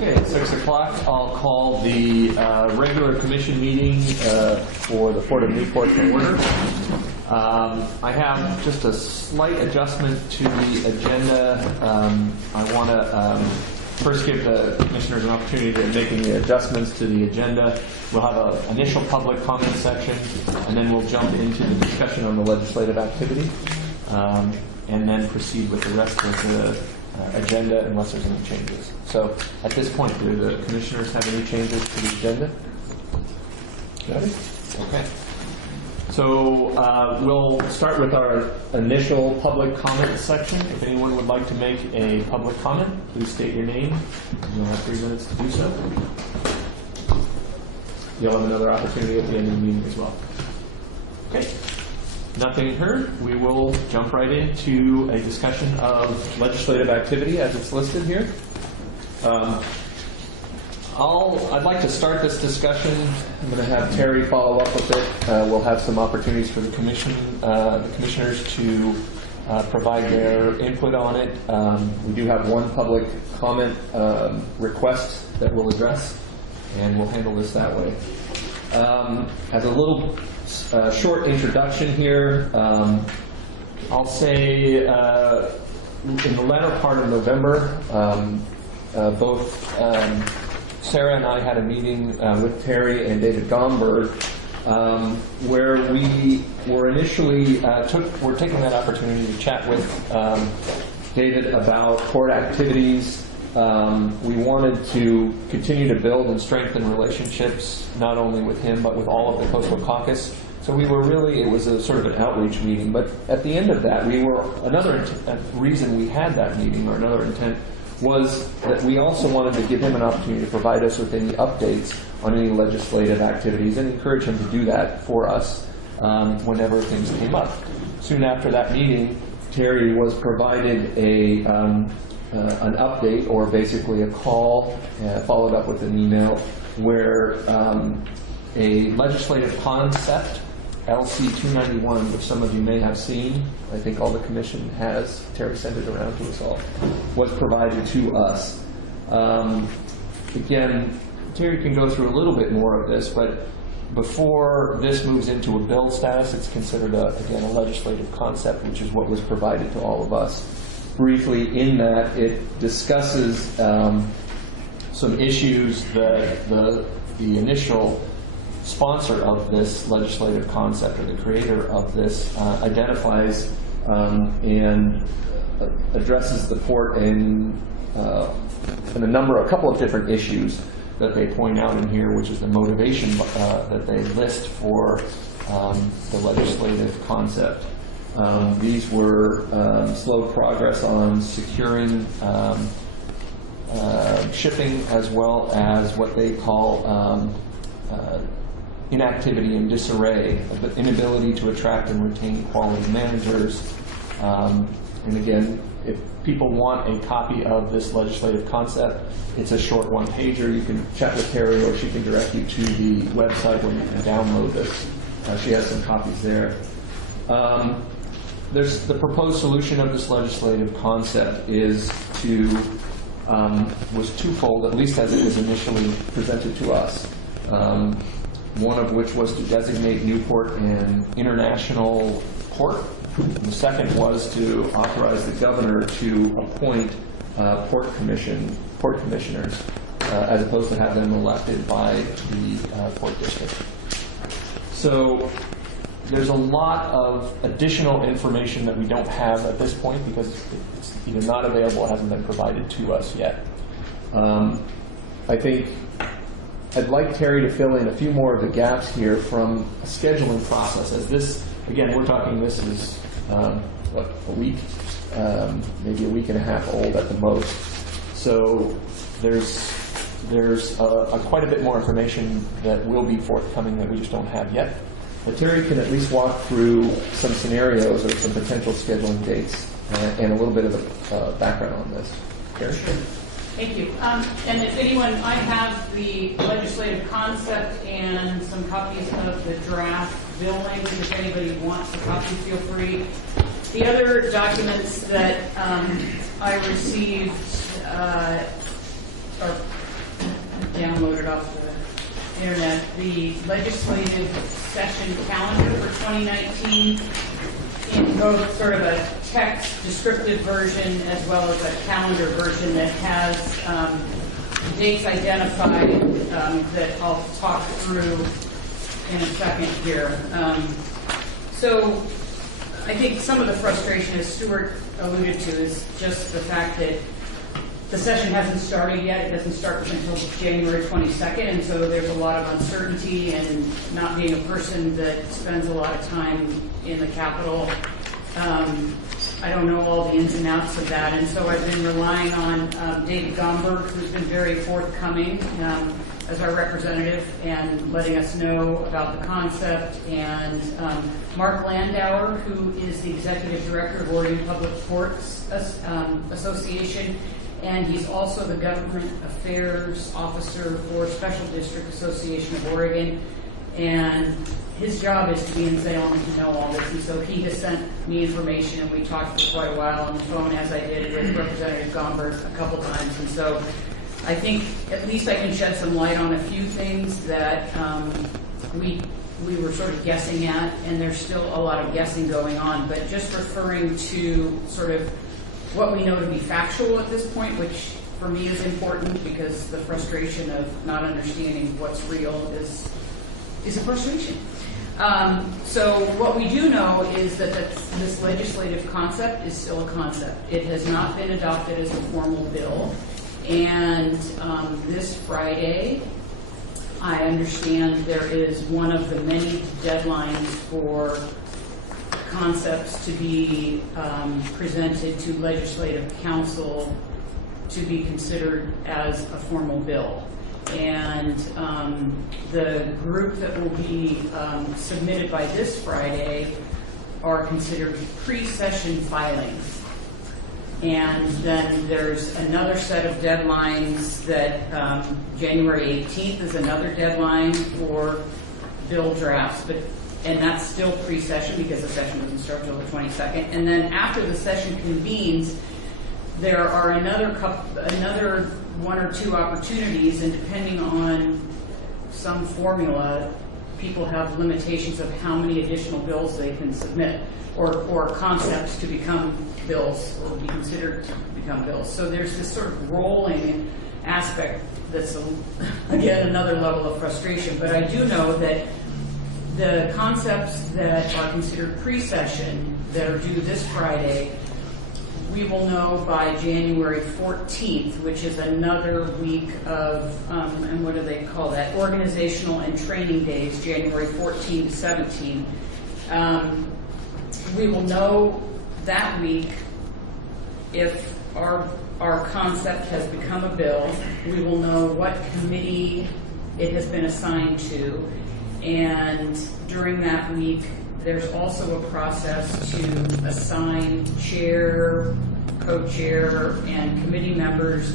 Okay, at 6 o'clock, I'll call the regular commission meeting for the Port of Newport to order. I have just a slight adjustment to the agenda. I want to first give the commissioners an opportunity to make any adjustments to the agenda. We'll have an initial public comment section, and then we'll jump into the discussion on the legislative activity, and then proceed with the rest of the agenda unless there's any changes. So at this point, do the commissioners have any changes to the agenda? Okay. So we'll start with our initial public comment section. If anyone would like to make a public comment, please state your name. You'll have 3 minutes to do so. You'll have another opportunity at the end of the meeting as well. Okay. Nothing heard. We will jump right into a discussion of legislative activity as it's listed here. I'd like to start this discussion. I'm going to have Terry follow up with it. We'll have some opportunities for the commissioners to provide their input on it. We do have one public comment request that we'll address, and we'll handle this that way. As a little short introduction here, I'll say in the latter part of November, both Sarah and I had a meeting with Terry and David Gomberg where we were initially we're taking that opportunity to chat with David about port activities. We wanted to continue to build and strengthen relationships, not only with him, but with all of the Coastal Caucus. So we were really, it was a sort of an outreach meeting, but at the end of that, another reason we had that meeting, or another intent, was that we also wanted to give him an opportunity to provide us with any updates on any legislative activities and encourage him to do that for us whenever things came up. Soon after that meeting, Terry was provided an update, or basically a call, followed up with an email, where a legislative concept, LC 291, which some of you may have seen, I think all the commission has, Terry sent it around to us all, was provided to us. Again, Terry can go through a little bit more of this, but before this moves into a bill status, it's considered, again, a legislative concept, which is what was provided to all of us. Briefly, in that, it discusses some issues that the initial sponsor of this legislative concept, or the creator of this, identifies and addresses the port in a couple of different issues that they point out in here, which is the motivation that they list for the legislative concept. These were slow progress on securing shipping, as well as what they call inactivity and disarray, the inability to attract and retain quality managers. And again, if people want a copy of this legislative concept, it's a short one-pager. You can chat with Terry, or she can direct you to the website where you can download this. She has some copies there. There's the proposed solution of this legislative concept was twofold, at least as it was initially presented to us. One of which was to designate Newport an international port. And the second was to authorize the governor to appoint port commissioners, as opposed to have them elected by the port district. So there's a lot of additional information that we don't have at this point because it's either not available or hasn't been provided to us yet. I think I'd like Terry to fill in a few more of the gaps here from a scheduling process. As this, again, we're talking this is, a week, maybe a week and a half old at the most. So there's quite a bit more information that will be forthcoming that we just don't have yet. But Terry can at least walk through some scenarios or some potential scheduling dates and a little bit of background on this. Terry? Thank you. And if anyone, I have the legislative concept and some copies of the draft bill language. If anybody wants a copy, feel free. The other documents that I received are downloaded off the internet, the legislative session calendar for 2019 in both sort of a text descriptive version as well as a calendar version that has dates identified that I'll talk through in a second here. So I think some of the frustration, as Stuart alluded to, is just the fact that the session hasn't started yet. It doesn't start until January 22nd, and so there's a lot of uncertainty, and not being a person that spends a lot of time in the Capitol, I don't know all the ins and outs of that, and so I've been relying on David Gomberg, who's been very forthcoming as our representative and letting us know about the concept, and Mark Landauer, who is the Executive Director of Oregon Public Courts Association, and he's also the Government Affairs Officer for Special District Association of Oregon, and his job is to be in Salem and to know all this, and so he has sent me information, and we talked for quite a while on the phone, as I did with Representative Gomberg a couple times, and so I think at least I can shed some light on a few things that we were sort of guessing at, and there's still a lot of guessing going on, but just referring to sort of what we know to be factual at this point, which for me is important because the frustration of not understanding what's real is a frustration. So what we do know is that this legislative concept is still a concept. It has not been adopted as a formal bill. And this Friday, I understand there is one of the many deadlines for concepts to be presented to Legislative Council to be considered as a formal bill. And the group that will be submitted by this Friday are considered pre-session filings. And then there's another set of deadlines that January 18th is another deadline for bill drafts, and that's still pre-session because the session doesn't start until the 22nd. And then after the session convenes, there are another one or two opportunities, and depending on some formula, people have limitations of how many additional bills they can submit, or concepts to become bills, or be considered to become bills. So there's this sort of rolling aspect that's, again, another level of frustration. But I do know that the concepts that are considered pre-session that are due this Friday, we will know by January 14th, which is another week of, and what do they call that? Organizational and training days, January 14 to 17. We will know that week if our concept has become a bill. We will know what committee it has been assigned to, and during that week, there's also a process to assign chair, co-chair, and committee members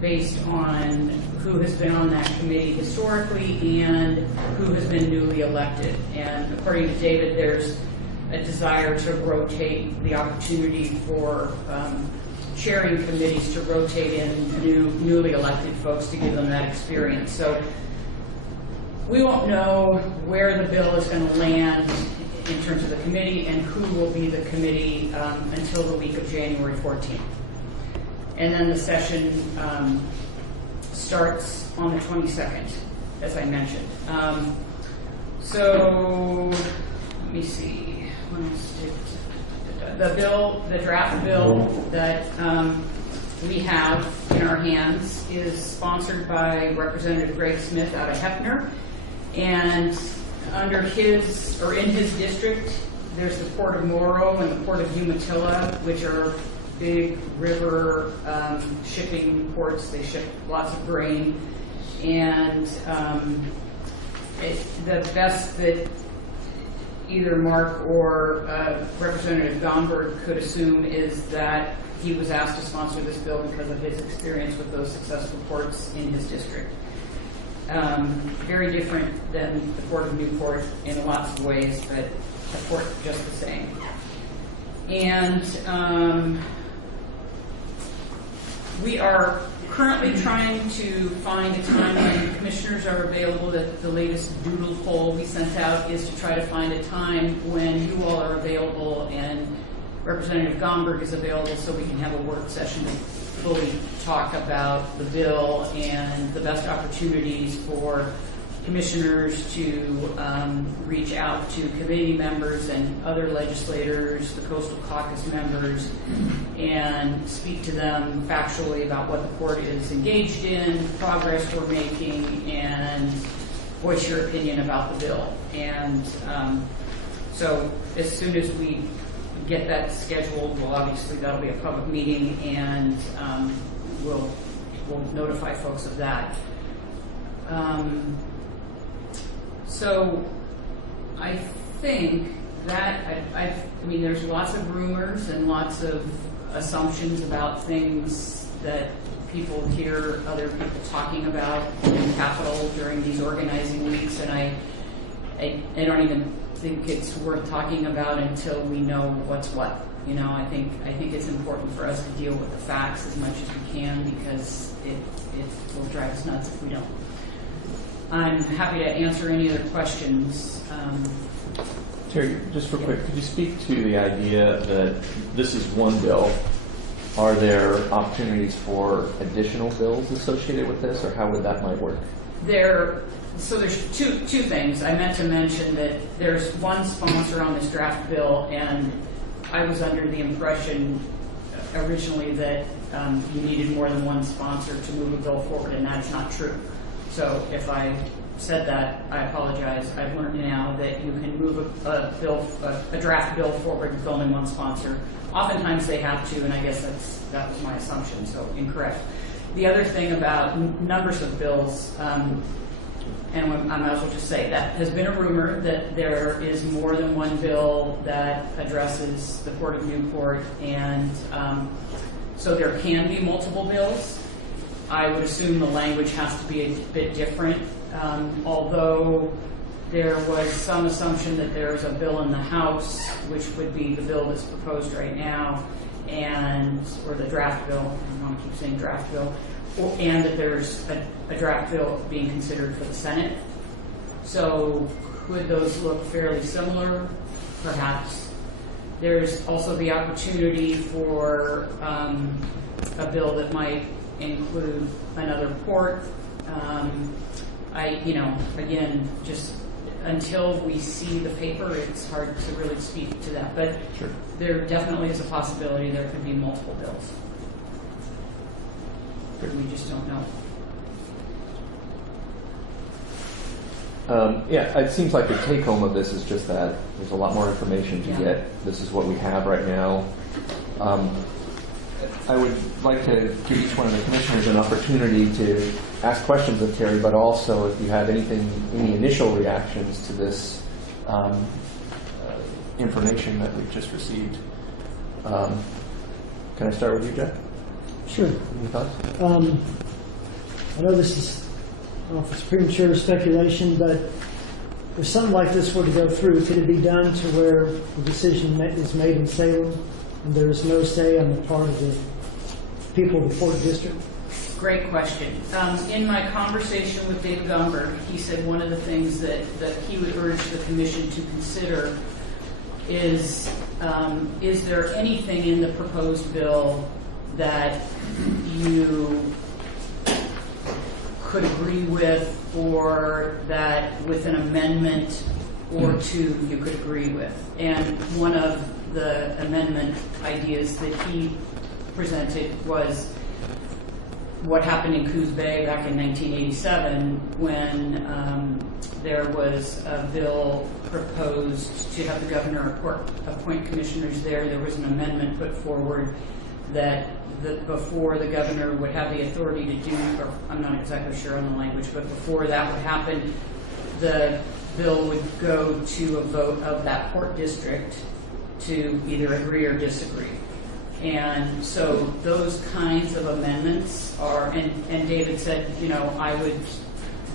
based on who has been on that committee historically and who has been newly elected. And according to David, there's a desire to rotate the opportunity for chairing committees to rotate in newly elected folks to give them that experience. So we won't know where the bill is going to land in terms of the committee and who will be the committee until the week of January 14th. And then the session starts on the 22nd, as I mentioned. So let me see. The draft bill that we have in our hands is sponsored by Representative Greg Smith out of Hefner, and in his district, there's the Port of Morrow and the Port of Umatilla, which are big river shipping ports. They ship lots of grain, and the best that either Mark or Representative Gomberg could assume is that he was asked to sponsor this bill because of his experience with those successful ports in his district. Very different than the Port of Newport in lots of ways, but the port just the same. And We are currently trying to find a time when commissioners are available. The latest doodle poll we sent out is to try to find a time when you all are available and Representative Gomberg is available so we can have a work session to fully talk about the bill and the best opportunities for commissioners to reach out to committee members and other legislators, the Coastal Caucus members, and speak to them factually about what the court is engaged in, progress we're making, and voice your opinion about the bill. And so as soon as we get that scheduled, well, obviously that'll be a public meeting, and we'll notify folks of that. So I think that, I mean, there's lots of rumors and lots of assumptions about things that people hear other people talking about in Capitol during these organizing weeks, and I don't even think it's worth talking about until we know what's what. You know, I think it's important for us to deal with the facts as much as we can, because it will drive us nuts if we don't. I'm happy to answer any other questions. Terry, just real quick, could you speak to the idea that this is one bill? Are there opportunities for additional bills associated with this, or how would that might work? So there's two things. I meant to mention that there's one sponsor on this draft bill, and I was under the impression originally that you needed more than one sponsor to move a bill forward, and that's not true. So if I said that, I apologize. I've learned now that you can move a draft bill forward with only one sponsor. Oftentimes they have to, and I guess that was my assumption, so incorrect. The other thing about numbers of bills, and I might as well just say that has been a rumor that there is more than one bill that addresses the Port of Newport, and so there can be multiple bills. I would assume the language has to be a bit different, although there was some assumption that there's a bill in the House, which would be the bill that's proposed right now, or the draft bill, I don't want to keep saying draft bill, and that there's a draft bill being considered for the Senate. So could those look fairly similar? Perhaps. There's also the opportunity for a bill that might include another port. Again, just until we see the paper, it's hard to really speak to that. But sure, there definitely is a possibility there could be multiple bills. We just don't know. Yeah, it seems like the take-home of this is just that there's a lot more information to get. This is what we have right now. I would like to give each one of the commissioners an opportunity to ask questions of Terry, but also if you have any initial reactions to this information that we've just received. Can I start with you, Jeff? Sure. Any thoughts? I know this is, I don't know if it's premature speculation, but if something like this were to go through, could it be done to where the decision is made in Salem and there is no say on the part of the people of the Port District? Great question. In my conversation with David Gomberg, he said one of the things that he would urge the Commission to consider is there anything in the proposed bill that you could agree with, or that with an amendment or two you could agree with? And one of the amendment ideas that he presented was what happened in Coos Bay back in 1987 when there was a bill proposed to have the governor appoint commissioners there. There was an amendment put forward that before the governor would have the authority to do, or I'm not exactly sure on the language, but before that would happen, the bill would go to a vote of that Port District to either agree or disagree. And so those kinds of amendments are, and David said, I would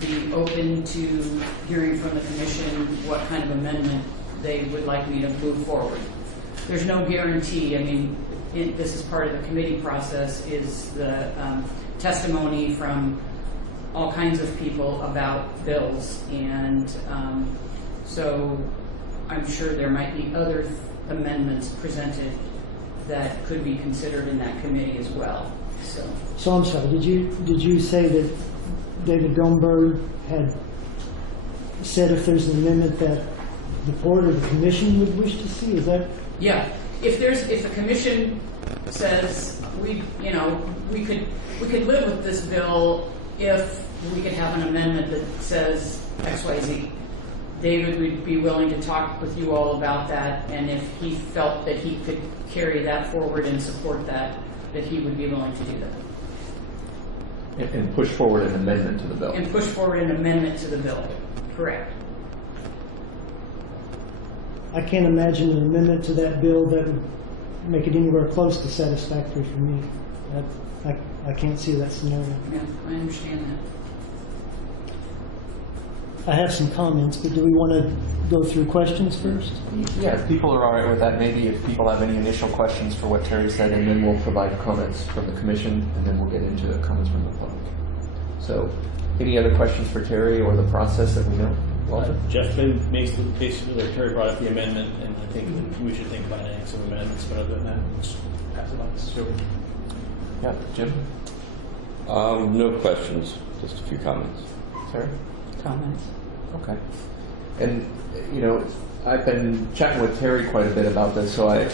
be open to hearing from the Commission what kind of amendment they would like me to move forward. There's no guarantee. I mean, this is part of the committee process, is the testimony from all kinds of people about bills. And so I'm sure there might be other amendments presented that could be considered in that committee as well. So I'm sorry, did you say that David Gomberg had said if there's an amendment that the board or the commission would wish to see? Is that? Yeah, if the commission says we could live with this bill if we could have an amendment that says XYZ, David would be willing to talk with you all about that, and if he felt that he could carry that forward and support that he would be willing to do that. And push forward an amendment to the bill. And push forward an amendment to the bill, correct. I can't imagine an amendment to that bill that would make it anywhere close to satisfactory for me. I can't see that scenario. Yeah, I understand that. I have some comments, but do we want to go through questions first? Yeah, if people are all right with that, maybe if people have any initial questions for what Terry said, and then we'll provide comments from the commission, and then we'll get into the comments from the public. So, any other questions for Terry or the process that we know? Walter? Jeff makes the case that Terry brought up the amendment, and I think we should think about adding some amendments, but other than that, let's pass it on. Sure. Yeah, Jim? No questions, just a few comments. Terry? Comments? Okay. And, I've been chatting with Terry quite a bit about this, so I'm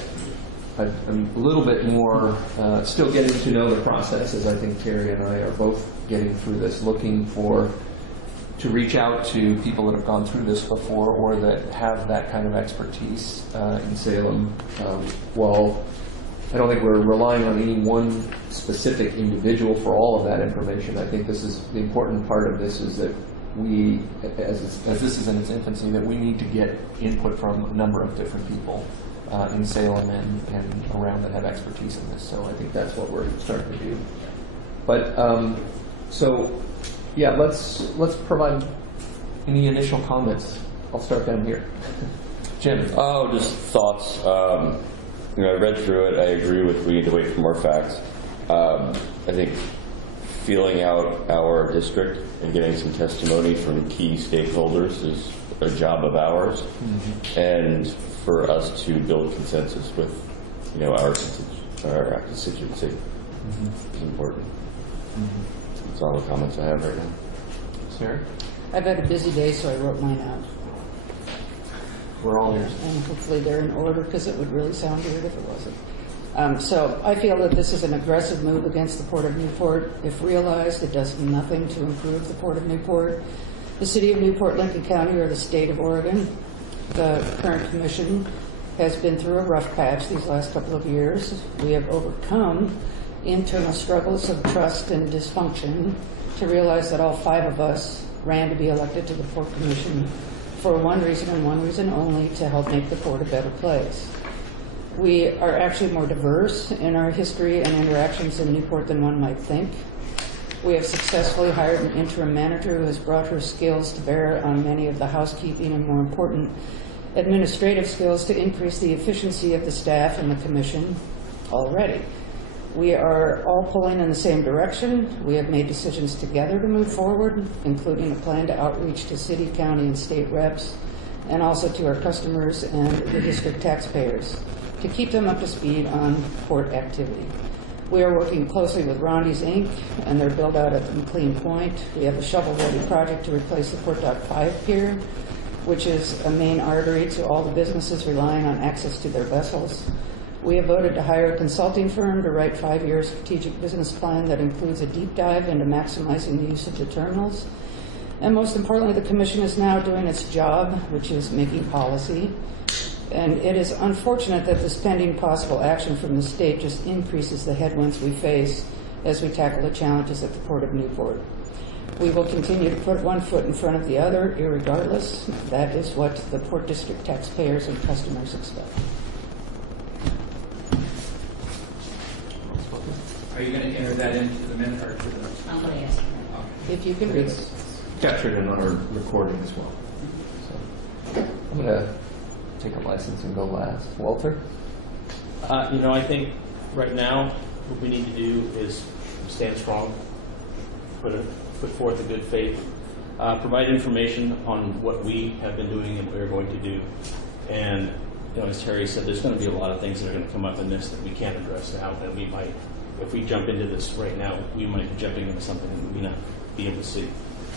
a little bit more still getting to know the process, as I think Terry and I are both getting through this, looking to reach out to people that have gone through this before or that have that kind of expertise in Salem. While I don't think we're relying on any one specific individual for all of that information, I think this is the important part of this is that we, as this is in its infancy, that we need to get input from a number of different people in Salem and around that have expertise in this. So I think that's what we're starting to do. But yeah, let's provide any initial comments. I'll start down here. Jim. Oh, just thoughts. I read through it. I agree with we need to wait for more facts. I think feeling out our district and getting some testimony from key stakeholders is a job of ours, and for us to build consensus with our constituency is important. That's all the comments I have right now. Sarah? I've had a busy day, so I wrote mine out. We're all yours. And hopefully they're in order, because it would really sound weird if it wasn't. So I feel that this is an aggressive move against the Port of Newport. If realized, it does nothing to improve the Port of Newport, the City of Newport, Lincoln County, or the State of Oregon. The current commission has been through a rough patch these last couple of years. We have overcome internal struggles of trust and dysfunction to realize that all 5 of us ran to be elected to the Port Commission for one reason and one reason only, to help make the port a better place. We are actually more diverse in our history and interactions in Newport than one might think. We have successfully hired an interim manager who has brought her skills to bear on many of the housekeeping and, more important, administrative skills to increase the efficiency of the staff and the commission already. We are all pulling in the same direction. We have made decisions together to move forward, including a plan to outreach to city, county, and state reps, and also to our customers and the district taxpayers, to keep them up to speed on port activity. We are working closely with Ronde's Inc. and their build-out at the McLean Point. We have a shovel-ready project to replace the Port Dock 5 pier, which is a main artery to all the businesses relying on access to their vessels. We have voted to hire a consulting firm to write a 5-year strategic business plan that includes a deep dive into maximizing the use of the terminals. And most importantly, the Commission is now doing its job, which is making policy. And it is unfortunate that this pending possible action from the state just increases the headwinds we face as we tackle the challenges at the Port of Newport. We will continue to put one foot in front of the other, irregardless. That is what the Port District taxpayers and customers expect. Are you going to enter that into the minute or to the? I'm going to ask. If you can read it. It's captured in our recording as well. So I'm going to take a license and go last. Walter? I think Right now, what we need to do is stand strong, put forth a good faith, provide information on what we have been doing and what we're going to do. And as Terry said, there's going to be a lot of things that are going to come up in this that we can't address now. That we might, if we jump into this right now, we might be jumping into something that we may not be able to see.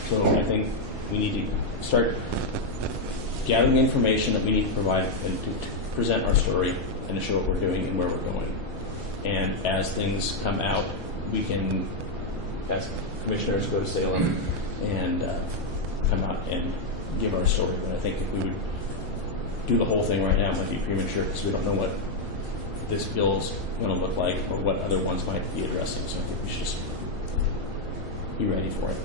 So I think we need to start gathering the information that we need to provide and to present our story and to show what we're doing and where we're going. And as things come out, we can, as commissioners, go to Salem and come out and give our story. But I think if we would do the whole thing right now, it might be premature because we don't know what this bill's going to look like or what other ones might be addressing. So I think we should just be ready for it.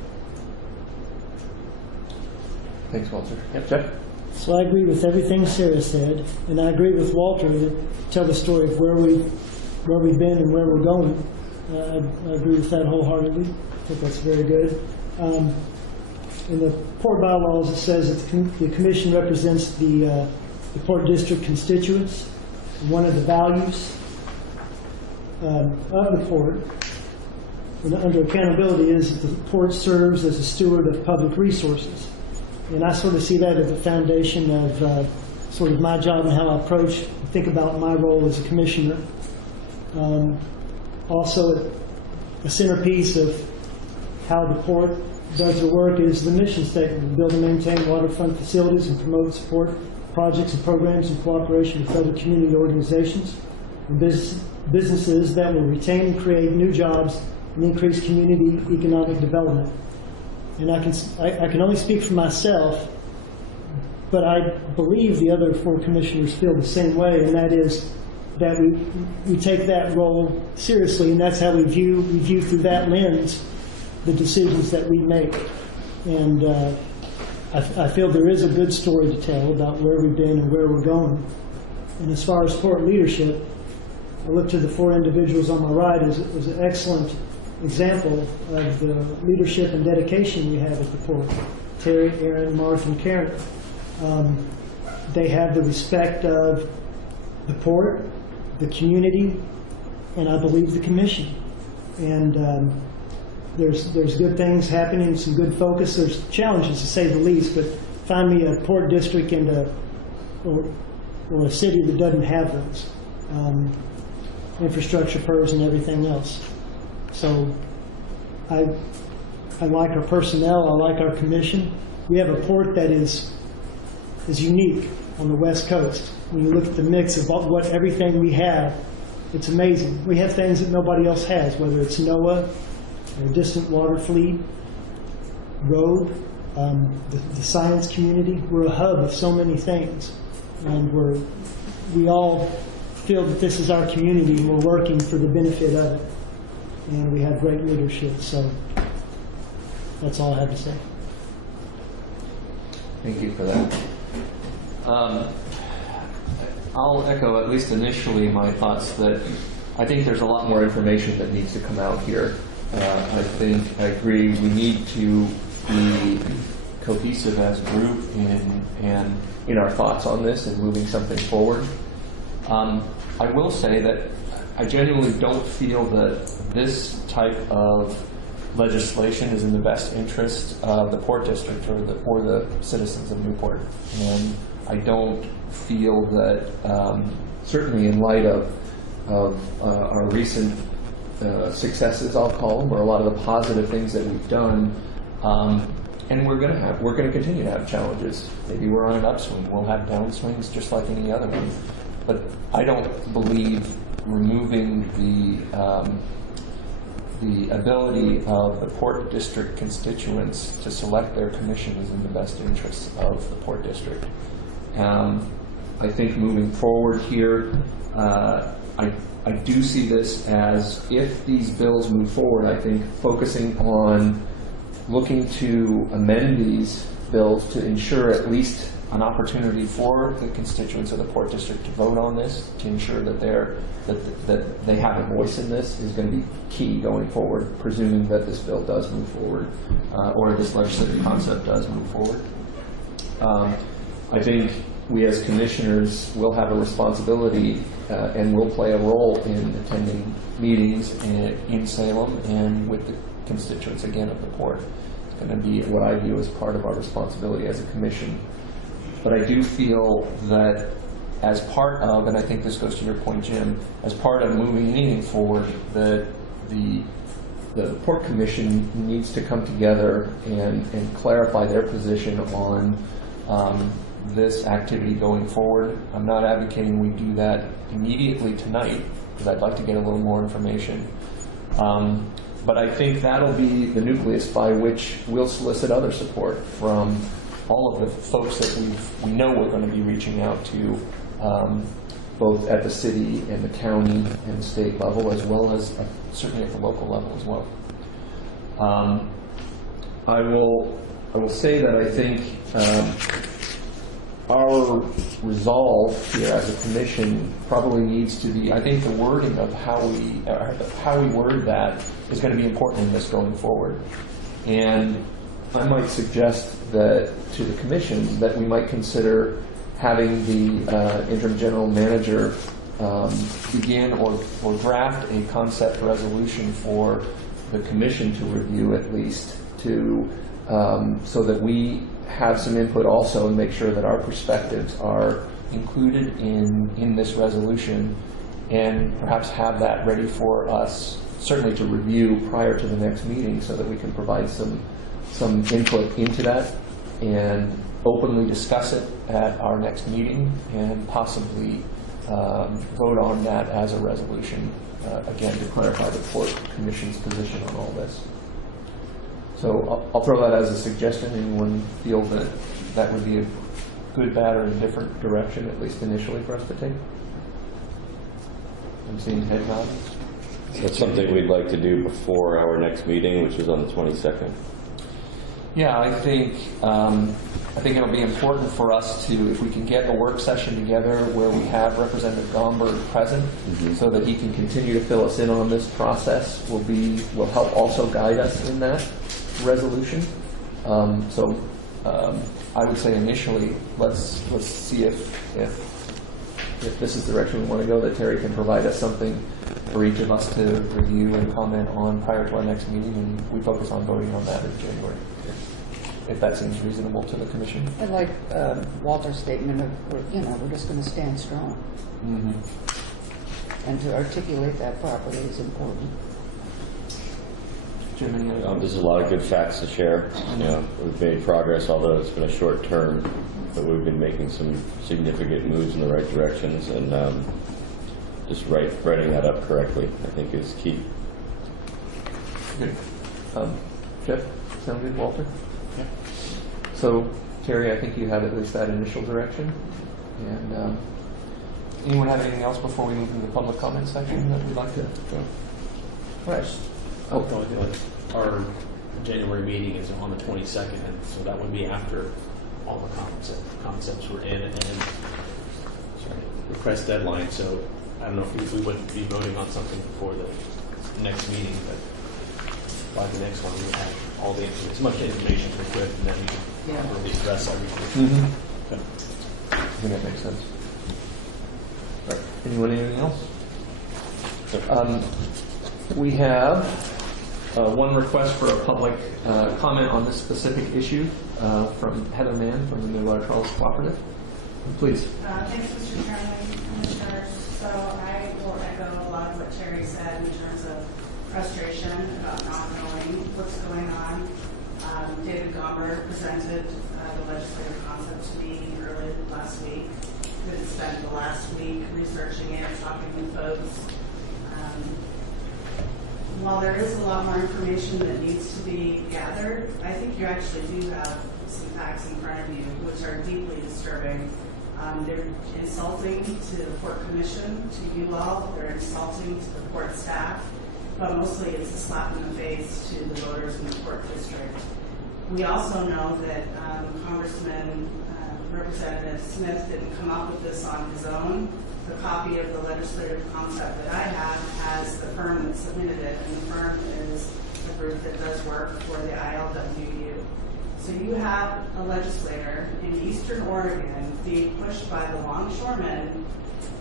Thanks, Walter. Yep, Jeff? So I agree with everything Sarah said, and I agree with Walter to tell the story of where we've been and where we're going. I agree with that wholeheartedly. I think that's very good. In the Port bylaws, it says that the commission represents the Port District constituents. One of the values of the Port, and under accountability, is that the Port serves as a steward of public resources. And I sort of see that as the foundation of sort of my job and how I approach and think about my role as a commissioner. Also, a centerpiece of how the Port does their work is the mission statement: build and maintain waterfront facilities and promote and support projects and programs in cooperation with other community organizations and businesses that will retain and create new jobs and increase community economic development. And I can only speak for myself, but I believe the other 4 commissioners feel the same way, and that is that we take that role seriously, and that's how we view through that lens the decisions that we make. And I feel there is a good story to tell about where we've been and where we're going. And as far as Port leadership, I look to the 4 individuals on my right as an excellent example of the leadership and dedication we have at the Port. Terry, Aaron, Martha, and Karen. They have the respect of the Port, the community, and I believe the commission. And there's good things happening, some good focus. There's challenges, to say the least, but find me a Port district and or a city that doesn't have those. Infrastructure, PERS, and everything else. So I like our personnel, I like our commission. We have a Port that is unique on the West Coast. When you look at the mix of what everything we have, it's amazing. We have things that nobody else has, whether it's NOAA, or distant water fleet, road, the science community. We're a hub of so many things, and we all feel that this is our community and we're working for the benefit of it. And we have great leadership, so that's all I have to say. Thank you for that. I'll echo, at least initially, my thoughts that I think there's a lot more information that needs to come out here. I agree, we need to be cohesive as a group in our thoughts on this and moving something forward. I will say that I genuinely don't feel that this type of legislation is in the best interest of the Port District or the citizens of Newport. And I don't feel that, certainly in light of our recent successes, I'll call them, or a lot of the positive things that we've done, and we're going to continue to have challenges. Maybe we're on an upswing. We'll have downswings just like any other one. But I don't believe removing the ability of the Port District constituents to select their commission is in the best interest of the Port District. I think moving forward here, I do see this as, if these bills move forward, I think focusing on looking to amend these bills to ensure at least an opportunity for the constituents of the Port District to vote on this, to ensure that they have a voice in this, is going to be key going forward, presuming that this bill does move forward, or this legislative concept does move forward. I think we as commissioners will have a responsibility and will play a role in attending meetings in Salem and with the constituents, again, of the port. It's going to be what I view as part of our responsibility as a commission. But I do feel that as part of, and I think this goes to your point, Jim, as part of moving anything forward, that the Port Commission needs to come together and clarify their position on this activity going forward. I'm not advocating we do that immediately tonight, because I'd like to get a little more information. But I think that'll be the nucleus by which we'll solicit other support from all of the folks that we know we're going to be reaching out to, both at the city and the county and the state level, as well as certainly at the local level as well. I will say that I think our resolve here as a commission probably needs to be, I think the wording of how we word that is going to be important in this going forward. And I might suggest that to the commission that we might consider having the interim general manager begin or draft a concept resolution for the commission to review, at least, to so that we have some input also and make sure that our perspectives are included in this resolution, and perhaps have that ready for us, certainly to review prior to the next meeting, so that we can provide some input into that and openly discuss it at our next meeting, and possibly vote on that as a resolution, again, to clarify the Port Commission's position on all this. So I'll throw that as a suggestion. Anyone feel that that would be a good, bad, or indifferent direction, at least initially, for us to take? I'm seeing head nods. That's something we'd like to do before our next meeting, which is on the 22nd. Yeah, I think it'll be important for us to, if we can get a work session together where we have Representative Gomberg present, so that he can continue to fill us in on this process, will help also guide us in that resolution. So I would say initially, let's see if this is the direction we want to go, that Terry can provide us something for each of us to review and comment on prior to our next meeting, and we focus on voting on that in January, if that seems reasonable to the commission. I like Walter's statement of, we're just going to stand strong. Mm-hmm. And to articulate that properly is important. Jim, any other There's a lot of good facts to share. We've made progress, although it's been a short term, but we've been making some significant moves in the right directions, and just writing that up correctly, I think, is key. Good. Jeff, sound good? Walter? Yeah. So, Terry, I think you have at least that initial direction. And anyone have anything else before we move into the public comment section that we'd like to go? Right. Our January meeting is on the 22nd, and so that would be after all the concepts were in, and request deadline. So I don't know if we wouldn't be voting on something before the next meeting, but by the next one we would have all the information, as much information as we could, and then we can really address everything. Mm-hmm. Okay. I think that makes sense. Right. Anyone, anything else? We have one request for a public comment on this specific issue from Heather Mann from the New Charles Cooperative. Please. Thanks, Mr. Chairman, Commissioners. So I will echo a lot of what Terry said in terms of frustration about not knowing what's going on. David Gomberg presented the legislative concept to me early last week. We had spent the last week researching it, talking with folks. While there is a lot more information that needs to be gathered, I think you actually do have some facts in front of you which are deeply disturbing. They're insulting to the Port Commission, to you all. They're insulting to the Port staff, but mostly it's a slap in the face to the voters in the Port District. We also know that Congressman Representative Smith didn't come up with this on his own. The copy of the legislative concept that I have has the firm that submitted it, and the firm is a group that does work for the ILWU. So you have not a legislator in Eastern Oregon being pushed by the longshoremen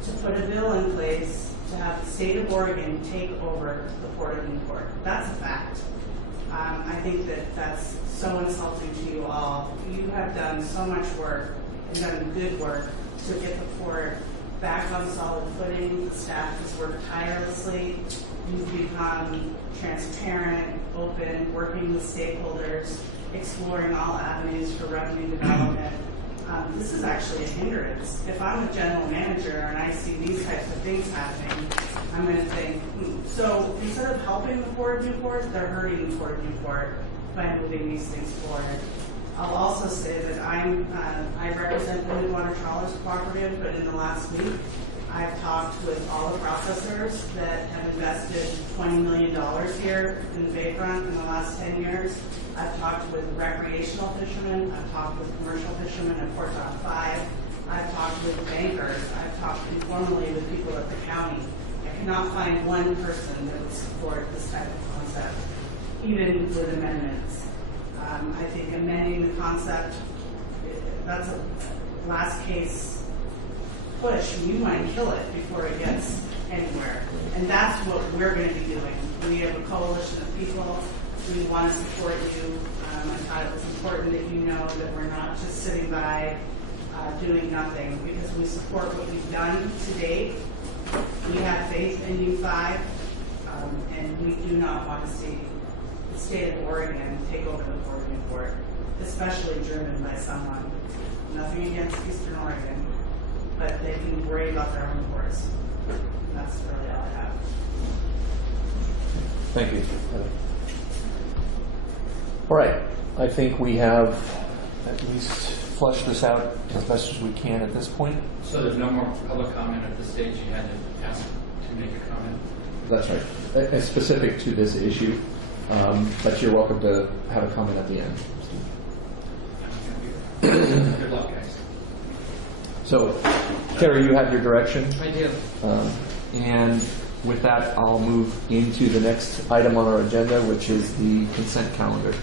to put a bill in place to have the state of Oregon take over the Port of Newport. That's a fact. I think that that's so insulting to you all. You have done so much work and done good work to get the port back on solid footing. The staff has worked tirelessly. You've become transparent, open, working with stakeholders, exploring all avenues for revenue development. This is actually a hindrance. If I'm a general manager and I see these types of things happening, I'm going to think, so instead of helping the Port of Newport, they're hurting the Port of Newport by moving these things forward. I'll also say that I represent the Midwater Trawlers Cooperative, but in the last week, I've talked with all the processors that have invested $20 million here in the Bayfront in the last 10 years. I've talked with recreational fishermen. I've talked with commercial fishermen at Port Dock 5. I've talked with bankers. I've talked informally with people at the county. I cannot find one person that would support this type of concept, even with amendments. I think amending the concept, that's a last case push. You might kill it before it gets anywhere. And that's what we're going to be doing. We have a coalition of people. We want to support you. I thought it was important that you know that we're not just sitting by doing nothing, because we support what we've done to date. We have faith in U5, and we do not want to see the state of Oregon take over the Port of Newport, especially driven by someone. Nothing against Eastern Oregon, but they can worry about their own ports. And that's really all I have. Thank you. All right. I think we have at least flushed this out as best as we can at this point. So there's no more public comment at this stage. You had to ask to make a comment. That's right. It's specific to this issue, but you're welcome to have a comment at the end. Good luck, guys. So, Terry, you have your direction. I do. And with that, I'll move into the next item on our agenda, which is the consent calendar.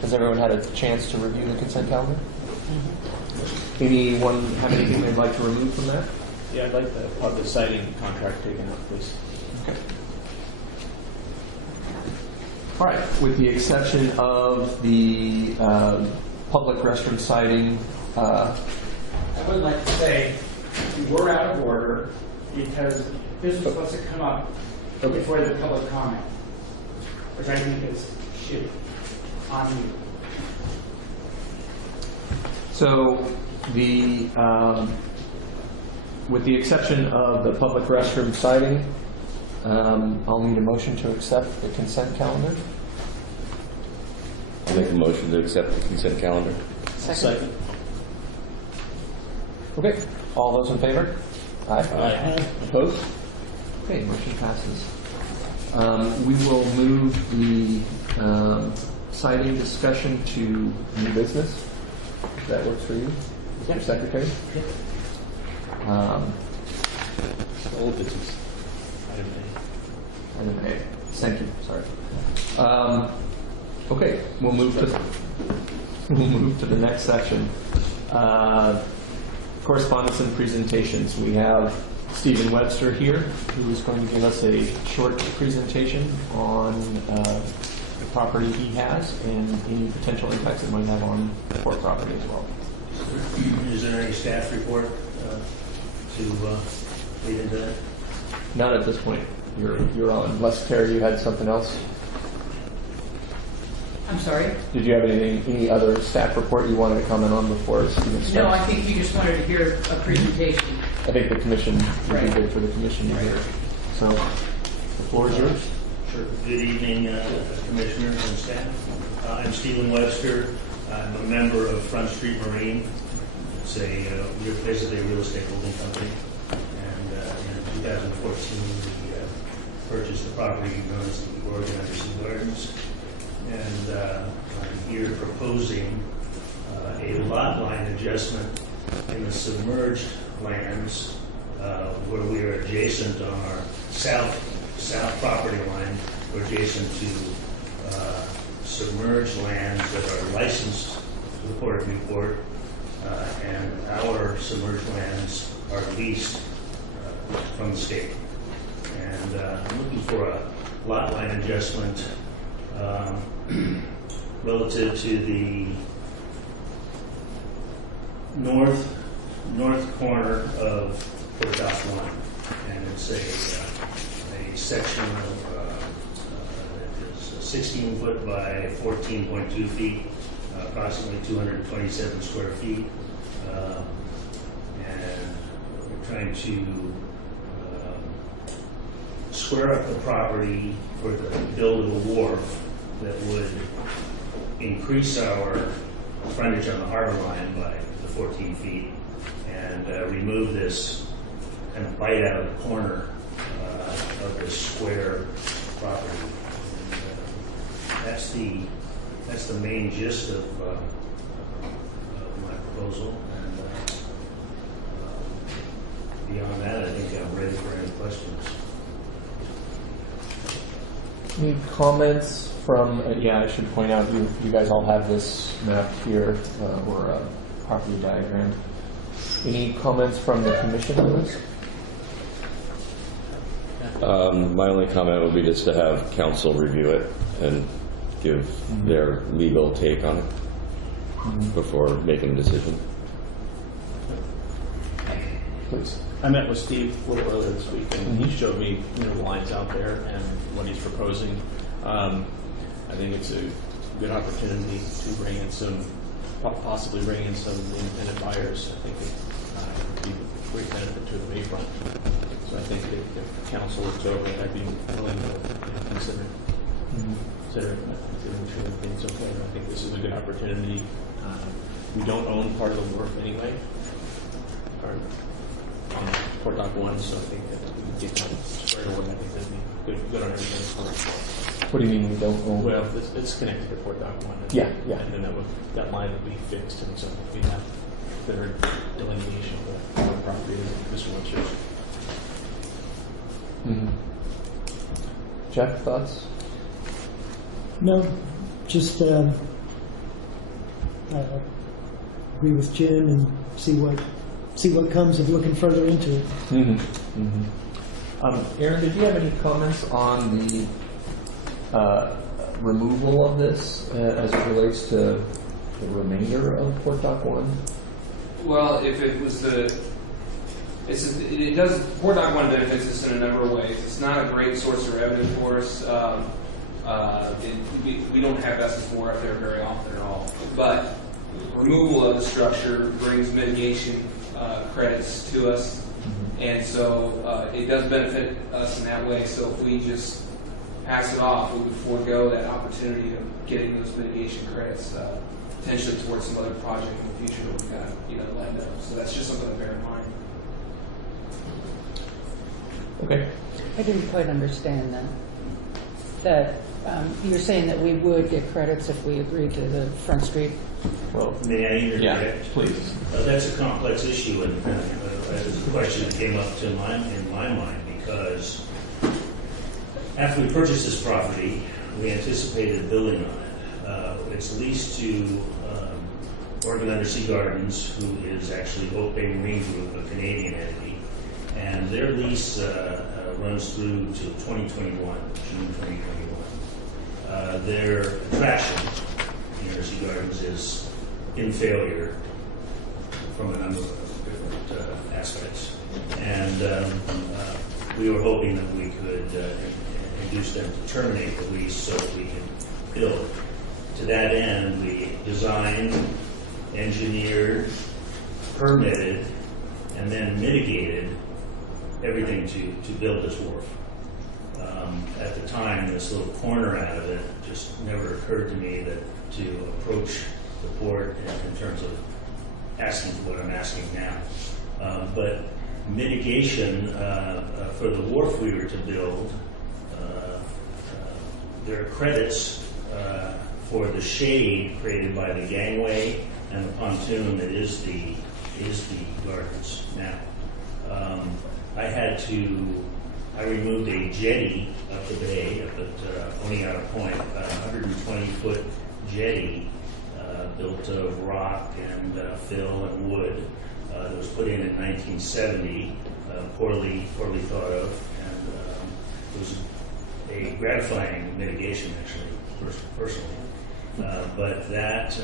Has everyone had a chance to review the consent calendar? Anyone have anything they'd like to remove from that? Yeah, I'd like to have the siding contract taken out, please. Okay. All right. With the exception of the public restroom siding, I would like to say we're out of order because this was supposed to come up before the public comment, which I think is shitty on you. so the with the exception of the public restroom siding, I'll need a motion to accept the consent calendar. I'll make a motion to accept the consent calendar. Second. Okay. All those in favor? Aye. Aye. Opposed? Okay, motion passes. We will move the citing discussion to new business. If that works for you, Mr. Secretary? Old business. Item Item A. Thank you. Sorry. Okay, we'll move to the next section. Correspondence and presentations. We have Stephen Webster here, who is going to give us a short presentation on the property he has and any potential impacts it might have on the port property as well. Is there any staff report to lead into that? Not at this point. You're on. Unless, Terry, you had something else? I'm sorry? Did you have any other staff report you wanted to comment on before Stephen starts? No, I think you just wanted to hear a presentation. I think the commission would be Right. good for the commission to hear. So, the floor is yours. Sure. Good evening, commissioners and staff. I'm Stephen Webster. I'm a member of Front Street Marine. It's basically a real estate holding company. And in 2014, we purchased the property known as the Oregon Undersea Gardens. And I'm here proposing a lot line adjustment in the submerged lands where we are adjacent on our south property line. We're adjacent to submerged lands that are licensed to the Port of Newport, and our submerged lands are leased from the state. And I'm looking for a lot line adjustment relative to the north corner of Port Dock 1, and it's a section of that is 16 foot by 14.2 feet, approximately 227 square feet, and we're trying to square up the property for the build of a wharf that would increase our frontage on the harbor line by the 14 feet and remove this kind of bite out of the corner of this square property. And, that's the main gist of my proposal. And beyond that, I think I'm ready for any questions. Any comments from, yeah, I should point out, you guys all have this map here, or a property diagram. Any comments from the commission on this? My only comment would be just to have council review it and give their legal take on it before making a decision. Please. I met with Steve a little earlier this week, and he showed me the lines out there and what he's proposing. I think it's a good opportunity to bring in possibly bring in some independent buyers. I think it would be a great benefit to the Bayfront. So I think if council looks over it, I'd be willing to consider things okay. I think this is a good opportunity. We don't own part of the wharf anyway. On Port Dock 1, so I think that we can get that squared away. I think that'd be good on everything. What do you mean we don't own? Well, it's connected to Port Dock 1. And, Yeah. And then that line would be fixed, and so we'd have better delineation of the property that this one shows. Jeff, thoughts? No, just agree with Jim and see what comes of looking further into it. Aaron, did you have any comments on the removal of this as it relates to the remainder of Port Dock 1? Well, if it was it does, Port Dock 1 benefits us in a number of ways. It's not a great source of revenue for us. We don't have SS4 up there very often at all. But removal of the structure brings mitigation credits to us, and so it does benefit us in that way. So if we just pass it off, we would forego that opportunity of getting those mitigation credits potentially towards some other project in the future that we've got lined up. So that's just something to bear in mind. Okay. I didn't quite understand that you're saying that we would get credits if we agreed to the Front Street. Well, may I interject? Yeah, please. That's a complex issue, and it's a question that came up in my mind because after we purchased this property, we anticipated building on it. It's leased to Oregon Undersea Gardens, who is actually Oak Bay Marine Group, a Canadian entity, and their lease runs through to 2021, June 2021. Their attraction, Undersea Gardens, is in failure from a number of different aspects. And we were hoping that we could induce them to terminate the lease so that we can build. To that end, we designed, engineered, permitted, and then mitigated everything to build this wharf. At the time, this little corner out of it just never occurred to me that to approach the port in terms of asking for what I'm asking now. But mitigation for the wharf we were to build, there are credits for the shade created by the gangway and the pontoon that is the gardens. Now, I removed a jetty up the bay, up at Oneata Point, about 120-foot jetty built of rock and fill and wood. That was put in 1970, poorly thought of, and it was a gratifying mitigation, actually, personally. But that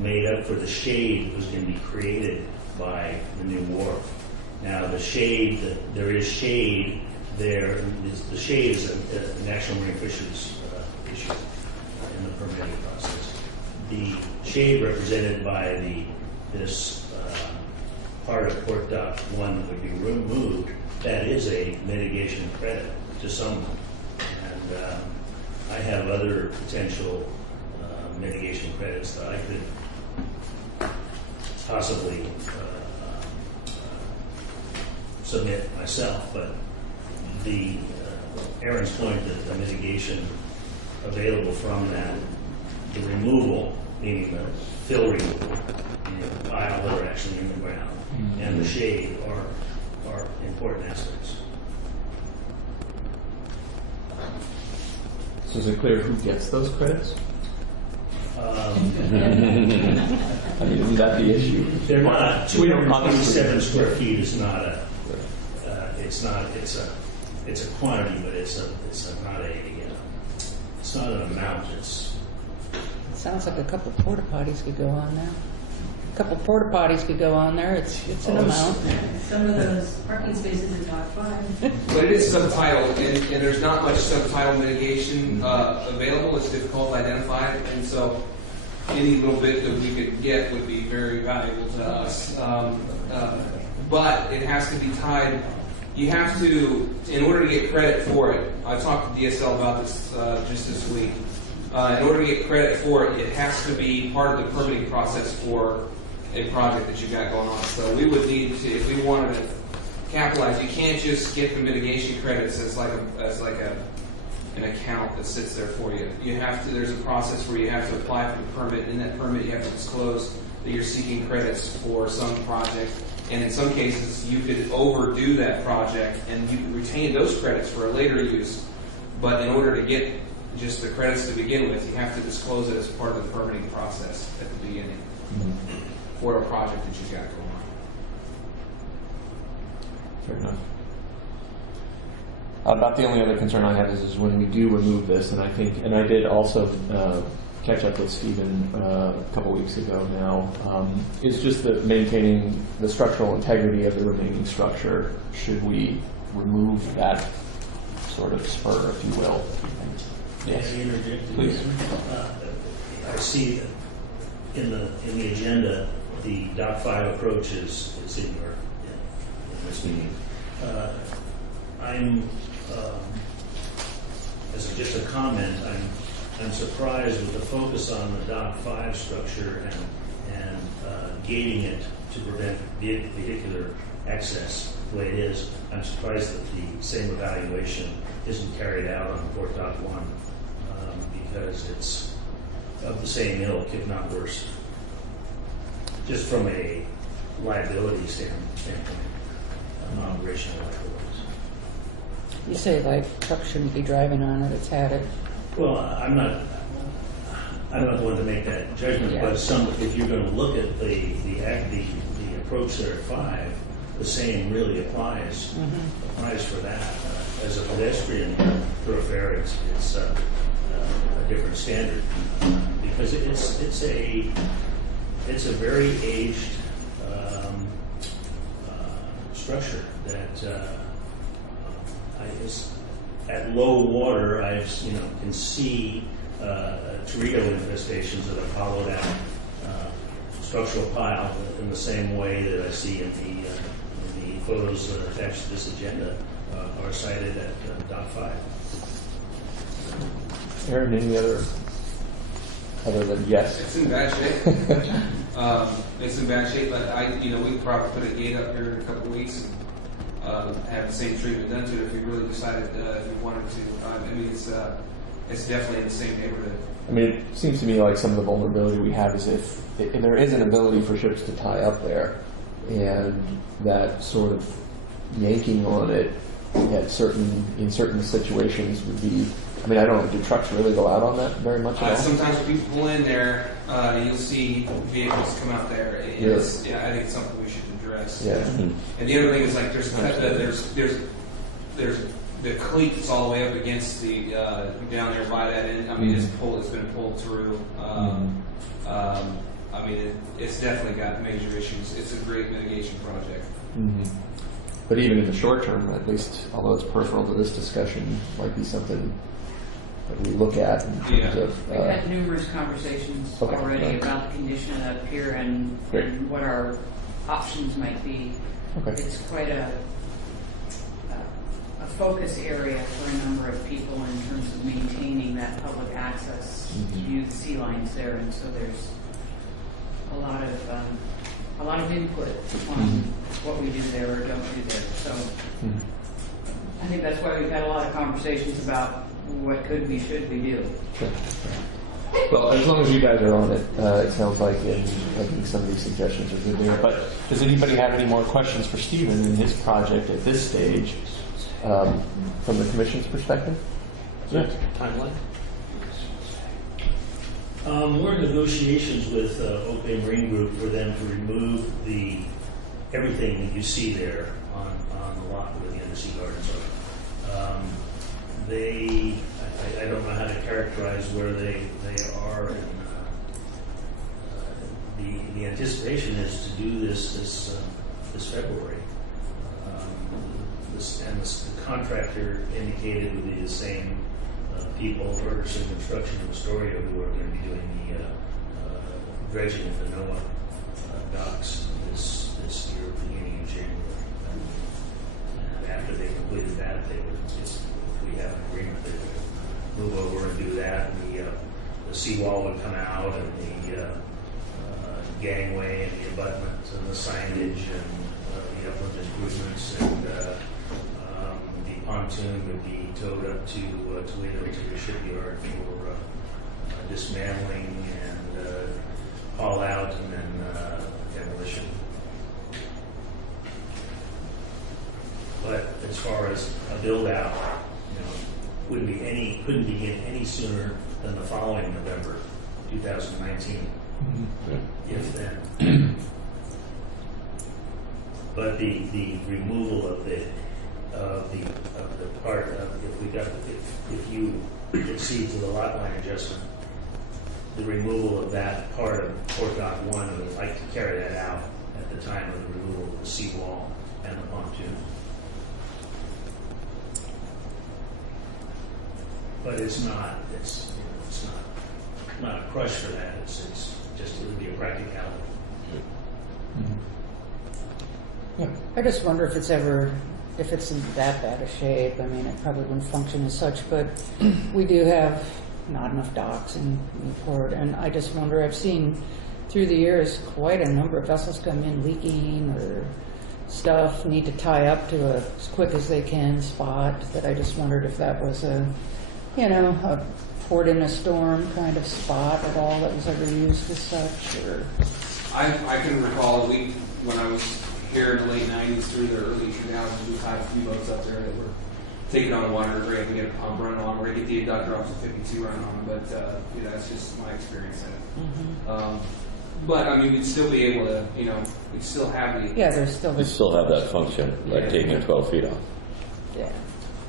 made up for the shade that was going to be created by the new wharf. Now, the shade, there is shade there. The shade is a National Marine Fisheries issue in the permitting process. The shade represented by this part of Port Dock 1 that would be removed, that is a mitigation credit to someone. And I have other potential mitigation credits that I could possibly submit myself, but Aaron's point that the mitigation available from that, the removal, meaning the fill removal, the pile that are actually in the ground, and the shade are important aspects. So is it clear who gets those credits? I mean, isn't that the issue? They're not. We don't 227 square feet is not a. It's a quantity, but it's not an amount. Sounds like a couple porta potties could go on there. A couple porta potties could go on there. It's an amount. Some of those parking spaces in Dock 5. But it is subtitled, and there's not much subtitle mitigation available. It's difficult to identify, and so any little bit that we could get would be very valuable to us. But it has to be tied. You have to, in order to get credit for it, I talked to DSL about this just this week. In order to get credit for it, it has to be part of the permitting process for a project that you've got going on. So we would need to, if we wanted to capitalize, you can't just get the mitigation credits as an account that sits there for you. You have to. There's a process where you have to apply for the permit. In that permit, you have to disclose that you're seeking credits for some project. And in some cases, you could overdo that project and you could retain those credits for a later use. But in order to get just the credits to begin with, you have to disclose it as part of the permitting process at the beginning for a project that you've got going on. Fair enough. About the only other concern I have is when we do remove this, and I did also catch up with Stephen a couple weeks ago now, is just maintaining the structural integrity of the remaining structure. Should we remove that sort of spur, if you will? Yes, please. I see in the agenda the Dock 5 approach is in this meeting. As just a comment, I'm surprised with the focus on the Dock 5 structure and gating it to prevent vehicular access the way it is. I'm surprised that the same evaluation isn't carried out on Port Dock 1 because it's of the same ilk, if not worse, just from a liability standpoint, operational liabilities. You say like truck shouldn't be driving on it. It's had it. Well, I'm not the one to make that judgment, Yeah. but if you're going to look at the approach there at 5, the same really applies for that. As a pedestrian thoroughfare, it's a different standard because it's a very aged structure that at low water, I can see Torito infestations that have hollowed out structural pile in the same way that I see in the photos attached to this agenda are cited at Dock 5. Aaron, any other than yes? It's in bad shape. It's in bad shape, but we could probably put a gate up here in a couple of weeks and have the same treatment done to it if you really decided if you wanted to. It's definitely in the same neighborhood. I mean, it seems to me like some of the vulnerability we have is if there is an ability for ships to tie up there, and that sort of yanking on it in certain situations would be I mean, I don't, do trucks really go out on that very much at all? Sometimes when people pull in there, you'll see vehicles come out there. It's, yeah, I think it's something we should address. Yeah. And the other thing is like there's the cleat that's all the way up against the down there by that end. I mean, it's been pulled through. I mean, it's definitely got major issues. It's a great mitigation project. But even in the short term, at least, although it's peripheral to this discussion, might be something that we look at in terms of. We've had numerous conversations already about the condition of that pier and what our options might be. It's quite a focus area for a number of people in terms of maintaining that public access to view the sea lines there, and so there's a lot of input on what we do there or don't do there. So I think that's why we've had a lot of conversations about what could we, should we do. Well, as long as you guys are on it, it sounds like, and I think some of these suggestions are good. But does anybody have any more questions for Stephen in his project at this stage, from the commission's perspective? Timeline? We're in negotiations with Oak Marine Group for them to remove everything that you see there on the lot where the Undersea Gardens are. I don't know how to characterize where they are. And, the anticipation is to do this February. The contractor indicated would be the same people, Ferguson Construction in Astoria, who are going to be doing the dredging of the NOAA docks this year, beginning of January. After they completed that, if we have an agreement, they would move over and do that. And the seawall would come out, and the gangway, and the abutment, and the signage, and the upland improvements, and the pontoon would be towed up to Toledo to the shipyard for dismantling and haul out, and then demolition. But as far as a build out, couldn't begin any sooner than the following November, 2019, if then. But the removal of the part of if you accede to the lot line adjustment, the removal of that part of Port Dock 1, would like to carry that out at the time of the removal of the seawall and the pontoon. But it's not a crush for that. It's just, it would be a practicality. I just wonder if it's in that bad a shape. I mean, it probably wouldn't function as such, but we do have not enough docks in Newport, and I just wonder, I've seen through the years quite a number of vessels come in leaking or stuff, need to tie up to as quick as they can spot, that I just wondered if that was a port in a storm kind of spot at all that was ever used as such, or... I can recall when I was here in the late 90s through the early 2000s, we tied a few boats up there that were taking on water, we're able to get a pump running on, or get the inductor off the 52 running on, but that's just my experience in it. But I mean, we'd still be able to, we'd still have the... Yeah, there's still... You still have that function, like taking 12 feet off. Yeah.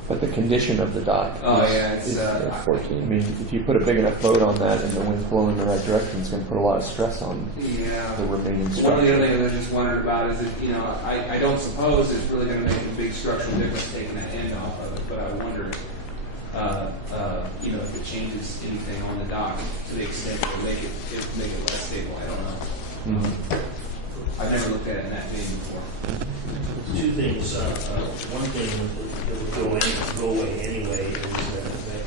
But the condition of the dock it's 14. I mean, if you put a big enough boat on that and the wind's blowing in the right direction, it's going to put a lot of stress on the remaining structure. One of the other things I just wondered about is that, I don't suppose it's really going to make a big structural difference taking that end off of it, but I wonder, if it changes anything on the dock to the extent that make it less stable. I don't know. I've never looked at it in that vein before. Two things. One thing that would go away anyway is that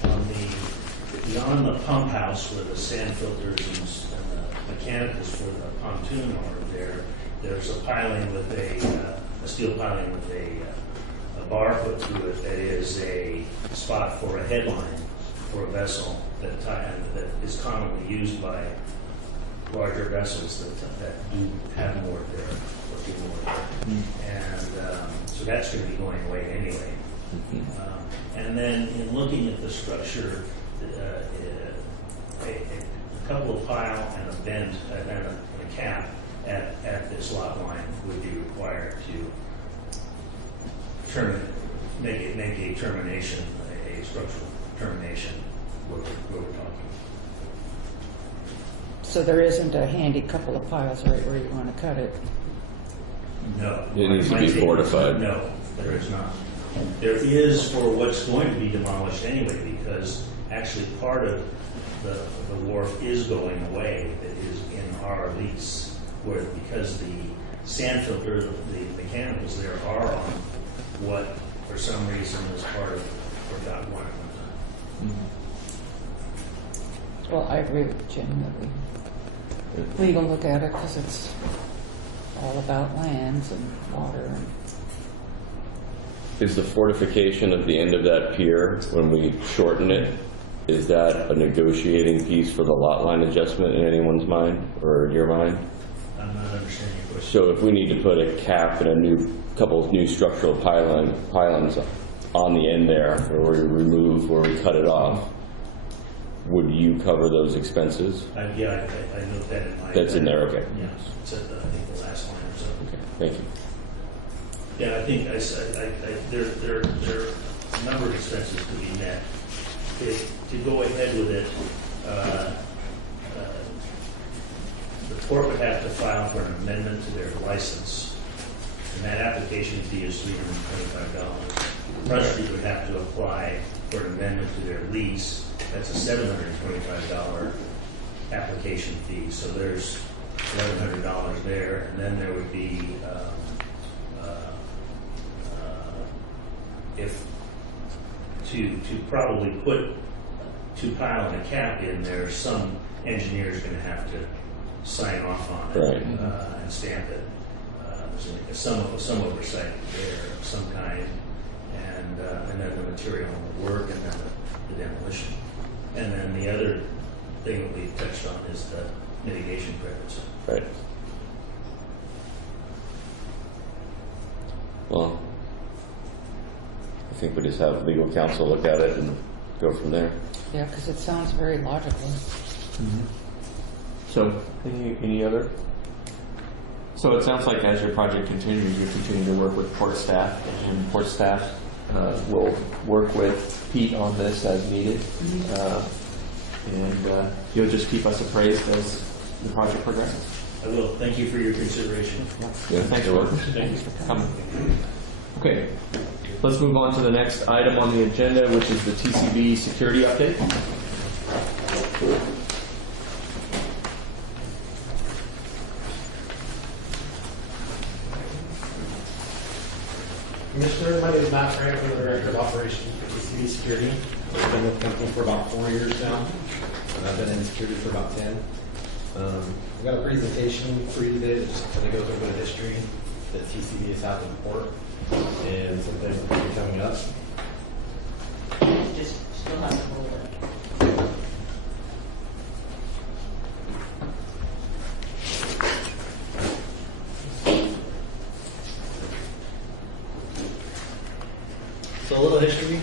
beyond the pump house where the sand filters and the mechanicals for the pontoon are there's a piling with a steel piling with a bar put through it that is a spot for a headline for a vessel that is commonly used by larger vessels that do have moored there or do moored there. And so that's going to be going away anyway. And then in looking at the structure, a couple of pile and a bend and a cap at this lot line would be required to make a termination, a structural termination where we're talking. So there isn't a handy couple of piles right where you want to cut it? No. It needs to be fortified. No, there is not. There is for what's going to be demolished anyway, because actually part of the wharf is going away that is in our lease, where because the sand filter, the mechanicals there are on what for some reason is part of forgot one at one time. Well, I agree with Jim that we will look at it because it's all about lands and water. And Is the fortification of the end of that pier, when we shorten it, is that a negotiating piece for the lot line adjustment in anyone's mind, or in your mind? I'm not understanding your question. So if we need to put a cap and a couple of new structural pylons on the end there, where we cut it off, would you cover those expenses? I note that in my... That's in there, okay. Yes, it's at I think the last line or so. Okay, thank you. Yeah, I think there are a number of expenses to be met. To go ahead with it, the port would have to file for an amendment to their license, and that application fee is $325. Front Street would have to apply for an amendment to their lease. That's a $725 application fee. So there's $1,100 there, and then there would be if to probably put to pile and a cap in there, some engineer's going to have to sign off on it, Right. And stamp it. There's some oversight there of some kind, and then the material and the work, and then the demolition. And then the other thing that we touched on is the mitigation credits. Right. Well, I think we just have legal counsel look at it and go from there. yeah, because it sounds very logical. So, any other? So it sounds like as your project continues, you're continuing to work with port staff, and port staff will work with Pete on this as needed. And you'll just keep us appraised as the project progresses. I will. Thank you for your consideration. Yeah, Thanks you're for welcome. coming. Okay, let's move on to the next item on the agenda, which is the TCB security update. Commissioner, my name is Matt Frank. I'm the Director of Operations for TCB Security. I've been with the company for about 4 years now, and I've been in security for about 10. I've got a presentation for you today that just kind of goes over the history that TCB has had with the port and some things that will be coming up. Just still have to hold it. So a little history.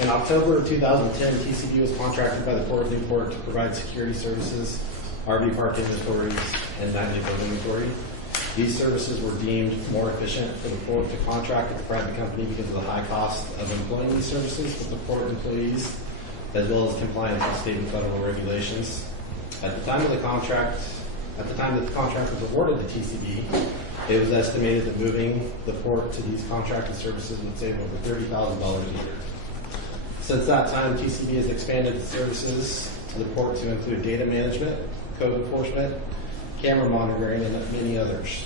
In October of 2010, TCB was contracted by the Port of Newport to provide security services, RV park inventories, and nightly boat inventory. These services were deemed more efficient for the port to contract with the private company because of the high cost of employing these services with the port employees, as well as compliance with state and federal regulations. At the time that the contract was awarded to TCB, it was estimated that moving the port to these contracted services would save over $30,000 a year. Since that time, TCB has expanded its services to the port to include data management, code enforcement, camera monitoring, and many others.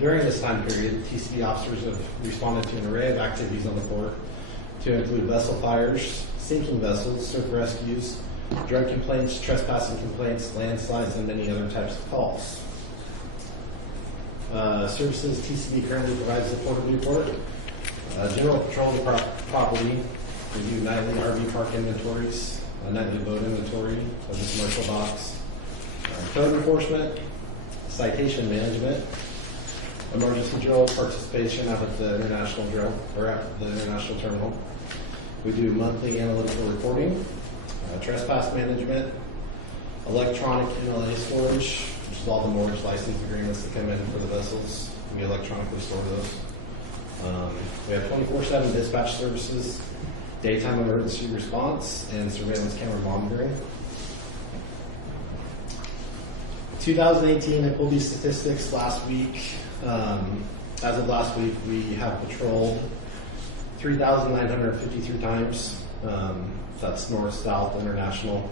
During this time period, TCB officers have responded to an array of activities on the port to include vessel fires, sinking vessels, surf rescues, drug complaints, trespassing complaints, landslides, and many other types of calls. Services TCB currently provides the Port of Newport: general patrol of the property, we do nightly RV park inventories, nightly boat inventory of the commercial docks, code enforcement, citation management, emergency drill participation out at the international drill, or at the international terminal. We do monthly analytical reporting, trespass management, electronic MLA storage, which is all the mortgage license agreements that come in for the vessels. We electronically store those. We have 24/7 dispatch services, daytime emergency response, and surveillance camera monitoring. 2018, I pulled these statistics last week. As of last week, we have patrolled 3,953 times. That's north, south, international.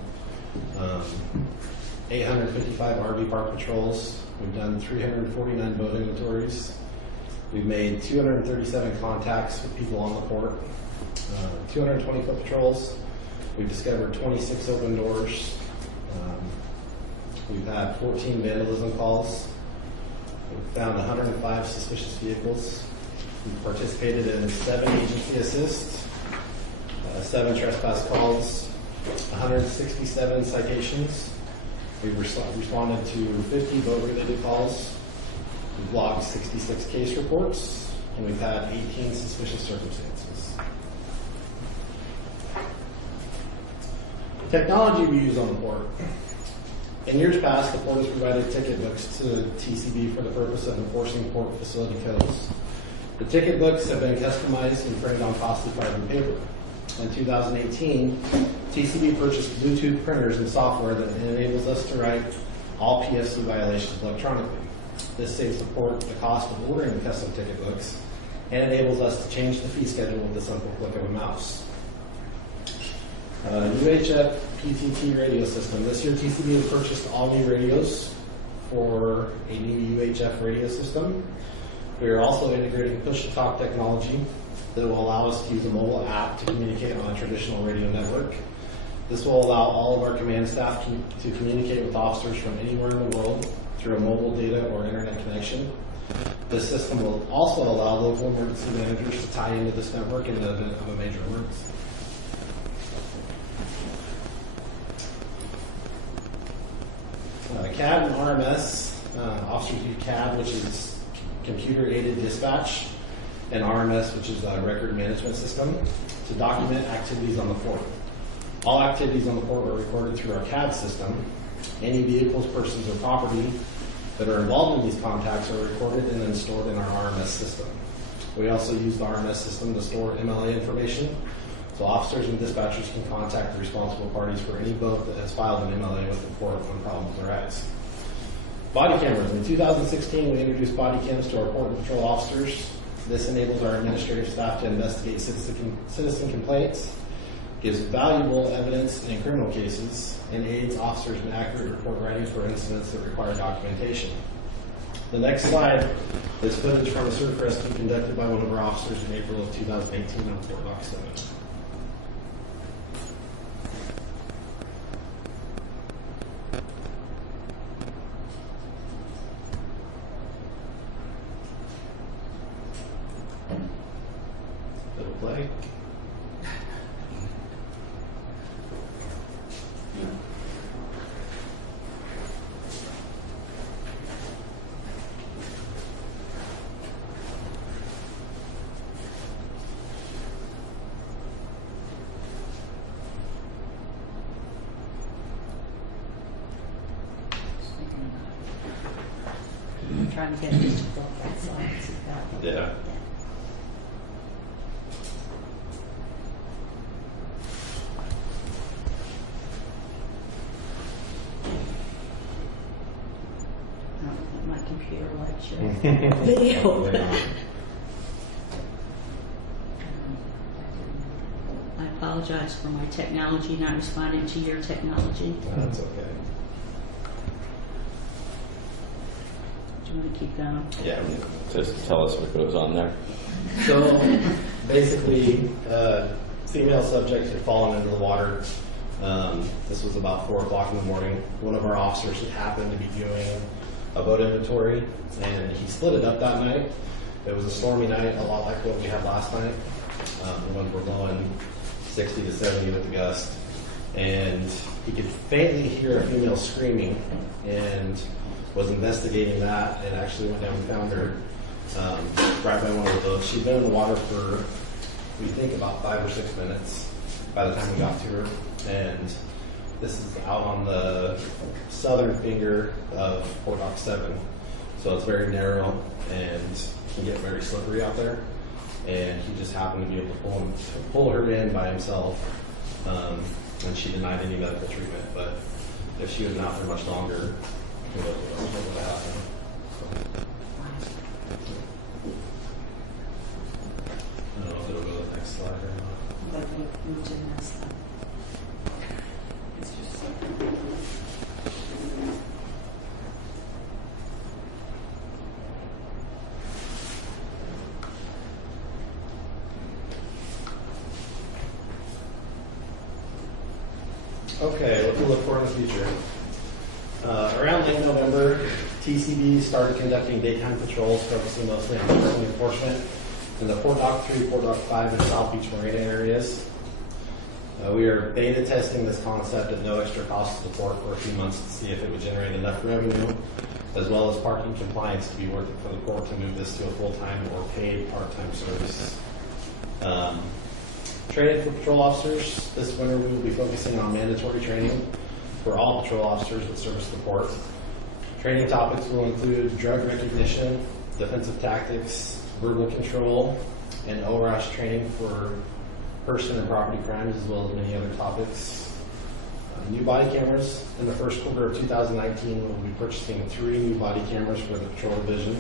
855 RV park patrols. We've done 349 boat inventories. We've made 237 contacts with people on the port. 220 foot patrols. We've discovered 26 open doors. We've had 14 vandalism calls. We've found 105 suspicious vehicles. We've participated in 7 agency assists, 7 trespass calls, 167 citations. We've responded to 50 boat-related calls. We've logged 66 case reports, and we've had 18 suspicious circumstances. The technology we use on the port. In years past, the port has provided ticket books to TCB for the purpose of enforcing port facility codes. The ticket books have been customized and printed on costly carbon paper. In 2018, TCB purchased Bluetooth printers and software that enables us to write all PFC violations electronically. This saves the port the cost of ordering the custom ticket books and enables us to change the fee schedule with the simple click of a mouse. UHF PTT radio system. This year TCB has purchased all new radios for a new UHF radio system. We are also integrating push-to-talk technology that will allow us to use a mobile app to communicate on a traditional radio network. This will allow all of our command staff to communicate with officers from anywhere in the world through a mobile data or internet connection. This system will also allow local emergency managers to tie into this network in the event of a major emergency. CAD and RMS, officers use CAD, which is computer-aided dispatch, and RMS, which is a record management system, to document activities on the port. All activities on the port are recorded through our CAD system. Any vehicles, persons, or property that are involved in these contacts are recorded and then stored in our RMS system. We also use the RMS system to store MLA information, so officers and dispatchers can contact the responsible parties for any boat that has filed an MLA with the port when problems arise. Body cameras. In 2016, we introduced body cams to our port and patrol officers. This enables our administrative staff to investigate citizen complaints, gives valuable evidence in criminal cases, and aids officers in accurate report writing for incidents that require documentation. The next slide is footage from a search rescue conducted by one of our officers in April of 2018 on Fort Knox 7. It'll play. I'm trying to get it to both sides. Yeah. My computer likes your video. I apologize for my technology not responding to your technology. That's okay. Do you want to keep going? Yeah, just tell us what goes on there. So basically, female subject had fallen into the water. This was about 4 o'clock in the morning. One of our officers had happened to be doing a boat inventory, and he split it up that night. It was a stormy night, a lot like what we had last night. The winds were blowing 60 to 70 with the gust, and he could faintly hear a female screaming, and was investigating that, and actually went down and found her. right by one of the boats. She'd been in the water for, we think, about 5 or 6 minutes by the time we got to her. And this is out on the southern finger of Port Dock 7. So it's very narrow and can get very slippery out there. And he just happened to be able to pull her in by himself. And she denied any medical treatment. But if she was out there much longer, who knows what would have happened. I don't know if it'll go to the next slide or not. But we didn't ask them. It's just so. Okay, what to look for in the future. Around late November, TCB started conducting daytime patrols focusing mostly on personal enforcement in the Port Dock 3, Port Dock 5, and South Beach Marina areas. We are beta testing this concept at no extra cost to the port for a few months to see if it would generate enough revenue, as well as parking compliance to be worth it for the port to move this to a full-time or paid part-time service. Training for patrol officers. This winter we will be focusing on mandatory training for all patrol officers that service the port. Training topics will include drug recognition, defensive tactics, verbal control, and ORAS training for person and property crimes, as well as many other topics. New body cameras. In the first quarter of 2019, we'll be purchasing 3 new body cameras for the patrol division.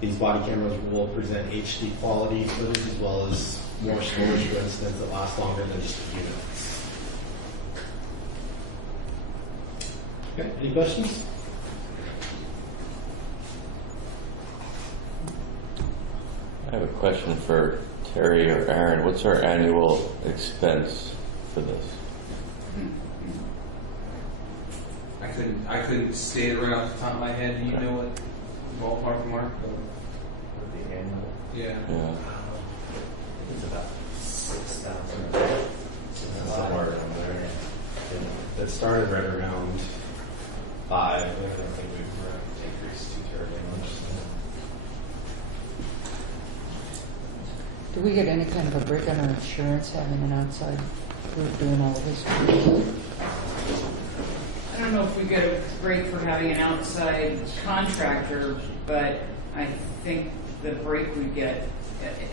These body cameras will present HD quality footage as well as more storage for incidents that last longer than just a few minutes. Okay, any questions? I have a question for Terry or Aaron. What's our annual expense for this? I couldn't say it right off the top of my head. Do you know what ballpark mark? The annual. Yeah. Yeah. It's about 6,000. Somewhere around there. It started right around 5. I don't think we've increased too terribly much. Do we get any kind of a break on our insurance having an outside group doing all of this? I don't know if we get a break for having an outside contractor, but I think the break we get,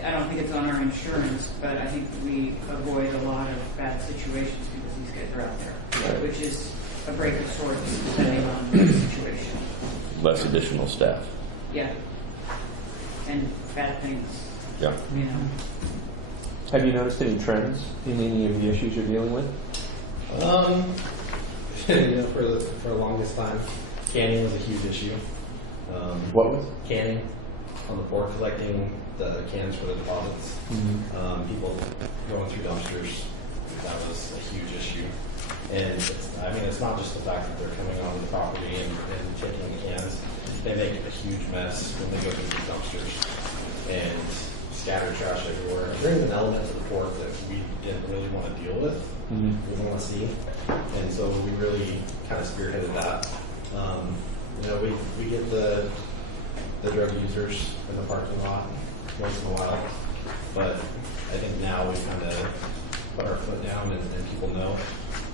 I don't think it's on our insurance, but I think we avoid a lot of bad situations because these guys are out there, Right. which is a break of sorts depending on the situation. Less additional staff. Yeah. And bad things, Yeah. you know. Have you noticed any trends in any of the issues you're dealing with? For the longest time, canning was a huge issue. What was? Canning on the port, collecting the cans for the deposits. People going through dumpsters, that was a huge issue. And it's not just the fact that they're coming onto the property and taking the cans. They make a huge mess when they go through these dumpsters and scatter trash everywhere. It brings an element to the port that we didn't really want to deal with. We didn't want to see. And so we really kind of spearheaded that. We get the drug users in the parking lot once in a while, but I think now we kind of put our foot down and people know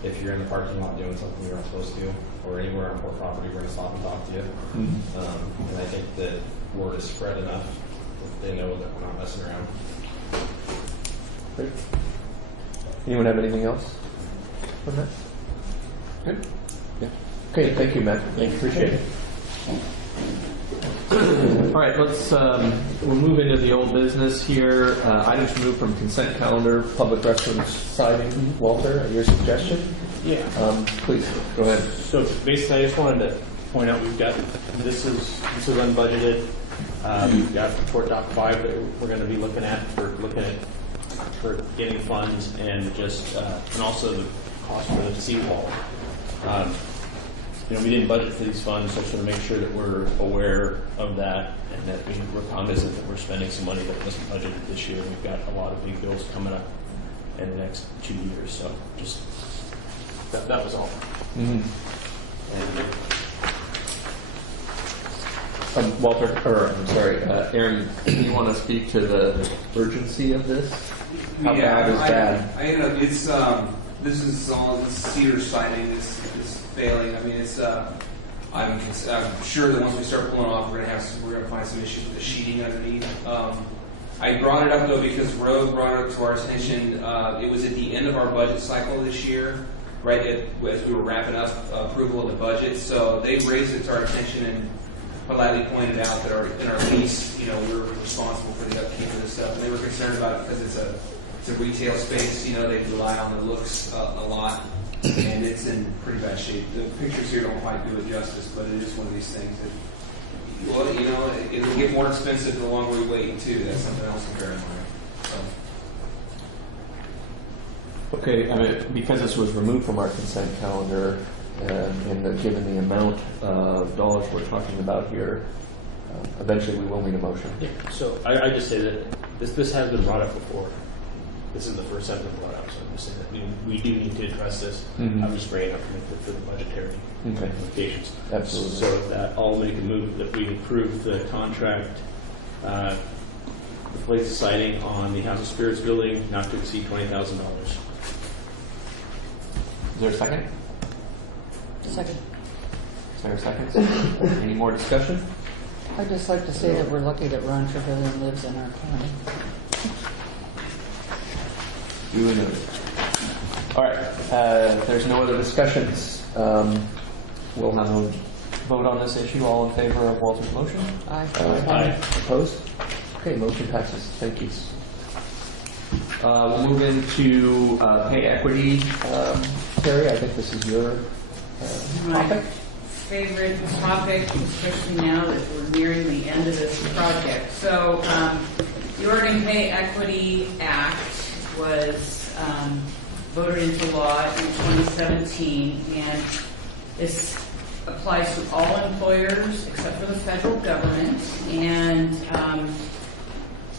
if you're in the parking lot doing something you're not supposed to, or anywhere on port property, we're going to stop and talk to you. And I think that word is spread enough that they know that we're not messing around. Great. Anyone have anything else on that? Good. Yeah. Okay, thank you, Matt. Appreciate it. All right, we'll move into the old business here. Items removed from consent calendar, public restrooms siding. Walter, your suggestion? Yeah. Please, go ahead. So basically, I just wanted to point out we've got this is unbudgeted. We've got Port Dock 5 that we're going to be looking at for getting funds and just and also the cost for the seawall. We didn't budget for these funds, so I just want to make sure that we're aware of that and that we're cognizant that we're spending some money that wasn't budgeted this year. We've got a lot of big bills coming up in the next 2 years, so just that was all. And Walter, or I'm sorry, Aaron, do you want to speak to the urgency of this? How bad is bad? I ended up, it's, this is all, this cedar siding is failing. I mean, it's, I'm sure that once we start pulling off, we're gonna find some issues with the sheeting underneath. I brought it up though because Rogue brought it to our attention. It was at the end of our budget cycle this year, right as we were wrapping up approval of the budget. So they raised it to our attention and politely pointed out that in our lease, you know, we were responsible for the upkeep of this stuff, and they were concerned about it because it's a retail space. You know, they rely on the looks a lot, and it's in pretty bad shape. The pictures here don't quite do it justice, but it is one of these things that. Well, you know, it'll get more expensive the longer we wait, too. That's something else to bear in mind. So. Okay, I mean, because this was removed from our consent calendar, and given the amount of dollars we're talking about here, eventually we will need a motion. Yeah, so I just say that this has been brought up before. This is the first time it's been brought up, so I'm just saying that we do need to address this. Mm-hmm. I'm just bringing up for the budgetary implications. Absolutely. So that I'll make a move that we approve the contract, replace the siding on the House of Spirits building, not to exceed $20,000. Is there a second? Second. Is there a second? Any more discussion? I'd just like to say that we're lucky that Ron Trevelyan lives in our county. Duly noted. All right. If there's no other discussions, we'll have a vote on this issue. All in favor of Walter's motion? Aye. Aye. Opposed? Okay, motion passes. Thank you. We'll move into pay equity. Terry, I think this is your topic. Favorite topic, especially now that we're nearing the end of this project. So, the Oregon Pay Equity Act was voted into law in 2017, and this applies to all employers except for the federal government, and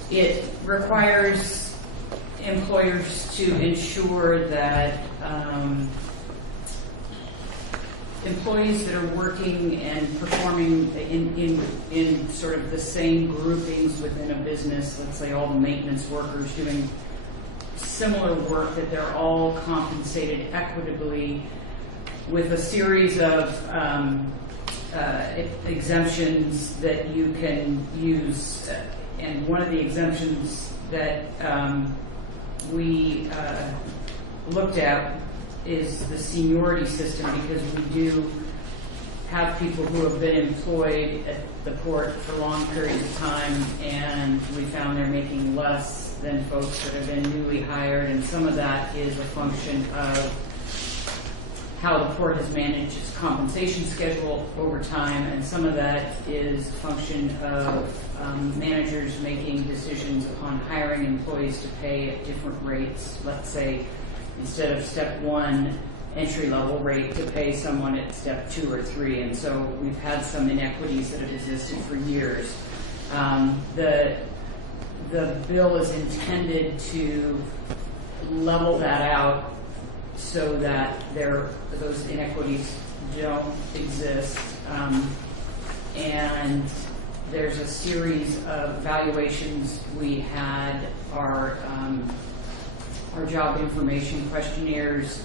it requires employers to ensure that employees that are working and performing in sort of the same groupings within a business, let's say all the maintenance workers doing similar work, that they're all compensated equitably with a series of exemptions that you can use. And one of the exemptions that we looked at is the seniority system, because we do have people who have been employed at the port for long periods of time, and we found they're making less than folks that have been newly hired, and some of that is a function of how the port has managed its compensation schedule over time, and some of that is a function of managers making decisions upon hiring employees to pay at different rates. Let's say instead of step 1 entry-level rate, to pay someone at step 2 or 3, and so we've had some inequities that have existed for years. The bill is intended to level that out so that those inequities don't exist, and there's a series of evaluations. We had our job information questionnaires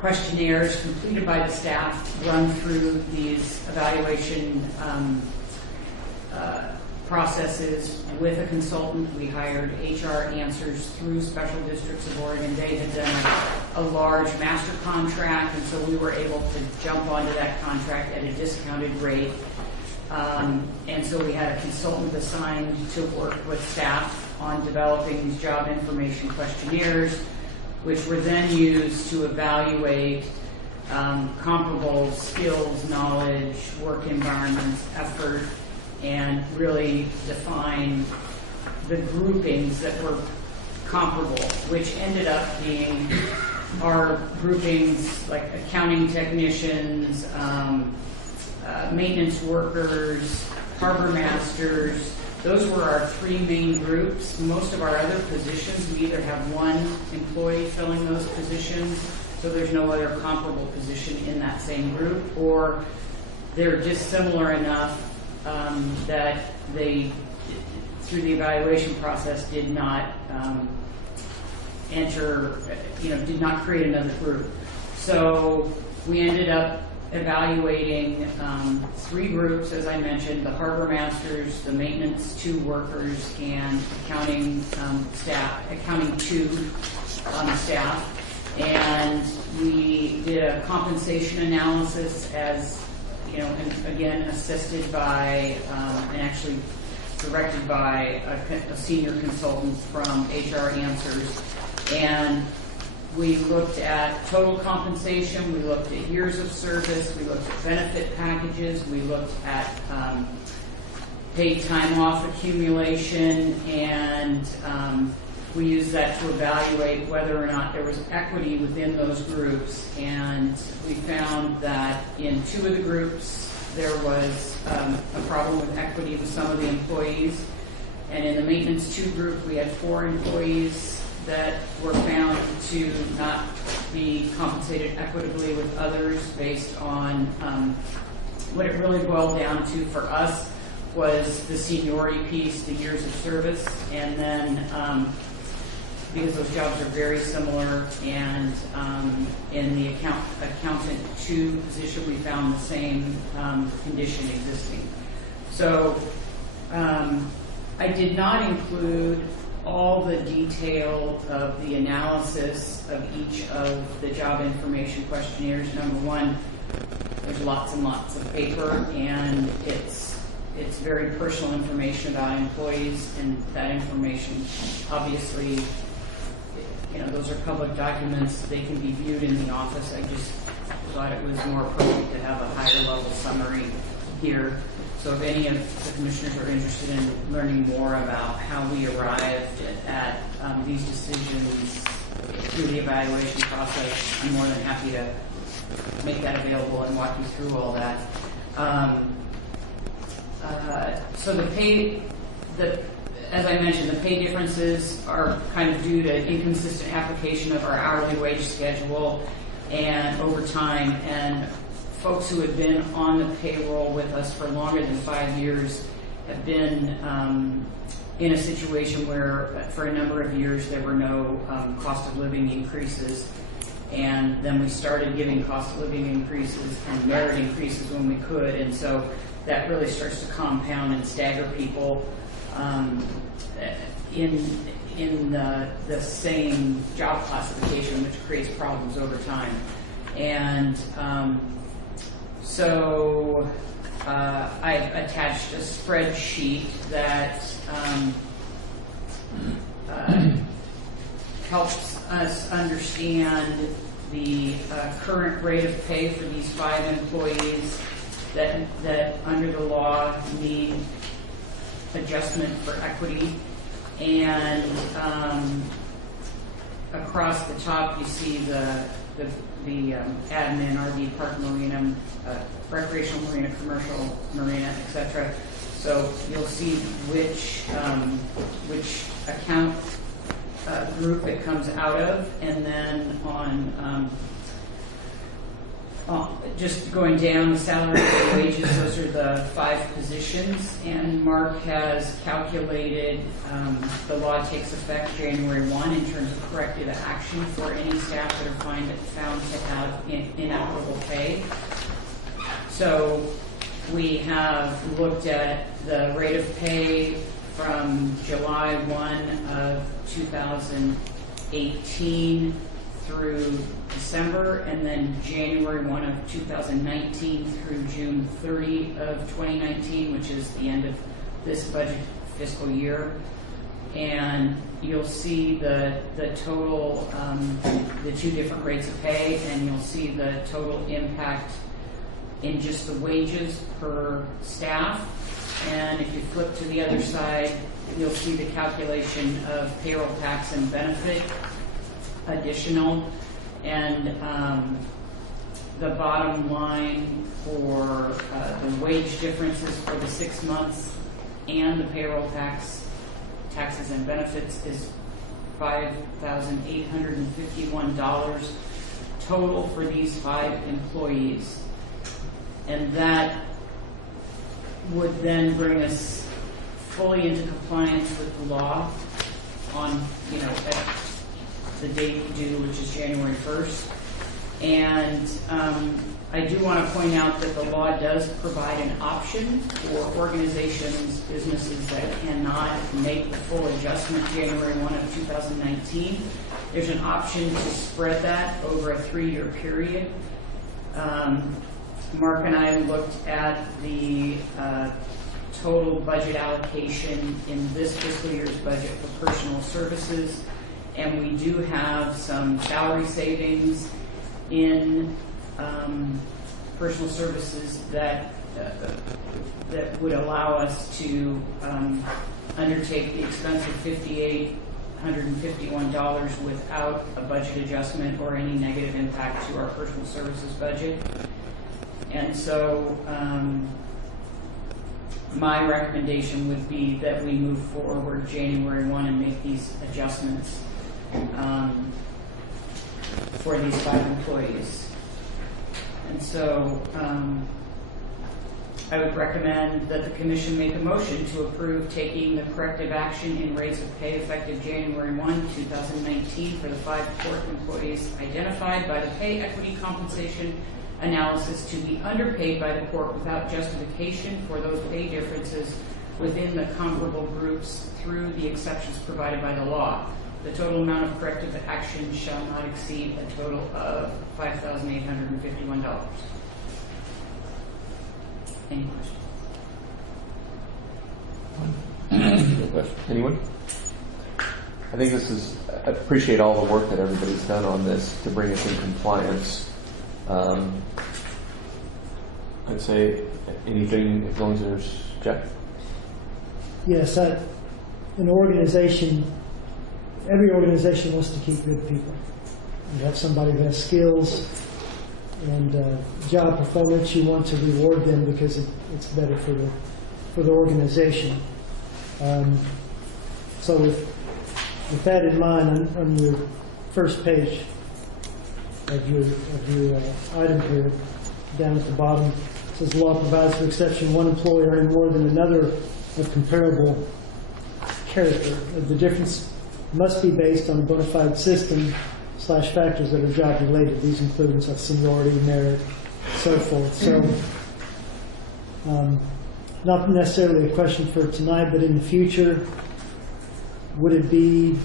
completed by the staff run through these evaluation processes with a consultant. We hired HR Answers through Special Districts of Oregon. They had done a large master contract, and so we were able to jump onto that contract at a discounted rate. And so we had a consultant assigned to work with staff on developing these job information questionnaires, which were then used to evaluate comparable skills, knowledge, work environments, effort, and really define the groupings that were comparable, which ended up being our groupings like accounting technicians, maintenance workers, harbor masters. Those were our 3 main groups. Most of our other positions, we either have one employee filling those positions, so there's no other comparable position in that same group, or they're dissimilar enough that they, through the evaluation process, did not did not create another group. So we ended up evaluating 3 groups, as I mentioned: the harbor masters, the maintenance 2 workers, and accounting staff, accounting 2 on the staff. And we did a compensation analysis, as you know, and again assisted by and actually directed by a senior consultant from HR Answers. And we looked at total compensation, we looked at years of service, we looked at benefit packages, we looked at paid time off accumulation, and we used that to evaluate whether or not there was equity within those groups. And we found that in 2 of the groups there was a problem with equity with some of the employees. And in the maintenance 2 group, we had 4 employees that were found to not be compensated equitably with others based on what it really boiled down to for us was the seniority piece, the years of service, and then because those jobs are very similar, and in the accountant 2 position, we found the same condition existing. So I did not include all the detail of the analysis of each of the job information questionnaires. Number one, there's lots and lots of paper, and it's very personal information about employees, and that information, obviously, those are public documents. They can be viewed in the office. I just thought it was more appropriate to have a higher level summary here. So if any of the commissioners are interested in learning more about how we arrived at these decisions through the evaluation process, I'm more than happy to make that available and walk you through all that. So as I mentioned, the pay differences are kind of due to inconsistent application of our hourly wage schedule and overtime. And folks who have been on the payroll with us for longer than 5 years have been in a situation where for a number of years there were no cost of living increases. And then we started giving cost of living increases and merit increases when we could. And so that really starts to compound and stagger people in the same job classification, which creates problems over time. And so I attached a spreadsheet that helps us understand the current rate of pay for these 5 employees that under the law need adjustment for equity. And across the top you see the admin, RV, park, marina, recreational marina, commercial marina, etc. So you'll see which account group it comes out of, and then on just going down the salaries and wages, those are the 5 positions, and Mark has calculated the law takes effect January 1 in terms of corrective action for any staff that are found to have inequitable pay. So we have looked at the rate of pay from July 1 of 2018 through December, and then January 1 of 2019 through June 30 of 2019, which is the end of this budget fiscal year. And you'll see the total, the 2 different rates of pay, and you'll see the total impact in just the wages per staff. And if you flip to the other side, you'll see the calculation of payroll tax and benefit additional, and the bottom line for the wage differences for the 6 months and the payroll taxes and benefits is $5,851 total for these 5 employees. And that would then bring us fully into compliance with the law on, at the date due, which is January 1st. And I do want to point out that the law does provide an option for organizations, businesses that cannot make the full adjustment January 1 of 2019. There's an option to spread that over a 3-year period. Mark and I looked at the total budget allocation in this fiscal year's budget for personal services, and we do have some salary savings in personal services that would allow us to undertake the expense of $5,851 without a budget adjustment or any negative impact to our personal services budget. And so my recommendation would be that we move forward January 1 and make these adjustments for these 5 employees. And so I would recommend that the Commission make a motion to approve taking the corrective action in rates of pay effective January 1, 2019 for the 5 court employees identified by the pay equity compensation analysis to be underpaid by the court without justification for those pay differences within the comparable groups through the exceptions provided by the law. The total amount of corrective action shall not exceed a total of $5,851. Any questions? Anyone? I think this is, I appreciate all the work that everybody's done on this to bring us in compliance. I'd say anything, as long as there's, Jack? Yes, an organization, every organization wants to keep good people. You have somebody who has skills and job performance, you want to reward them because it's better for the organization. So with that in mind, on your first page of your item here, down at the bottom, it says the law provides for exception one employee earning more than another of comparable character. The difference must be based on a bona fide system / factors that are job related. These include seniority, merit, so forth. So not necessarily a question for tonight, but in the future, would it be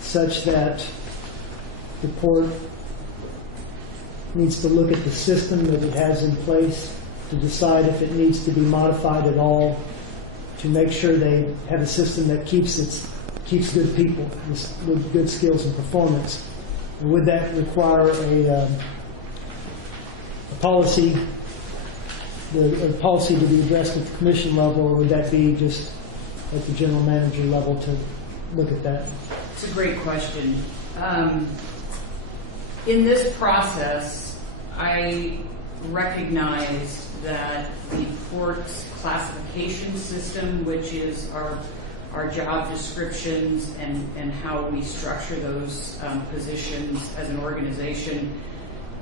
such that the court needs to look at the system that it has in place to decide if it needs to be modified at all to make sure they have a system that keeps good people with good skills and performance? Would that require a policy, a policy to be addressed at the commission level, or would that be just at the general manager level to look at that? It's a great question. In this process, I recognize that the court's classification system, which is our job descriptions and how we structure those positions as an organization,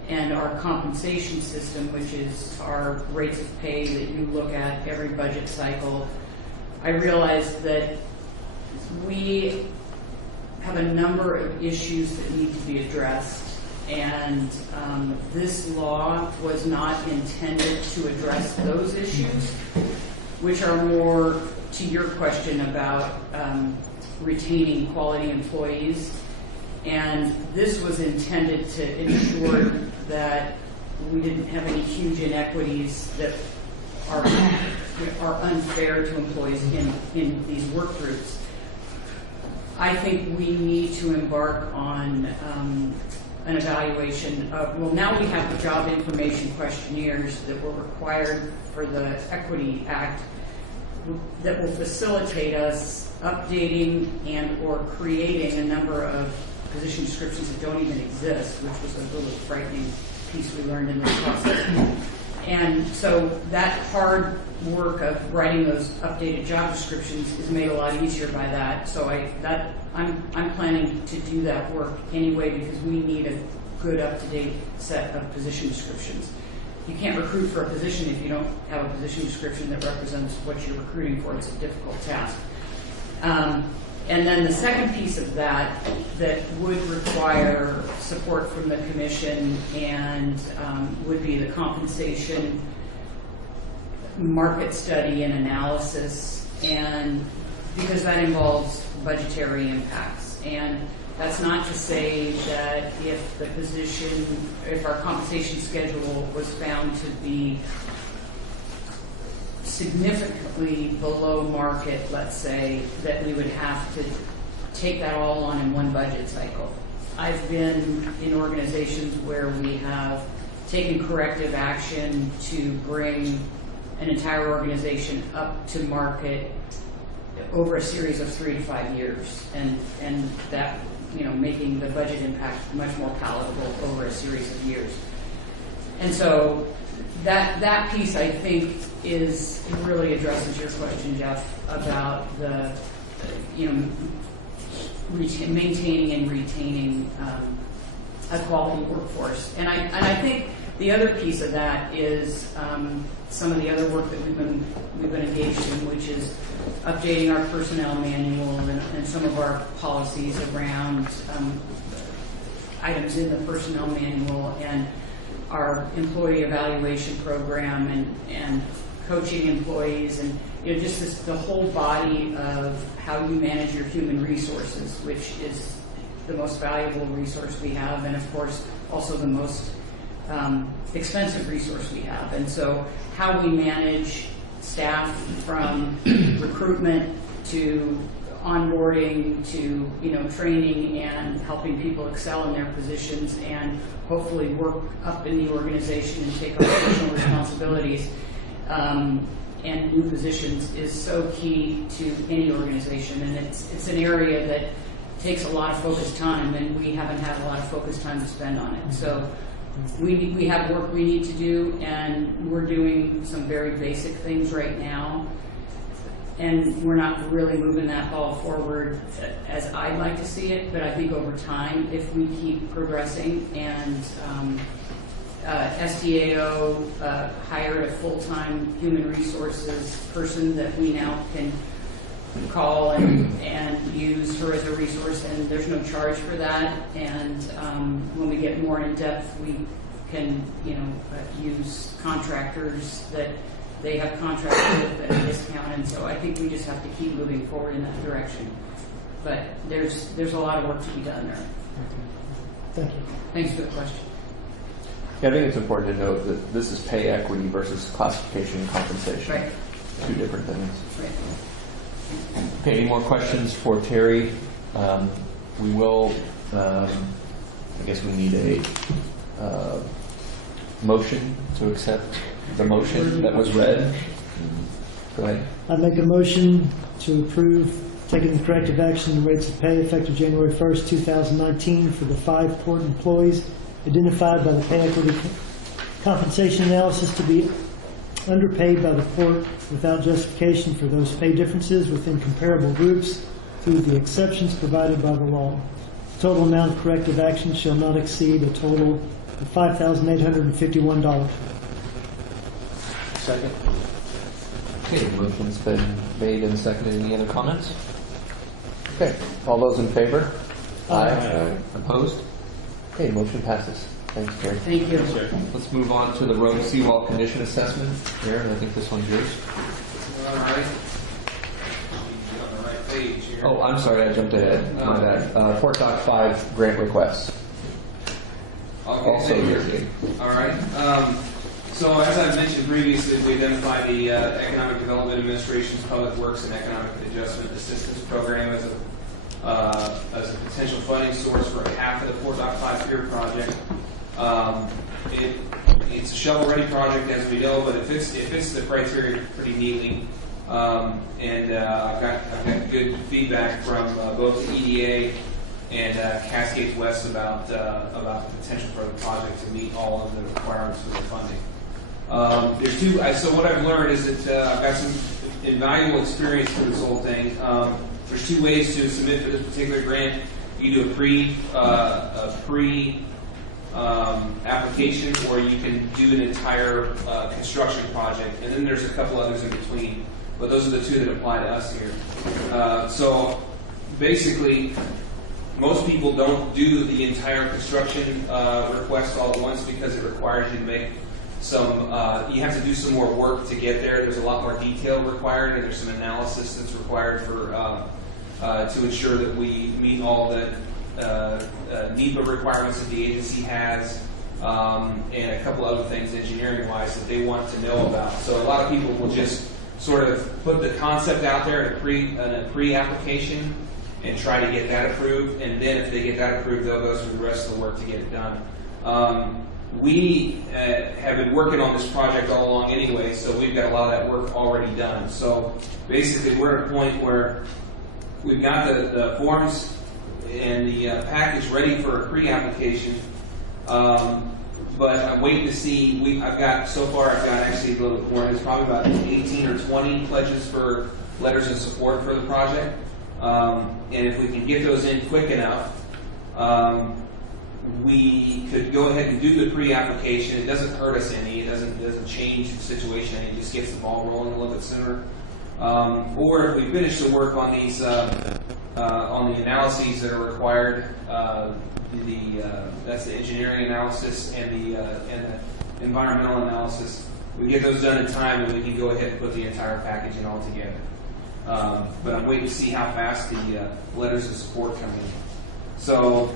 and our compensation system, which is our rates of pay that you look at every budget cycle. I realize that we have a number of issues that need to be addressed, and this law was not intended to address those issues, which are more to your question about retaining quality employees. And this was intended to ensure that we didn't have any huge inequities that are unfair to employees in these work groups. I think we need to embark on an evaluation of, well, now we have the job information questionnaires that were required for the Equity Act that will facilitate us updating and or creating a number of position descriptions that don't even exist, which was a really frightening piece we learned in this process. And so that hard work of writing those updated job descriptions is made a lot easier by that. So I'm planning to do that work anyway, because we need a good up-to-date set of position descriptions. you can't recruit for a position if you don't have a position description that represents what you're recruiting for. It's a difficult task. And then the second piece of that would require support from the commission and would be the compensation market study and analysis, and because that involves budgetary impacts. And that's not to say that if our compensation schedule was found to be significantly below market, let's say, that we would have to take that all on in one budget cycle. I've been in organizations where we have taken corrective action to bring an entire organization up to market over a series of 3 to 5 years, and that, making the budget impact much more palatable over a series of years. And so that piece, I think, really addresses your question, Jeff, about the maintaining and retaining a quality workforce. And I think the other piece of that is some of the other work that we've been engaged in, which is updating our personnel manual and some of our policies around items in the personnel manual, and our employee evaluation program, and coaching employees, and just the whole body of how you manage your human resources, which is the most valuable resource we have, and of course also the most expensive resource we have. And so how we manage staff from recruitment to onboarding to training and helping people excel in their positions and hopefully work up in the organization and take on additional responsibilities and new positions is so key to any organization. And it's an area that takes a lot of focused time, and we haven't had a lot of focused time to spend on it. So we have work we need to do, and we're doing some very basic things right now. And we're not really moving that ball forward as I'd like to see it, but I think over time, if we keep progressing, and SDAO hired a full-time human resources person that we now can call and use her as a resource, and there's no charge for that. And when we get more in depth, we can use contractors that they have contracts with at a discount. And so I think we just have to keep moving forward in that direction. But there's a lot of work to be done there. Thank you. Thanks for the question. Yeah, I think it's important to note that this is pay equity versus classification and compensation. Right. Two different things. Right. Okay, any more questions for Terry? We will, I guess we need a motion to accept the motion that was read. Go ahead. I make a motion to approve taking the corrective action and rates of pay effective January 1st, 2019 for the 5 port employees identified by the pay equity compensation analysis to be underpaid by the port without justification for those pay differences within comparable groups through the exceptions provided by the law. The total amount of corrective action shall not exceed a total of $5,851. Second. Okay, the motion's been made and seconded. Any other comments? Okay, all those in favor? Aye. Opposed? Okay, motion passes. Thanks, Terry. Thank you. Let's move on to the road seawall condition assessment. Aaron, I think this one's yours. All right. On the right page here. Oh, I'm sorry, I jumped ahead. My bad. Port Doc 5 grant requests. Also yours. All right. So as I mentioned previously, we identified the Economic Development Administration's Public Works and Economic Adjustment Assistance Program as a potential funding source for half of the Port Doc 5 pier project. It's a shovel-ready project, as we know, but it fits the criteria pretty neatly. And I've got good feedback from both the EDA and Cascades West about the potential for the project to meet all of the requirements for the funding. So what I've learned is that I've got some invaluable experience for this whole thing. There's 2 ways to submit for this particular grant. You do a application, or you can do an entire construction project. And then there's a couple others in between, but those are the two that apply to us here. So basically, most people don't do the entire construction request all at once because it requires you to make some, you have to do some more work to get there. There's a lot more detail required, and there's some analysis that's required for to ensure that we meet all the NEPA requirements that the agency has, and a couple other things engineering-wise that they want to know about. So a lot of people will just sort of put the concept out there in a pre-application and try to get that approved, and then if they get that approved, they'll go through the rest of the work to get it done. We have been working on this project all along anyway, so we've got a lot of that work already done. So basically, we're at a point where we've got the forms and the package ready for a pre-application, but I'm waiting to see. I've got actually a little bit more. There's probably about 18 or 20 pledges for letters of support for the project, and if we can get those in quick enough, we could go ahead and do the pre-application. It doesn't hurt us any. It doesn't change the situation any. It just gets the ball rolling a little bit sooner. Or if we finish the work on these on the analyses that are required, that's the engineering analysis and the environmental analysis. We get those done in time, and we can go ahead and put the entire package in all together. But I'm waiting to see how fast the letters of support come in. So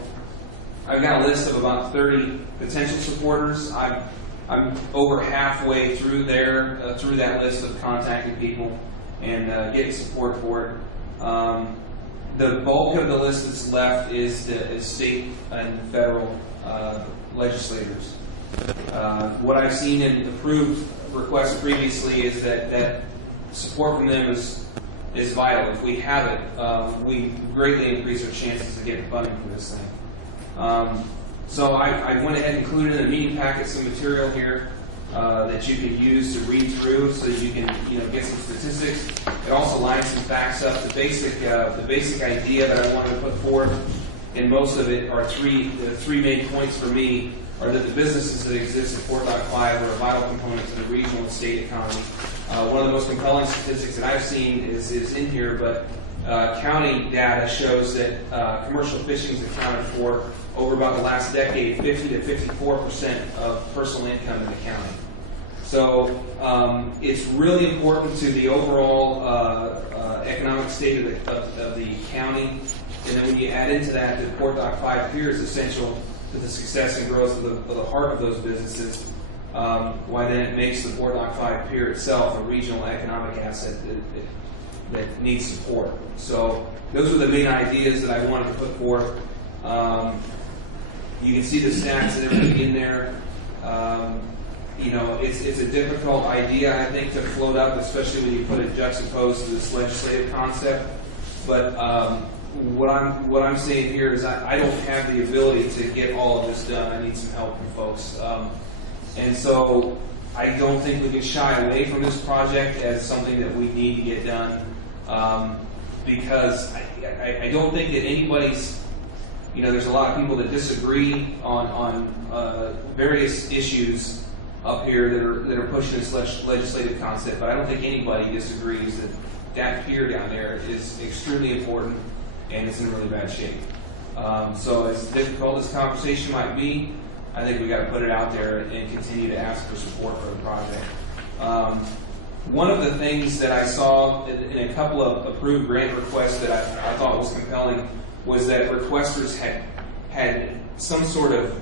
I've got a list of about 30 potential supporters. I'm over halfway through through that list of contacting people and getting support for it. The bulk of the list that's left is the state and federal legislators. What I've seen in approved requests previously is that support from them is vital. If we have it, we greatly increase our chances of getting funding for this thing. So I went ahead and included in the meeting packet some material here that you can use to read through, so you can get some statistics. It also lines some facts up. The basic idea that I wanted to put forth, and most of it are the three main points for me are that the businesses that exist in Fort Dodge 5 are a vital component to the regional and state economy. One of the most compelling statistics that I've seen is in here, but county data shows that commercial fishing is accounted for over about the last decade 50 to 54% of personal income in the county. So it's really important to the overall economic state of the county. And then when you add into that the Fort Dodge 5 Pier is essential to the success and growth of the heart of those businesses, why then it makes the Fort Dodge 5 Pier itself a regional economic asset that needs support. So those are the main ideas that I wanted to put forth. You can see the stats and everything in there. It's a difficult idea, I think, to float up, especially when you put it juxtaposed to this legislative concept. But what I'm saying here is I don't have the ability to get all of this done. I need some help from folks. And so I don't think we can shy away from this project as something that we need to get done, because I don't think that anybody's, there's a lot of people that disagree on various issues up here that are pushing this legislative concept, but I don't think anybody disagrees that pier down there is extremely important and it's in really bad shape. So as difficult as conversation might be, I think we got to put it out there and continue to ask for support for the project. One of the things that I saw in a couple of approved grant requests that I thought was compelling was that requesters had some sort of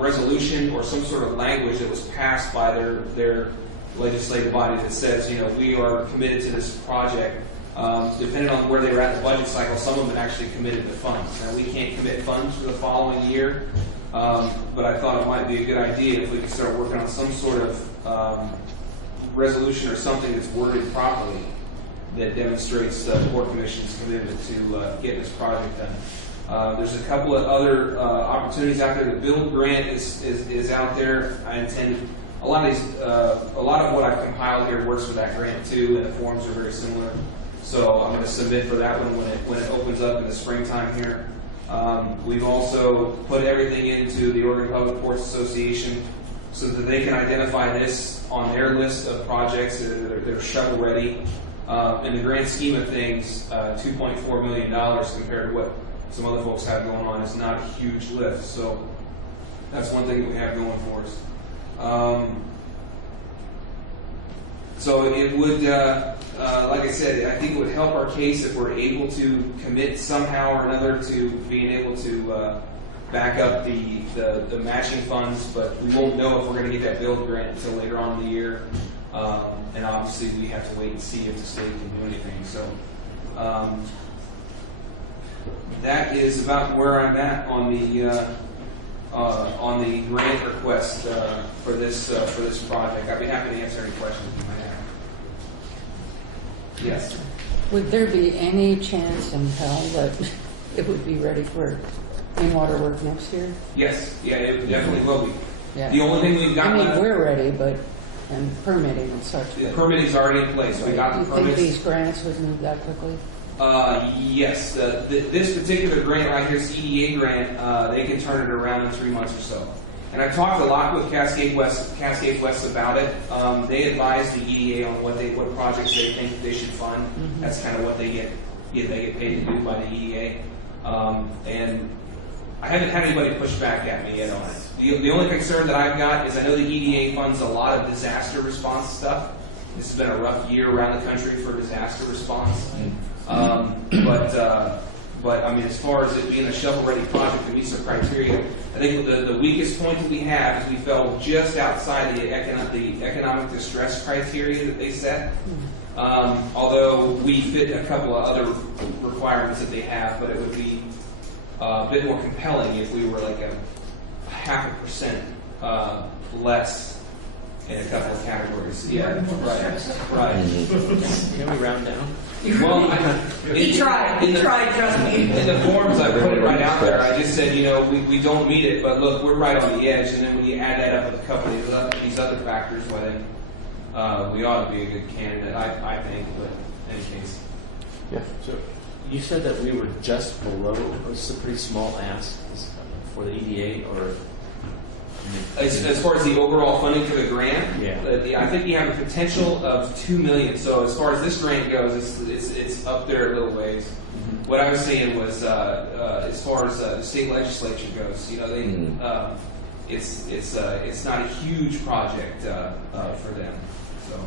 resolution or some sort of language that was passed by their legislative body that says, we are committed to this project. Depending on where they were at in the budget cycle, some of them actually committed to funds. Now, we can't commit funds for the following year, but I thought it might be a good idea if we could start working on some sort of resolution or something that's worded properly that demonstrates the Port Commission's commitment to getting this project done. There's a couple of other opportunities out there. The Build grant is out there. I intend a lot of what I've compiled here works with that grant too, and the forms are very similar. So I'm going to submit for that one when it opens up in the springtime here. We've also put everything into the Oregon Public Ports Association so that they can identify this on their list of projects that are shovel ready. In the grand scheme of things, $2.4 million compared to what some other folks have going on is not a huge lift. So that's one thing that we have going for us. So it would, like I said, I think it would help our case if we're able to commit somehow or another to being able to back up the matching funds, but we won't know if we're going to get that build grant until later on in the year. And obviously we have to wait and see if the state can do anything. So that is about where I'm at on the grant request for this project. I'd be happy to answer any questions you might have. Yes. Would there be any chance in hell that it would be ready for in-water work next year? Yes. Yeah, it definitely will be. Yeah. The only thing we've got I mean, left, we're ready, but and permitting and such. the permitting's already in place. We got Do the you think permits. these grants would move that quickly? Yes. This particular grant right here, this EDA grant, they can turn it around in 3 months or so. And I've talked a lot with Cascade West about it. They advise the EDA on what projects they think they should fund. Mm-hmm. That's kind of what they get paid to do by the EDA. And I haven't had anybody push back at me yet on it. The only concern that I've got is I know the EDA funds a lot of disaster response stuff. This has been a rough year around the country for disaster response. But I mean, as far as it being a shovel-ready project that meets the criteria, I think the weakest point that we have is we fell just outside the economic distress criteria that they set. Although we fit a couple of other requirements that they have, but it would be a bit more compelling if we were like a 0.5% less in a couple of categories. Yeah, right. Can we round down? Well, He tried, trust me. in the forms, I put it right out there. I just said, we don't meet it, but look, we're right on the edge. And then when you add that up with a couple of these other factors, well, then we ought to be a good candidate, I think. But in any case, Yeah. So you said that we were just below, it's a pretty small ask for the EDA, or? as far as the overall funding for the grant, Yeah. I think you have a potential of $2 million. So as far as this grant goes, it's up there a little ways. Mm-hmm. What I was saying was, as far as the state legislature goes, it's not a huge project for them. So.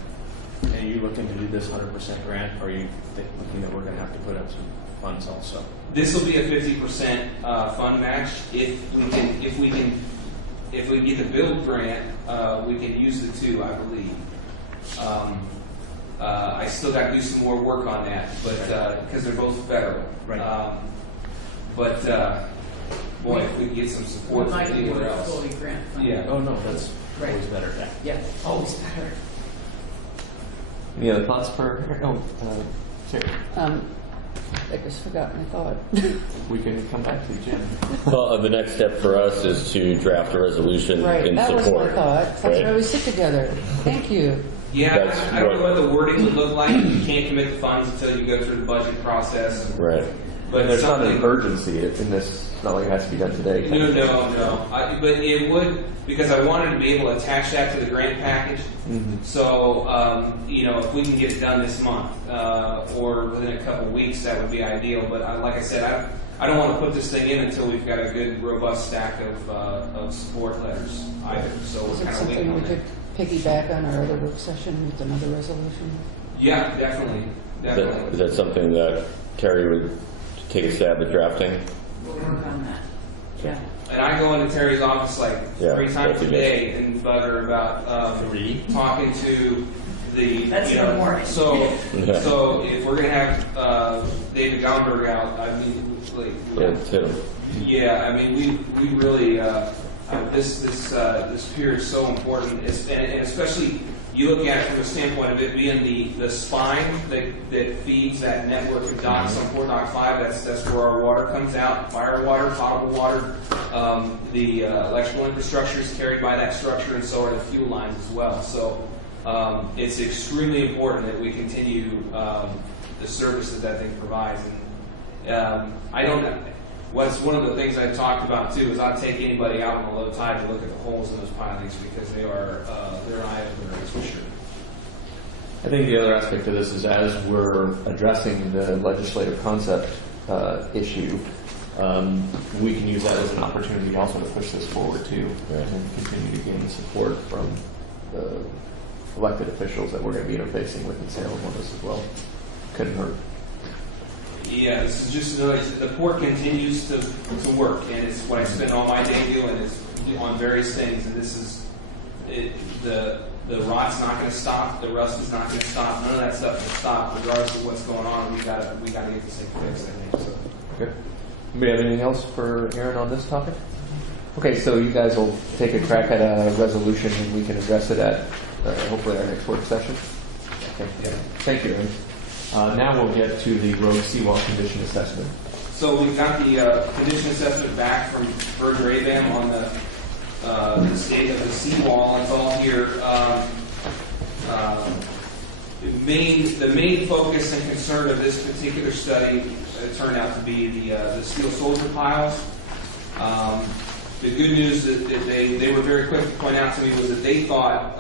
And are you looking to do this 100% grant, or are you thinking that we're going to have to put up some funds also? This will be a 50% fund match. If we get the build grant, we can use the two, I believe. I still got to do some more work on that, but because they're both federal. Right. Boy, if we can get some support from anywhere else. Fully grant funded. Yeah. Oh no, that's Right. always better. Yeah, always better. Any other thoughts for? Sure. I just forgot my thought. We can come back to Jim. Well, the next step for us is to draft a resolution Right, in that was support. my thought. That's right? why we sit together. Thank you. Yeah, That's I don't know what- what the wording would look like. You can't commit the funds until you go through the budget process. Right. But there's not an something- urgency in this. It's not like it has to be done today. No. But it would, because I wanted to be able to attach that to the grant package. Mm-hmm. So, if we can get it done this month or within a couple of weeks, that would be ideal. But like I said, I don't want to put this thing in until we've got a good, robust stack of support letters either. So Is we're it kind of waiting something on we that. could piggyback on our other work session with another resolution? Yeah, definitely. Is that something that Terry would take a stab at drafting? We'll work on that. Yeah. And I go into Terry's office like Yeah, 3 times that's a a day and bugger about talking to the. That's in the morning. So Yeah. if we're gonna have David Gomberg out, I mean, That's him. yeah, I mean, we really this pier is so important, and especially you look at it from the standpoint of it being the spine that feeds that network of docks on Fort Dock 5. That's where our water comes out, fire water, potable water. The electrical infrastructure is carried by that structure, and so are the fuel lines as well. So it's extremely important that we continue the service that thing provides. And I don't. what's one of the things I talked about too is I'd take anybody out on a low tide to look at the holes in those pilings because they're an eye opener, that's for sure. I think the other aspect of this is as we're addressing the legislative concept issue, we can use that as an opportunity also to push this forward too, and continue to gain support from the elected officials that we're going to be interfacing with in Salem on this as well. Couldn't hurt. Yeah, this is just the port continues to work, and it's what I spend all my day doing is on various things, and this is the rot's not going to stop, the rust is not going to stop, none of that stuff will stop regardless of what's going on. We got to get this thing fixed, I think. So. Okay. Anybody have anything else for Aaron on this topic? Okay, so you guys will take a crack at a resolution and we can address it at hopefully our next work session. Okay. Yeah. Thank you, Aaron. Now we'll get to the road seawall condition assessment. So we've got the condition assessment back from Berger Abam on the state of the seawall. It's all here. The main focus and concern of this particular study turned out to be the steel soldier piles. The good news that they were very quick to point out to me was that they thought,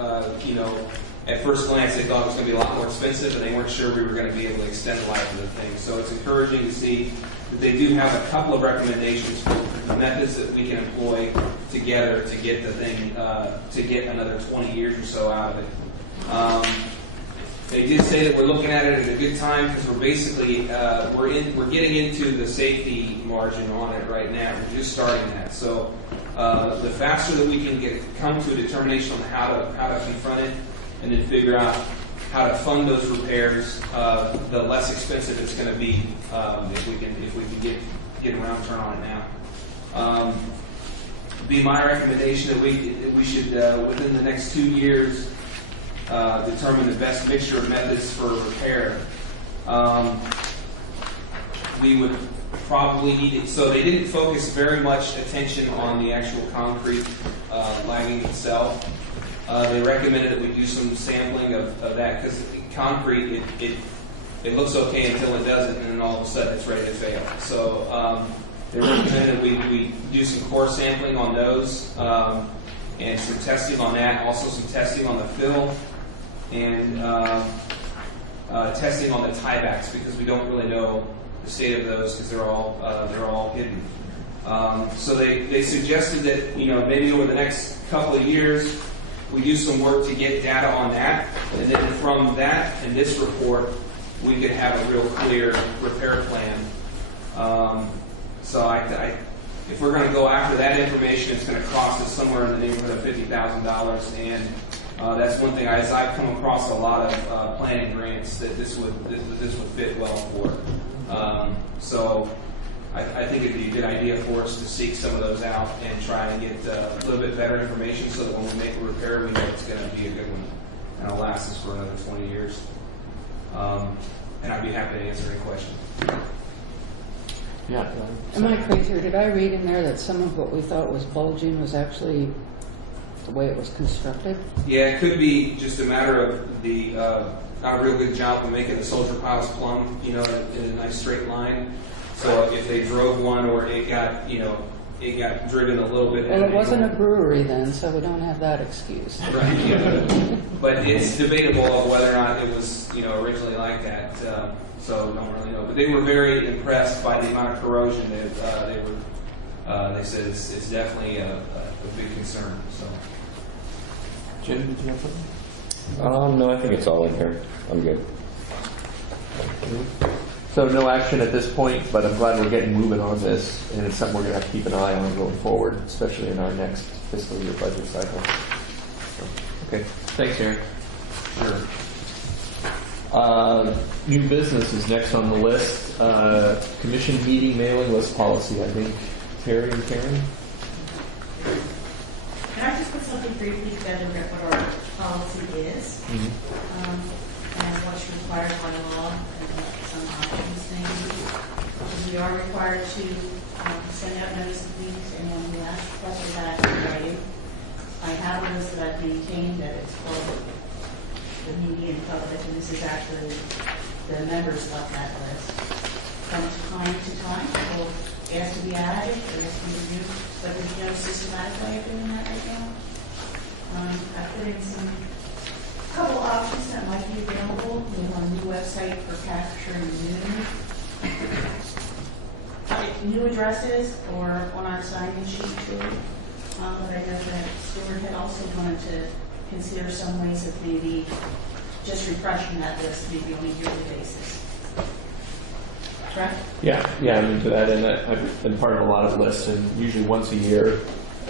at first glance they thought it was going to be a lot more expensive, and they weren't sure we were going to be able to extend the life of the thing. So it's encouraging to see that they do have a couple of recommendations for methods that we can employ together to get the thing to get another 20 years or so out of it. They did say that we're looking at it at a good time because we're basically we're getting into the safety margin on it right now. We're just starting that. So the faster that we can come to a determination on how to confront it, and then figure out how to fund those repairs, the less expensive it's going to be if we can get around turn on it now. Be my recommendation that we should within the next 2 years. Determine the best mixture of methods for repair. We would probably need it. So they didn't focus very much attention on the actual concrete lining itself. They recommended that we do some sampling of that because concrete, it looks okay until it doesn't, and then all of a sudden it's ready to fail. So they recommended that we do some core sampling on those and some testing on that, also some testing on the fill, and testing on the tiebacks because we don't really know the state of those because they're all hidden. So they suggested that maybe over the next couple of years we do some work to get data on that, and then from that and this report we could have a real clear repair plan. So if we're going to go after that information, it's going to cost us somewhere in the neighborhood of $50,000, and that's one thing. As I've come across a lot of planning grants that this would fit well for. So I think it'd be a good idea for us to seek some of those out and try and get a little bit better information so that when we make a repair, we know it's going to be a good one and it'll last us for another 20 years. And I'd be happy to answer any questions. Yeah. Am I crazy, or did I read in there that some of what we thought was bulging was actually the way it was constructed? Yeah, it could be just a matter of the not a real good job of making the soldier piles plumb, in a nice straight line. So if they drove one or it got driven a little bit. Well, it wasn't a brewery then, so we don't have that excuse. Right. Yeah. But it's debatable of whether or not it was, originally like that. So don't really know. But they were very impressed by the amount of corrosion that they said it's definitely a big concern. So. Jim, did you have something? No, I think it's all in here. I'm good. So no action at this point, but I'm glad we're getting moving on this, and it's something we're going to have to keep an eye on going forward, especially in our next fiscal year budget cycle. So, okay, thanks, Aaron. Sure. New business is next on the list. Commission meeting mailing list policy, I think. Terry and Karen? Can I just put something briefly together about what our policy is, and what's required by law, and some options maybe. We are required to send out notice of meetings, and when we ask for that in writing, I have a list that I've maintained that it's called the media and public, and this is actually the members left that list. From time to time, people asked to be added, or asked to be reviewed, but there's no systematic way of doing that right now. I put in some couple options that might be available. We have a new website for capturing new addresses or on our sign-in sheet too. But I know that Stuart had also wanted to consider some ways of maybe just refreshing that list, maybe on a yearly basis. Correct? Yeah, I'm into that, and I've been part of a lot of lists, and usually once a year,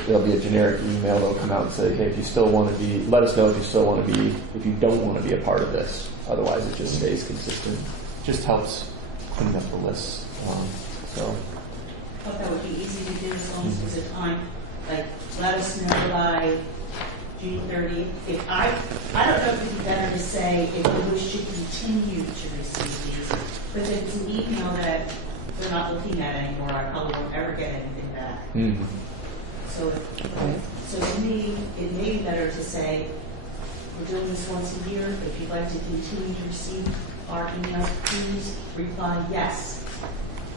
there'll be a generic email that'll come out and say, hey, if you still want to be, let us know if you still want to be, if you don't want to be a part of this. Otherwise, it just stays consistent. Just helps clean up the list. So. I thought that would be easy to do as long as there's a time, like, let us know by June 30th. If I don't know if it'd be better to say if you wish to continue to receive these, but if it's an email that we're not looking at anymore, I probably won't ever get anything back. Mm-hmm. So to me, it may be better to say, we're doing this once a year. If you'd like to continue to receive our emails, please reply yes.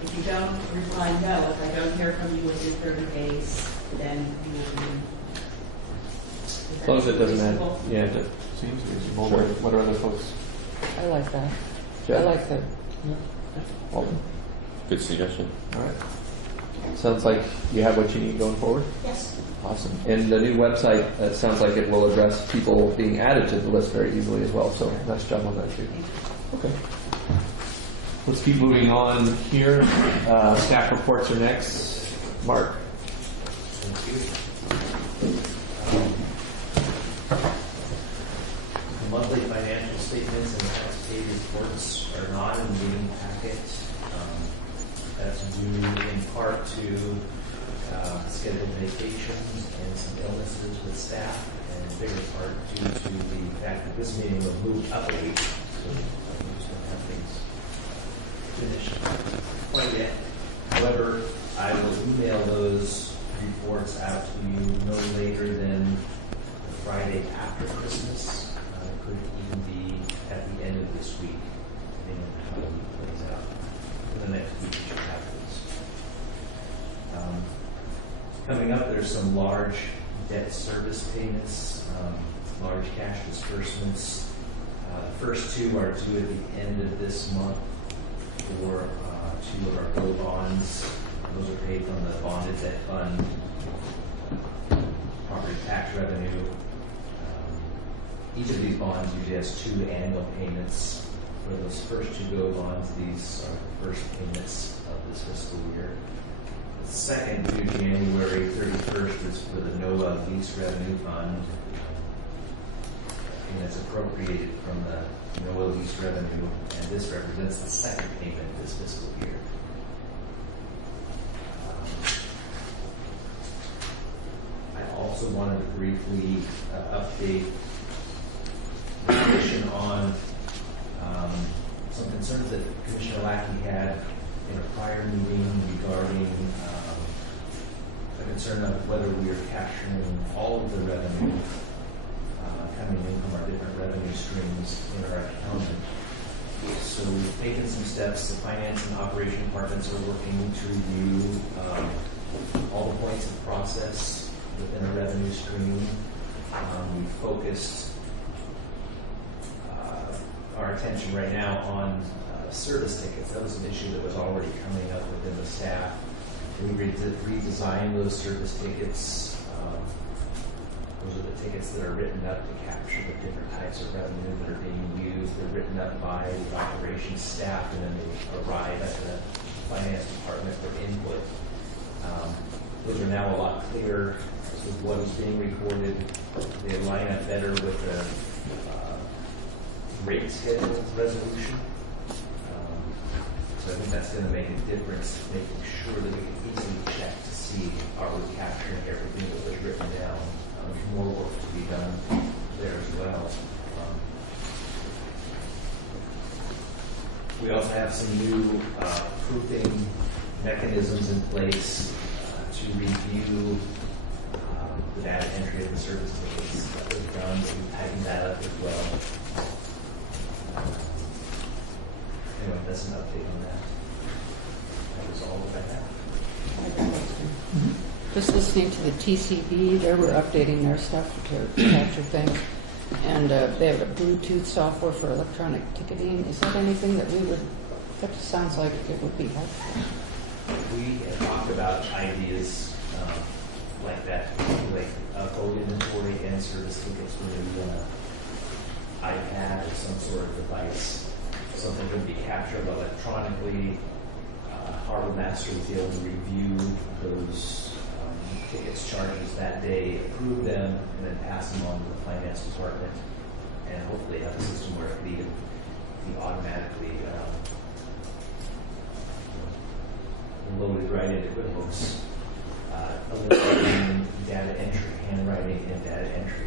If you don't, reply no. If I don't hear from you within 30 days, then you will be. As long as it doesn't add, yeah, it seems reasonable. Sure. What are other folks? I like that. Jeff? I like that. Alden? Good suggestion. All right. Sounds like you have what you need going forward? Yes. Awesome. And the new website, sounds like it will address people being added to the list very easily as well. So nice job on that too. Okay. Let's keep moving on here. Staff reports are next. Mark. The monthly financial statements and tax paid reports are not in the meeting packet. That's due in part to scheduled vacations and some illnesses with staff, and in bigger part due to the fact that this meeting will move up a week. So we just don't have things finished quite yet. However, I will email those reports out to you no later than the Friday after Christmas. It could even be at the end of this week, depending on how the week plays out. In the next week, you should have those. Coming up, there's some large debt service payments, large cash disbursements. The first two are due at the end of this month for two of our GO bonds. Those are paid from the bonded debt fund, property tax revenue. Each of these bonds usually has 2 annual payments. For those first 2 GO bonds, these are the first payments of this fiscal year. The second, due January 31st, is for the NOAA Lease Revenue Fund. And it's appropriated from the NOAA Lease Revenue, and this represents the second payment this fiscal year. I also wanted to briefly update the Commission on some concerns that Commissioner Lackey had in a prior meeting regarding a concern of whether we are capturing all of the revenue coming in from our different revenue streams in our accounting. So we've taken some steps. The finance and operation departments are working to review all the points of process within a revenue stream. We focused our attention right now on service tickets. That was an issue that was already coming up within the staff. We redesigned those service tickets. Those are the tickets that are written up to capture the different types of revenue that are being used. They're written up by the operations staff, and then they arrive at the finance department for input. Those are now a lot clearer as to what is being recorded. They line up better with the rate schedule resolution. So I think that's going to make a difference, making sure that we can easily check to see are we capturing everything that was written down. There's more work to be done there as well. We also have some new proofing mechanisms in place to review the data entry of the service tickets that was done. So we tightened that up as well. Anyway, that's an update on that. That was all that I have. Just listening to the TCB, they were updating their stuff to capture things. And they have a Bluetooth software for electronic ticketing. Is that anything that we would, that sounds like it would be helpful. We had talked about ideas like that, like code inventory and service tickets where maybe on an iPad or some sort of device, something could be captured electronically. Harbor Master would be able to review those tickets, charges that day, approve them, and then pass them on to the finance department, and hopefully have a system where it could even be automatically loaded right into QuickBooks, eliminating data entry, handwriting and data entry.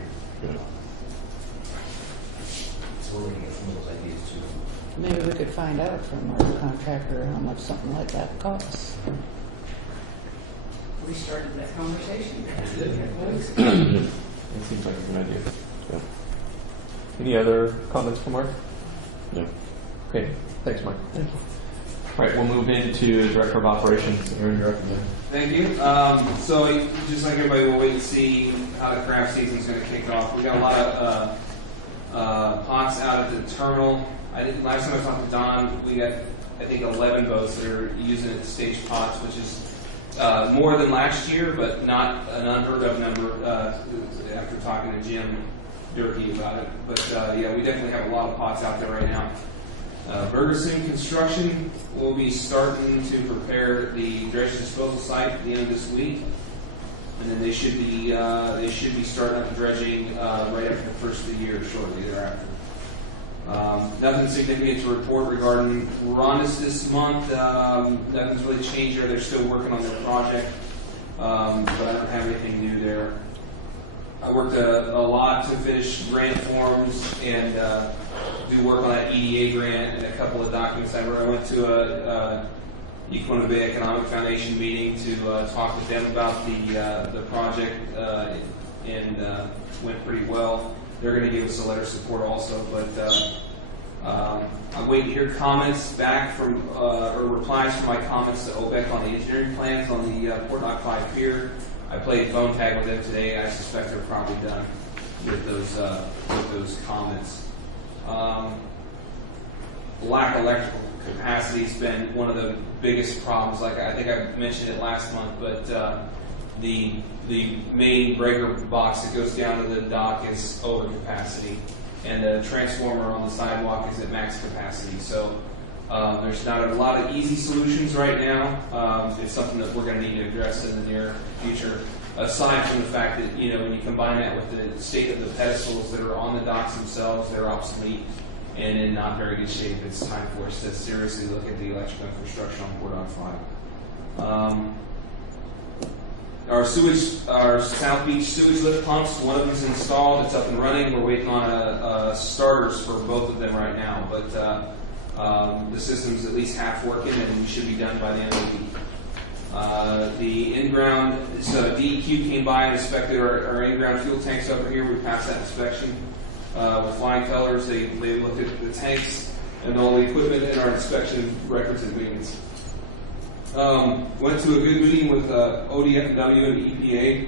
So we're looking at some of those ideas too. Maybe we could find out from our contractor how much something like that costs. We started that conversation. That seems like a good idea. Yeah. Any other comments from Mark? No. Okay, thanks, Mark. Thank you. All right, we'll move into Director of Operations. Aaron, you're up again. Thank you. So just like everybody, we'll wait and see how the craft season is going to kick off. We got a lot of pots out at the terminal. Last time I talked to Don, we got, I think, 11 boats that are using it to stage pots, which is more than last year, but not an unheard of number after talking to Jim Durkee about it. But yeah, we definitely have a lot of pots out there right now. Bergerson Construction will be starting to prepare the dredge disposal site at the end of this week, and then they should be starting up the dredging right after the first of the year, shortly thereafter. Nothing significant to report regarding Rondis this month. Nothing's really changed there. They're still working on their project, but I don't have anything new there. I worked a lot to finish grant forms and do work on that EDA grant and a couple of documents I wrote. I went to a Equina Bay Economic Foundation meeting to talk with them about the project, and went pretty well. They're going to give us a letter of support also, but I'm waiting to hear comments back from, or replies from my comments to OPEC on the engineering plans on the Port Dock 5 pier. I played phone tag with them today. I suspect they're probably done with those comments. Lack of electrical capacity has been one of the biggest problems. Like I think I mentioned it last month, but the main breaker box that goes down to the dock is over capacity, and the transformer on the sidewalk is at max capacity. So there's not a lot of easy solutions right now. It's something that we're going to need to address in the near future. Aside from the fact that, when you combine that with the state of the pedestals that are on the docks themselves, they're obsolete and in not very good shape. It's time for us to seriously look at the electrical infrastructure on Port Dock 5. Our South Beach sewage lift pumps, one of them is installed. It's up and running. We're waiting on starters for both of them right now, but the system's at least half working, and we should be done by the end of the week. The in-ground, so DEQ came by and inspected our in-ground fuel tanks over here. We passed that inspection with flying colors. They looked at the tanks and all the equipment in our inspection records and maintenance. Went to a good meeting with ODFW and EPA.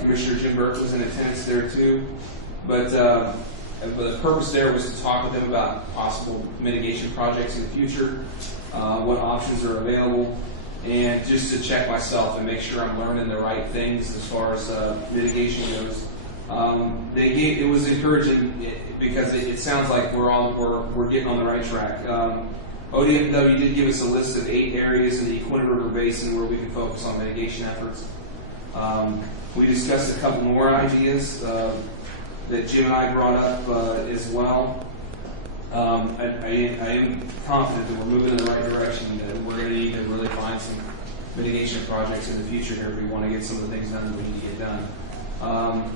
Commissioner Jim Burke was in attendance there too. But the purpose there was to talk with them about possible mitigation projects in the future, what options are available, and just to check myself and make sure I'm learning the right things as far as mitigation goes. It was encouraging because it sounds like we're getting on the right track. ODFW did give us a list of 8 areas in the Equina River Basin where we can focus on mitigation efforts. We discussed a couple more ideas that Jim and I brought up as well. I am confident that we're moving in the right direction, that we're going to need to really find some mitigation projects in the future here if we want to get some of the things done that we need to get done.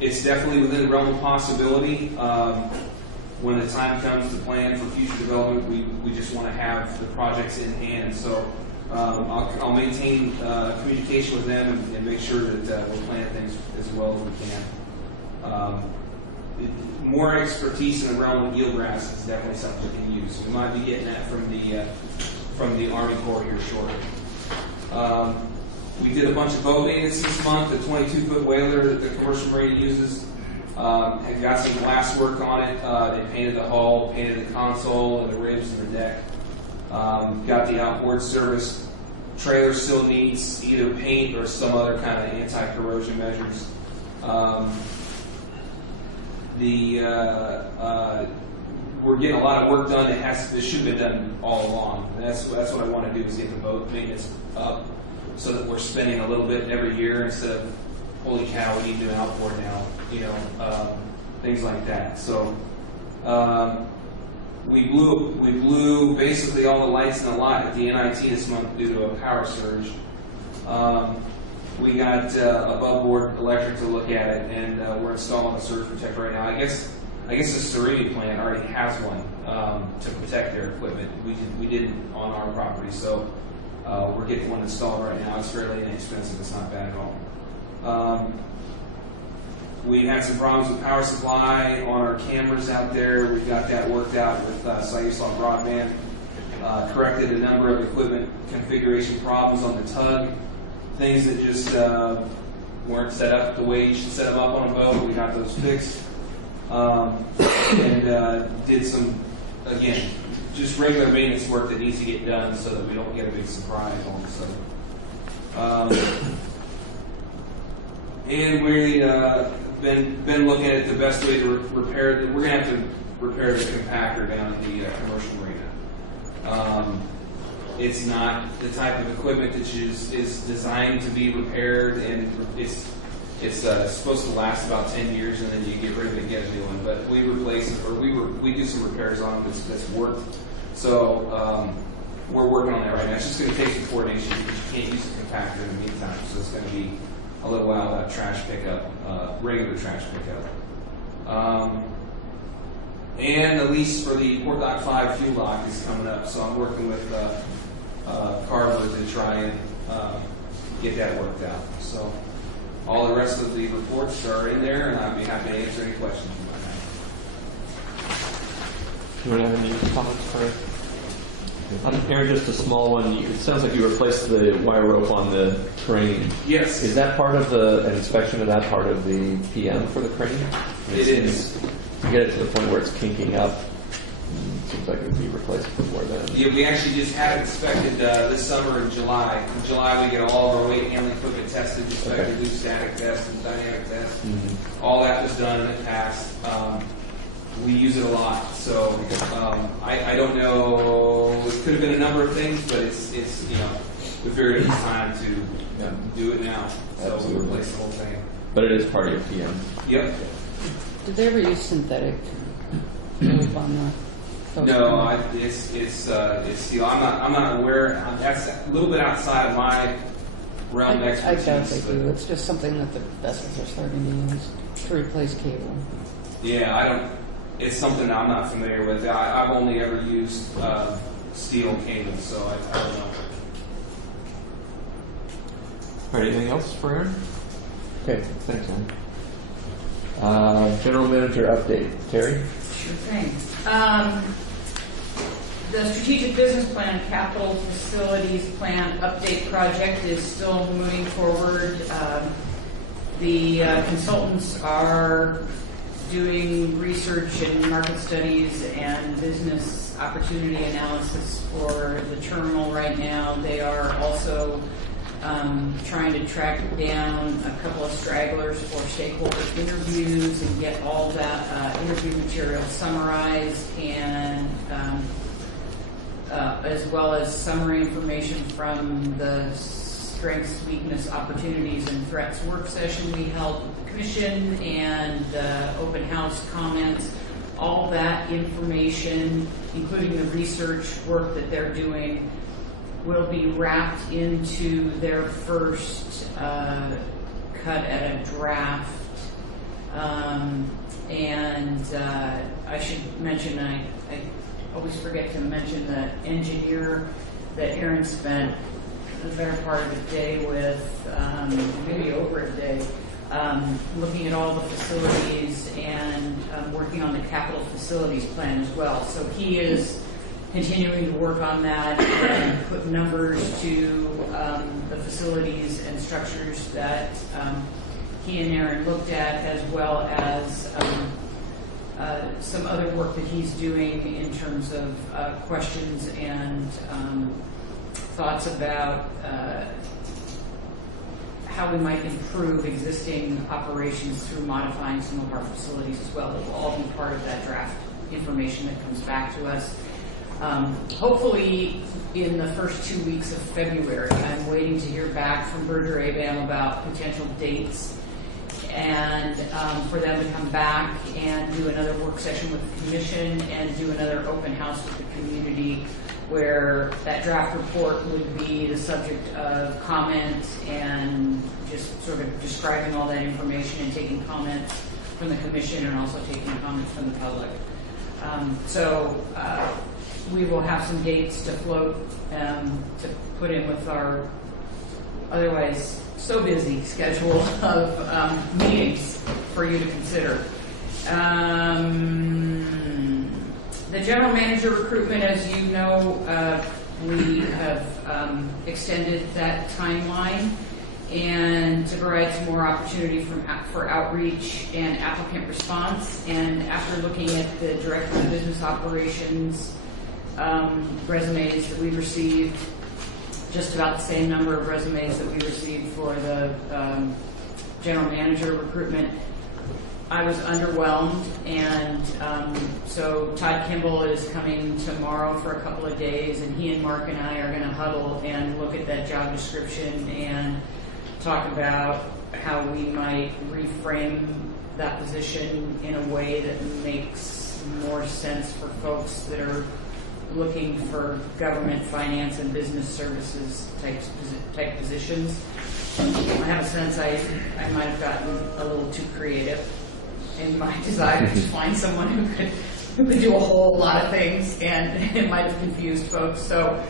It's definitely within the realm of possibility. When the time comes to plan for future development, we just want to have the projects in hand. So I'll maintain communication with them and make sure that we're planning things as well as we can. More expertise in the realm of eelgrass is definitely something we can use. We might be getting that from the Army Corps here shortly. We did a bunch of boat maintenance this month. The 22-foot whaler that the commercial marine uses had got some glass work on it. They painted the hull, painted the console and the ribs and the deck. Got the outboard service. Trailer still needs either paint or some other kind of anti-corrosion measures. We're getting a lot of work done that should have been done all along. And that's what I want to do is get the boat maintenance up so that we're spending a little bit every year instead of, holy cow, we need to do an outboard now, things like that. So we blew basically all the lights in the lot at the NIT this month due to a power surge. We got above board electric to look at it, and we're installing a surge protector right now. I guess the Cerini plant already has one to protect their equipment. We didn't on our property, so we're getting one installed right now. It's fairly inexpensive. It's not bad at all. We had some problems with power supply on our cameras out there. We got that worked out with Siuslaw Broadband. Corrected a number of equipment configuration problems on the tug. Things that just weren't set up the way you should set them up on a boat. We got those fixed. And did some, again, just regular maintenance work that needs to get done so that we don't get a big surprise all of a sudden. And we been looking at the best way to repair. We're going to have to repair the compactor down at the commercial marina. It's not the type of equipment that is designed to be repaired, and it's supposed to last about 10 years, and then you get rid of it and get a new one. But we replace it, or we do some repairs on it that's worked. So we're working on that right now. It's just going to take some coordination because you can't use the compactor in the meantime. So it's going to be a little while that trash pickup, regular trash pickup. And the lease for the Port Dock 5 fuel dock is coming up, so I'm working with Carver to try and get that worked out. So all the rest of the reports are in there, and I'd be happy to answer any questions you might have. Do you have any comments for Aaron, just a small one. It sounds like you replaced the wire rope on the crane. Yes. Is that part of an inspection of that part of the PM for the crane? It is. To get it to the point where it's kinking up, it seems like it would be replaced before then. Yeah, we actually just had it inspected this summer in July. In July, we get all of our weight handling equipment tested, inspected, do static tests and dynamic tests. Mm-hmm. All that was done and it passed. We use it a lot, so I don't know. It could have been a number of things, but it's we figured it was time to do it now. So we replaced the whole thing. But it is part of your PM. Yep. Did they ever use synthetic rope on the? No, it's steel. I'm not aware. That's a little bit outside of my realm of expertise. I doubt they do. It's just something that the vessels are starting to use to replace cable. Yeah, It's something that I'm not familiar with. I've only ever used steel cables, so I don't know. All right, anything else for Aaron? Okay, thanks, Aaron. General Manager update. Terry? Sure thing. The strategic business plan, capital facilities plan update project is still moving forward. The consultants are doing research and market studies and business opportunity analysis for the terminal right now. They are also trying to track down a couple of stragglers for stakeholder interviews and get all that interview material summarized, and as well as summary information from the strengths, weakness, opportunities, and threats work session we held with the Commission, and open house comments. All that information, including the research work that they're doing, will be wrapped into their first cut at a draft. I should mention, I always forget to mention the engineer that Aaron spent the better part of the day with, maybe over a day, looking at all the facilities and working on the capital facilities plan as well. So he is continuing to work on that and put numbers to the facilities and structures that he and Aaron looked at, as well as some other work that he's doing in terms of questions and thoughts about how we might improve existing operations through modifying some of our facilities as well. It will all be part of that draft information that comes back to us. Hopefully in the first 2 weeks of February. I'm waiting to hear back from Berger ABAM about potential dates and for them to come back and do another work session with the commission and do another open house with the community, where that draft report would be the subject of comment and just sort of describing all that information and taking comments from the commission and also taking comments from the public. We will have some dates to float to put in with our otherwise so busy schedule of meetings for you to consider. The general manager recruitment, as you know, we have extended that timeline and to provide some more opportunity for outreach and applicant response. And after looking at the director of business operations resumes that we received, just about the same number of resumes that we received for the general manager recruitment, I was underwhelmed, and so Todd Kimball is coming tomorrow for a couple of days, and he and Mark and I are going to huddle and look at that job description and talk about how we might reframe that position in a way that makes more sense for folks that are looking for government, finance, and business services type positions. I have a sense I might have gotten a little too creative in my desire to find someone who could do a whole lot of things, and it might have confused folks. So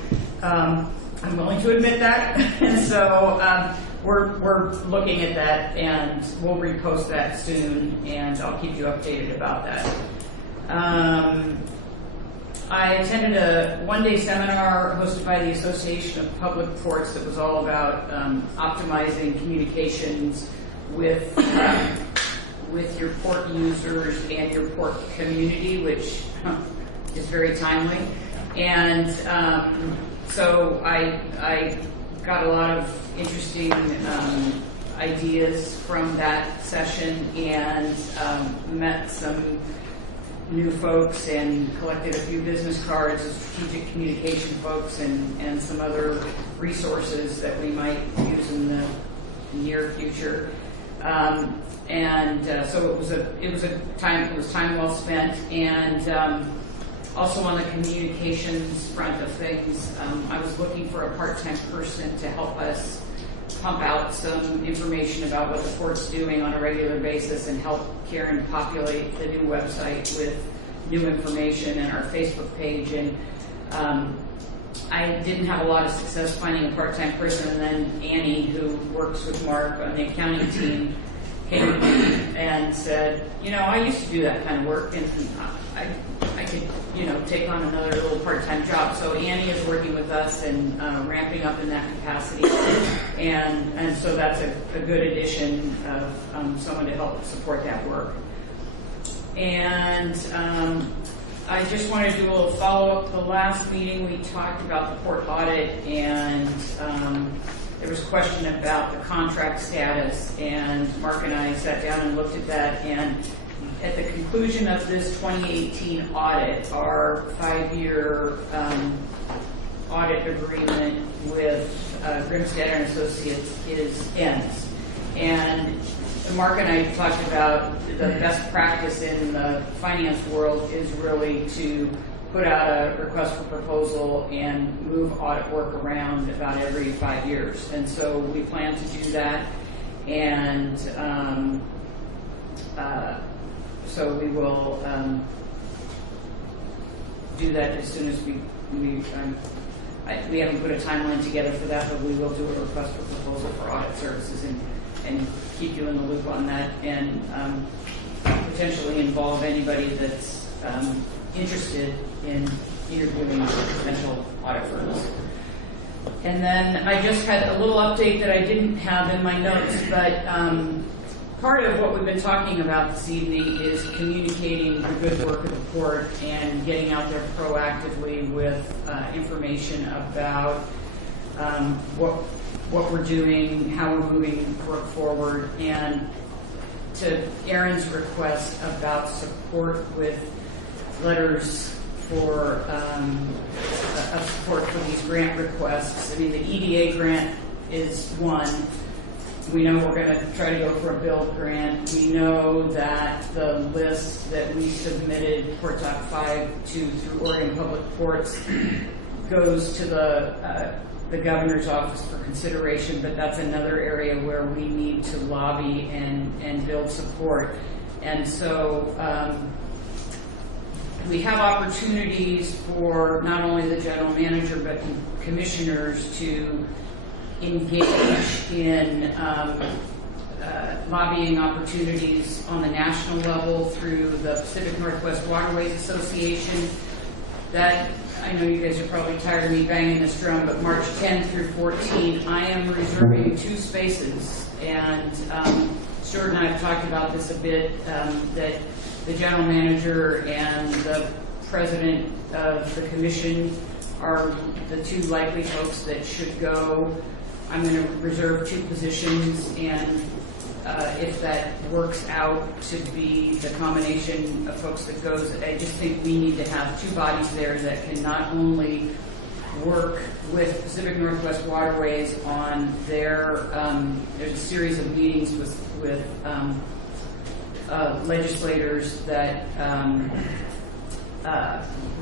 I'm willing to admit that, and so we're looking at that, and we'll repost that soon, and I'll keep you updated about that. I attended a one-day seminar hosted by the Association of Public Ports that was all about optimizing communications with your port users and your port community, which is very timely. And so I got a lot of interesting ideas from that session, and met some new folks and collected a few business cards of strategic communication folks and some other resources that we might use in the near future. So it was time well spent, and also on the communications front of things, I was looking for a part-time person to help us pump out some information about what the port's doing on a regular basis and help Karen populate the new website with new information and our Facebook page. And I didn't have a lot of success finding a part-time person, and then Annie, who works with Mark on the accounting team, came to me and said, I used to do that kind of work, and I could, take on another little part-time job. So Annie is working with us and ramping up in that capacity, and so that's a good addition of someone to help support that work. And I just want to do a little follow-up. The last meeting we talked about the port audit, and there was a question about the contract status, and Mark and I sat down and looked at that, and at the conclusion of this 2018 audit, our 5-year audit agreement with Grimstad and Associates ends. And Mark and I talked about the best practice in the finance world is really to put out a request for proposal and move audit work around about every 5 years. And so we plan to do that, and so we will do that as soon as we haven't put a timeline together for that, but we will do a request for proposal for audit services and keep you in the loop on that, and potentially involve anybody that's interested in interviewing potential audit firms. And then I just had a little update that I didn't have in my notes, but part of what we've been talking about this evening is communicating the good work of the port and getting out there proactively with information about what we're doing, how we're moving work forward, and to Aaron's request about support with letters for of support for these grant requests. I mean, the EDA grant is one. We know we're going to try to go for a build grant. We know that the list that we submitted Port Doc 5 to through Oregon Public Ports goes to the governor's office for consideration, but that's another area where we need to lobby and build support. And so we have opportunities for not only the general manager but commissioners to engage in lobbying opportunities on the national level through the Pacific Northwest Waterways Association. That, I know you guys are probably tired of me banging this drum, but March 10 through 14, I am reserving 2 spaces. And Stuart and I have talked about this a bit, that the general manager and the president of the commission are the 2 likely folks that should go. I'm going to reserve 2 positions, and if that works out to be the combination of folks that goes, I just think we need to have 2 bodies there that can not only work with Pacific Northwest Waterways on there's a series of meetings with legislators that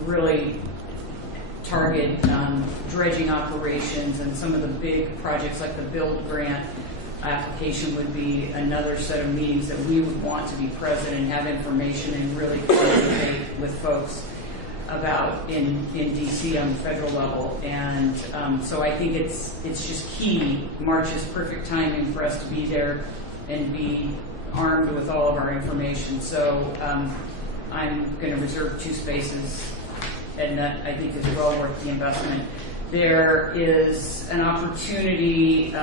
really target dredging operations, and some of the big projects like the build grant application would be another set of meetings that we would want to be present and have information and really communicate with folks about in DC on the federal level. And so I think it's just key. March is perfect timing for us to be there and be armed with all of our information. So I'm going to reserve 2 spaces, and that I think is well worth the investment. There is an opportunity,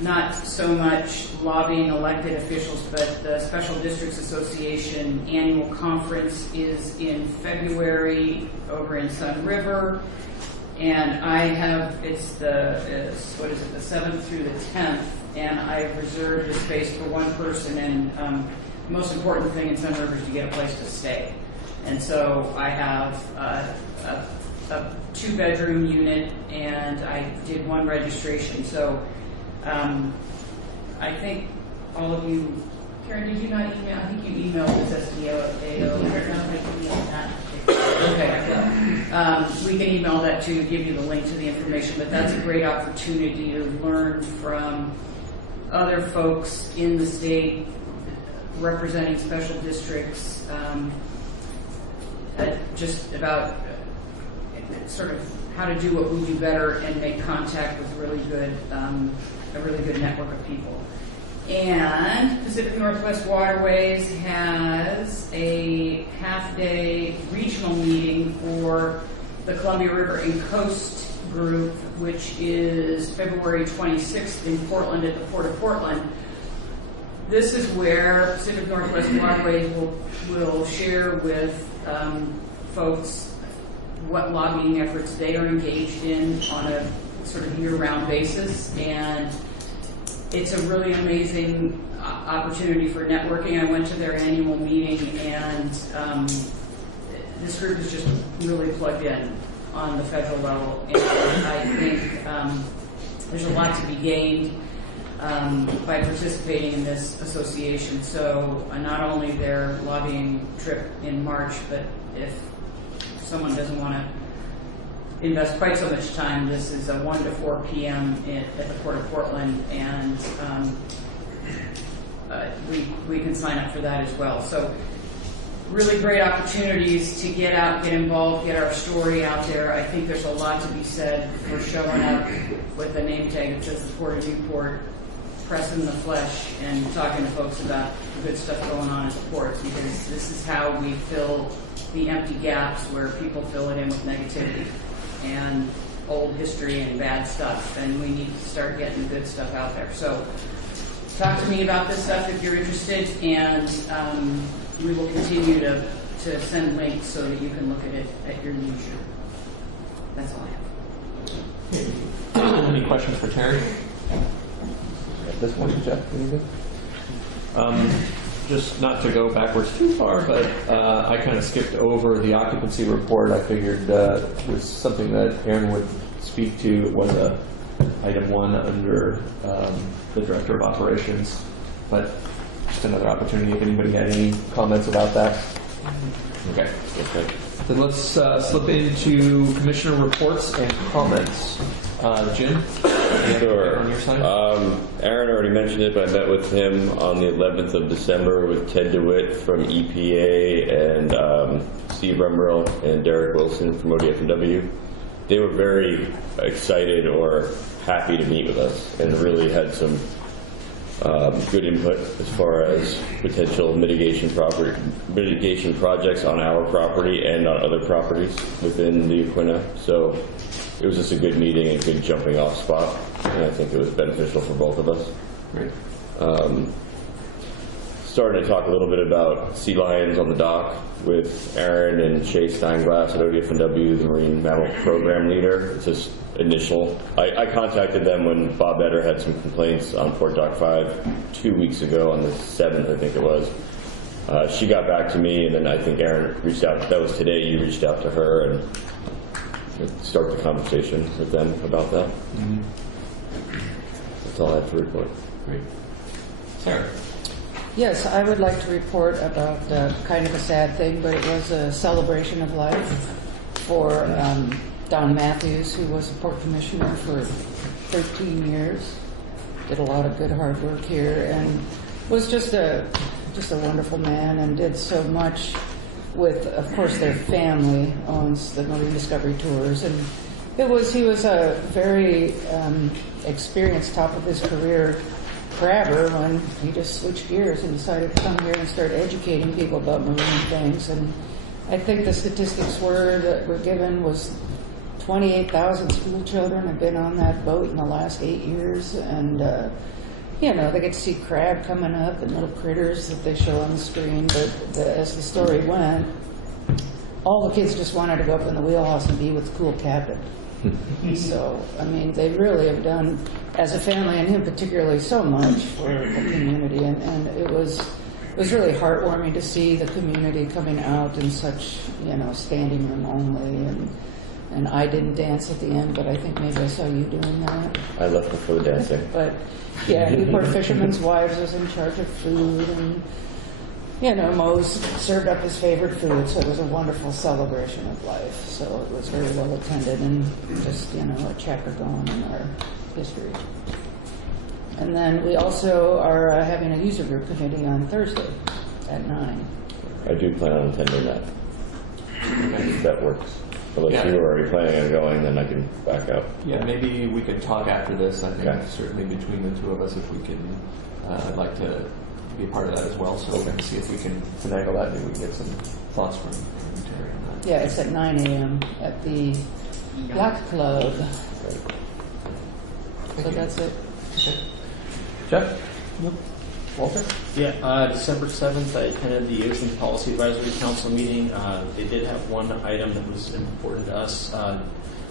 not so much lobbying elected officials, but the Special Districts Association annual conference is in February over in Sun River, and I have, it's the 7th through the 10th, and I've reserved a space for 1 person, and the most important thing in Sun River is to get a place to stay. And so I have a 2-bedroom unit, and I did 1 registration. So I think all of you, Karen, did you not email? I think you emailed this SDAO. Okay. We can email that to give you the link to the information, but that's a great opportunity to learn from other folks in the state representing special districts, just about sort of how to do what we do better and make contact with a really good network of people. And Pacific Northwest Waterways has a half-day regional meeting for the Columbia River and Coast group, which is February 26th in Portland at the Port of Portland. This is where Pacific Northwest Waterways will share with folks what lobbying efforts they are engaged in on a sort of year-round basis, and it's a really amazing opportunity for networking. I went to their annual meeting, and this group is just really plugged in on the federal level, and I think there's a lot to be gained by participating in this association. So not only their lobbying trip in March, but if someone doesn't want to invest quite so much time, this is a 1 to 4 p.m. at the Port of Portland, and we can sign up for that as well. So really great opportunities to get out, get involved, get our story out there. I think there's a lot to be said for showing up with a name tag that says the Port of Newport pressing the flesh and talking to folks about the good stuff going on at the port, because this is how we fill the empty gaps where people fill it in with negativity and old history and bad stuff, and we need to start getting the good stuff out there. So talk to me about this stuff if you're interested, and we will continue to send links so that you can look at it at your leisure. That's all I have. Any questions for Terry? At this point, Jeff, anything? Just not to go backwards too far, but I kind of skipped over the occupancy report. I figured it was something that Aaron would speak to. It was item 1 under the Director of Operations, but just another opportunity if anybody had any comments about that. Okay. Then let's slip into Commissioner reports and comments. Jim? Sure. On your side? Aaron already mentioned it, but I met with him on the 11th of December with Ted DeWitt from EPA and Steve Rumrill and Derek Wilson from ODF&W. They were very excited or happy to meet with us and really had some good input as far as potential mitigation projects on our property and on other properties within the Aquinnah. So it was just a good meeting and a good jumping off spot, and I think it was beneficial for both of us. Great. Started to talk a little bit about sea lions on the dock with Aaron and Shay Steinglass at ODF&W, the Marine Mammal Program Leader. It's just initial. I contacted them when Bob Etter had some complaints on Port Dock 5 2 weeks ago on the 7th, I think it was. She got back to me, and then I think Aaron reached out. That was today. You reached out to her and start the conversation with them about that. Mm-hmm. That's all I have to report. Great. Sarah? Yes, I would like to report about kind of a sad thing, but it was a celebration of life for Don Matthews, who was a port commissioner for 13 years. Did a lot of good hard work here and was just a wonderful man and did so much with, of course, their family owns the Marine Discovery Tours, and he was a very experienced, top of his career crabber when he just switched gears and decided to come here and start educating people about marine things. And I think the statistics that were given was 28,000 school children have been on that boat in the last 8 years, and they get to see crab coming up and little critters that they show on the screen. But as the story went, all the kids just wanted to go up in the wheelhouse and be with the cool captain. So, I mean, they really have done, as a family, and him particularly, so much for the community. And it was really heartwarming to see the community coming out in such, standing room only. And I didn't dance at the end, but I think maybe I saw you doing that. I left before the dancing. But yeah, Newport Fishermen's Wives was in charge of food, and Mose served up his favorite food, so it was a wonderful celebration of life. So it was very well attended and just a chapter going in our history. And then we also are having a user group committee on Thursday at 9. I do plan on attending that. If that works. Unless you were already planning on going, then I can back out. Yeah, maybe we could talk after this. I think certainly between the two of us, if we can, I'd like to be a part of that as well. So we can see if we can finagle that. Maybe we can get some thoughts from Terry on that. Yeah, it's at 9 a.m. at the Yacht Club. So that's it. Okay. Jeff? Nope. Walter? Yeah, December 7th, I attended the Ocean Policy Advisory Council meeting. They did have one item that was important to us.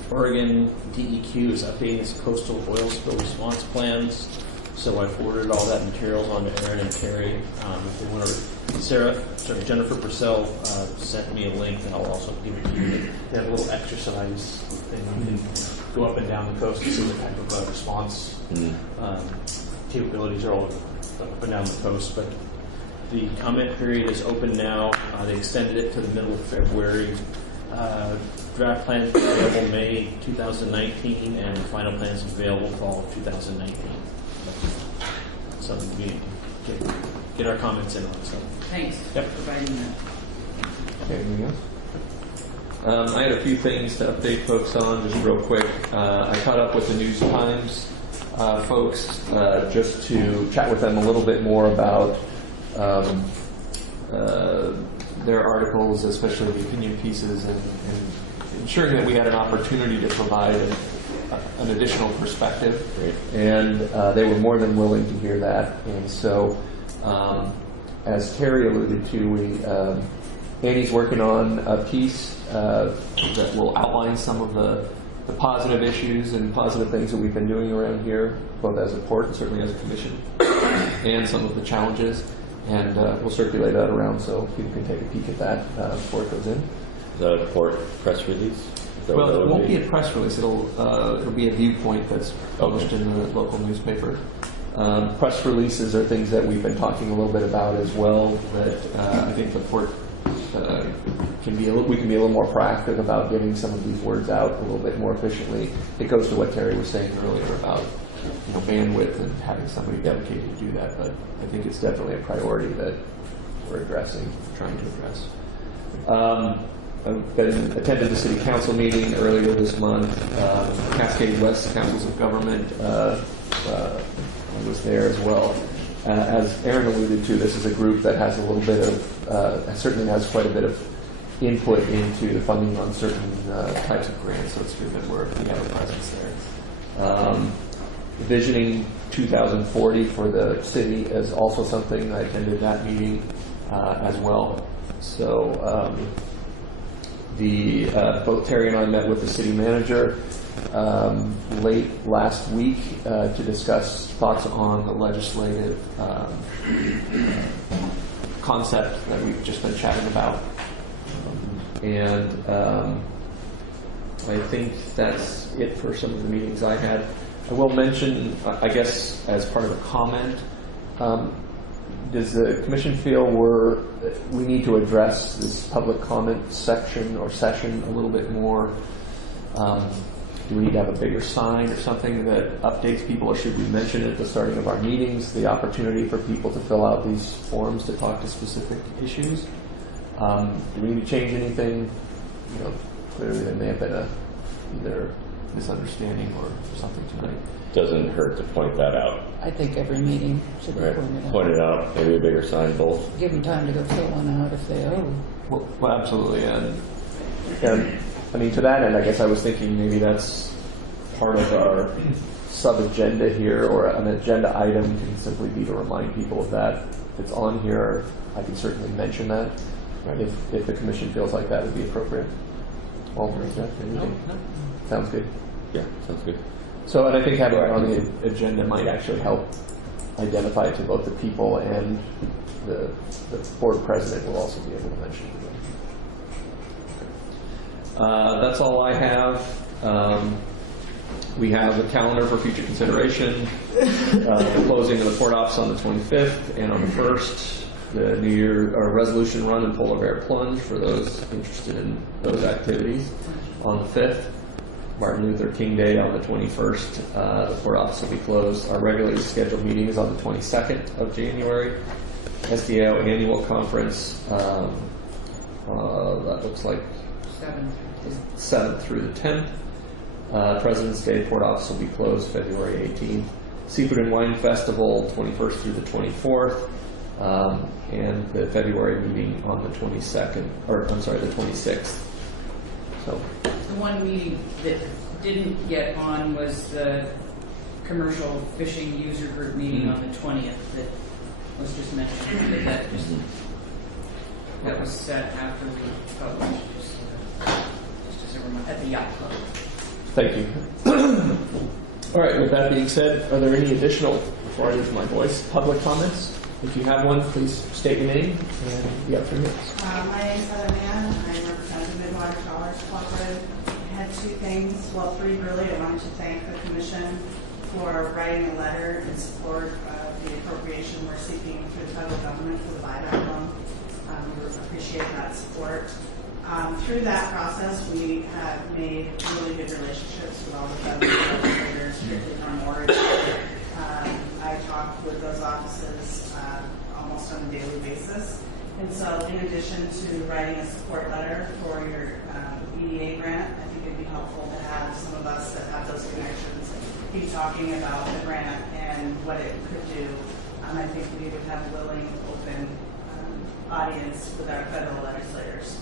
Oregon DEQ is updating its coastal oil spill response plans. So I forwarded all that materials on to Aaron and Terry. If they want to, Jennifer Purcell sent me a link, and I'll also give it to you. They have a little exercise thing. You can go up and down the coast and see what type of response capabilities are all up and down the coast. But the comment period is open now. They extended it to the middle of February. Draft plans available May 2019, and final plans available fall of 2019. So we get our comments in on it. So. Thanks for providing that. Okay, anything else? I had a few things to update folks on just real quick. I caught up with the News Times folks just to chat with them a little bit more about their articles, especially the opinion pieces, and ensuring that we had an opportunity to provide an additional perspective. And they were more than willing to hear that. And so, as Terry alluded to, Annie's working on a piece that will outline some of the positive issues and positive things that we've been doing around here, both as a port and certainly as a commission, and some of the challenges. And we'll circulate that around so people can take a peek at that before it goes in. Is that a port press release? Well, it won't be a press release. It'll be a viewpoint that's published in the local newspaper. Press releases are things that we've been talking a little bit about as well. That I think the port we can be a little more proactive about getting some of these words out a little bit more efficiently. It goes to what Terry was saying earlier about bandwidth and having somebody dedicated to do that. But I think it's definitely a priority that we're trying to address. I've attended the city council meeting earlier this month. Cascade West Councils of Government was there as well. As Aaron alluded to, this is a group that has a little bit of, certainly has quite a bit of input into the funding on certain types of grants, so it's good that we have a presence there. Visioning 2040 for the city is also something. I attended that meeting as well. So both Terry and I met with the city manager late last week to discuss thoughts on the legislative concept that we've just been chatting about. I think that's it for some of the meetings I had. I will mention, I guess, as part of a comment, does the commission feel we need to address this public comment section or session a little bit more? Do we need to have a bigger sign or something that updates people, or should we mention at the starting of our meetings the opportunity for people to fill out these forms to talk to specific issues? Do we need to change anything? Clearly there may have been either misunderstanding or something tonight. Doesn't hurt to point that out. I think every meeting should be pointed out. Maybe a bigger sign, both. Give them time to go fill one out if they owe. Well, absolutely. And I mean, to that end, I guess I was thinking maybe that's part of our sub-agenda here, or an agenda item can simply be to remind people of that. If it's on here, I can certainly mention that if the commission feels like that would be appropriate. Walter, is that anything? No. Sounds good. Yeah, sounds good. So, and I think having it on the agenda might actually help identify to both the people, and the board president will also be able to mention it. That's all I have. We have a calendar for future consideration. The closing of the port office on the 25th, and on the 1st, the New Year resolution run and polar bear plunge for those interested in those activities. On the 5th, Martin Luther King Day on the 21st, the port office will be closed. Our regularly scheduled meeting is on the 22nd of January. SDAO annual conference, that looks like 7th through the 10th. President's Day port office will be closed February 18th. Seafood and Wine Festival 21st through the 24th. And the February meeting on the 22nd, or I'm sorry, the 26th. So the one meeting that didn't get on was the commercial fishing user group meeting on the 20th that was just mentioned. That was set after we published, just as a reminder, at the yacht club. Thank you. All right, with that being said, are there any additional, before I lose my voice, public comments? If you have one, please state your name, and you have 3 minutes. My name is Heather Mann. I represent the Midwater Trawlers Cooperative. I had 2 things, well, 3 really. I wanted to thank the Commission for writing a letter in support of the appropriation we're seeking through the federal government for the buyback loan. We appreciate that support. Through that process, we have made really good relationships with all the federal legislators, particularly on Orange. I talk with those offices almost on a daily basis. And so in addition to writing a support letter for your EDA grant, I think it'd be helpful to have some of us that have those connections keep talking about the grant and what it could do. I think we would have a willing, open audience with our federal legislators.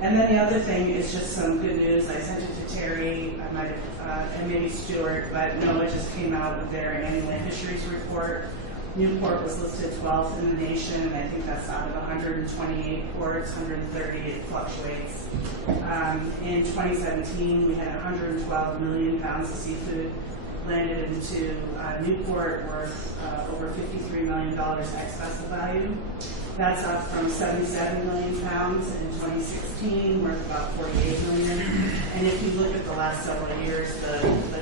And then the other thing is just some good news. I sent it to Terry, I might have, and maybe Stuart, but NOAA just came out with their annual land fisheries report. Newport was listed 12th in the nation, and I think that's out of 128 ports, 130, it fluctuates. In 2017, we had 112 million pounds of seafood landed into Newport, worth over $53 million ex-vessel value. That's up from 77 million pounds in 2016, worth about 48 million. And if you look at the last several years, the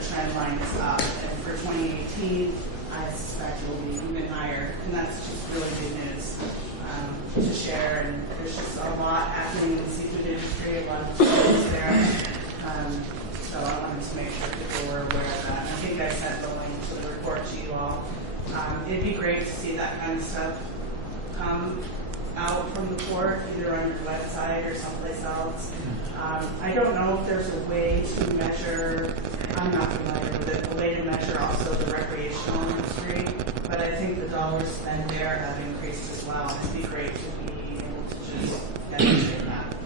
trend line is up. And for 2018, I suspect it will be even higher. And that's just really good news to share. And there's just a lot happening in the seafood industry, a lot of changes there. So I wanted to make sure people were aware of that. And I think I sent the link to the report to you all. It'd be great to see that kind of stuff come out from the port, either on your website or someplace else. I don't know if there's a way to measure, I'm not familiar with it, a way to measure also the recreational industry, but I think the dollars spent there have increased as well. It'd be great to be able to just demonstrate that.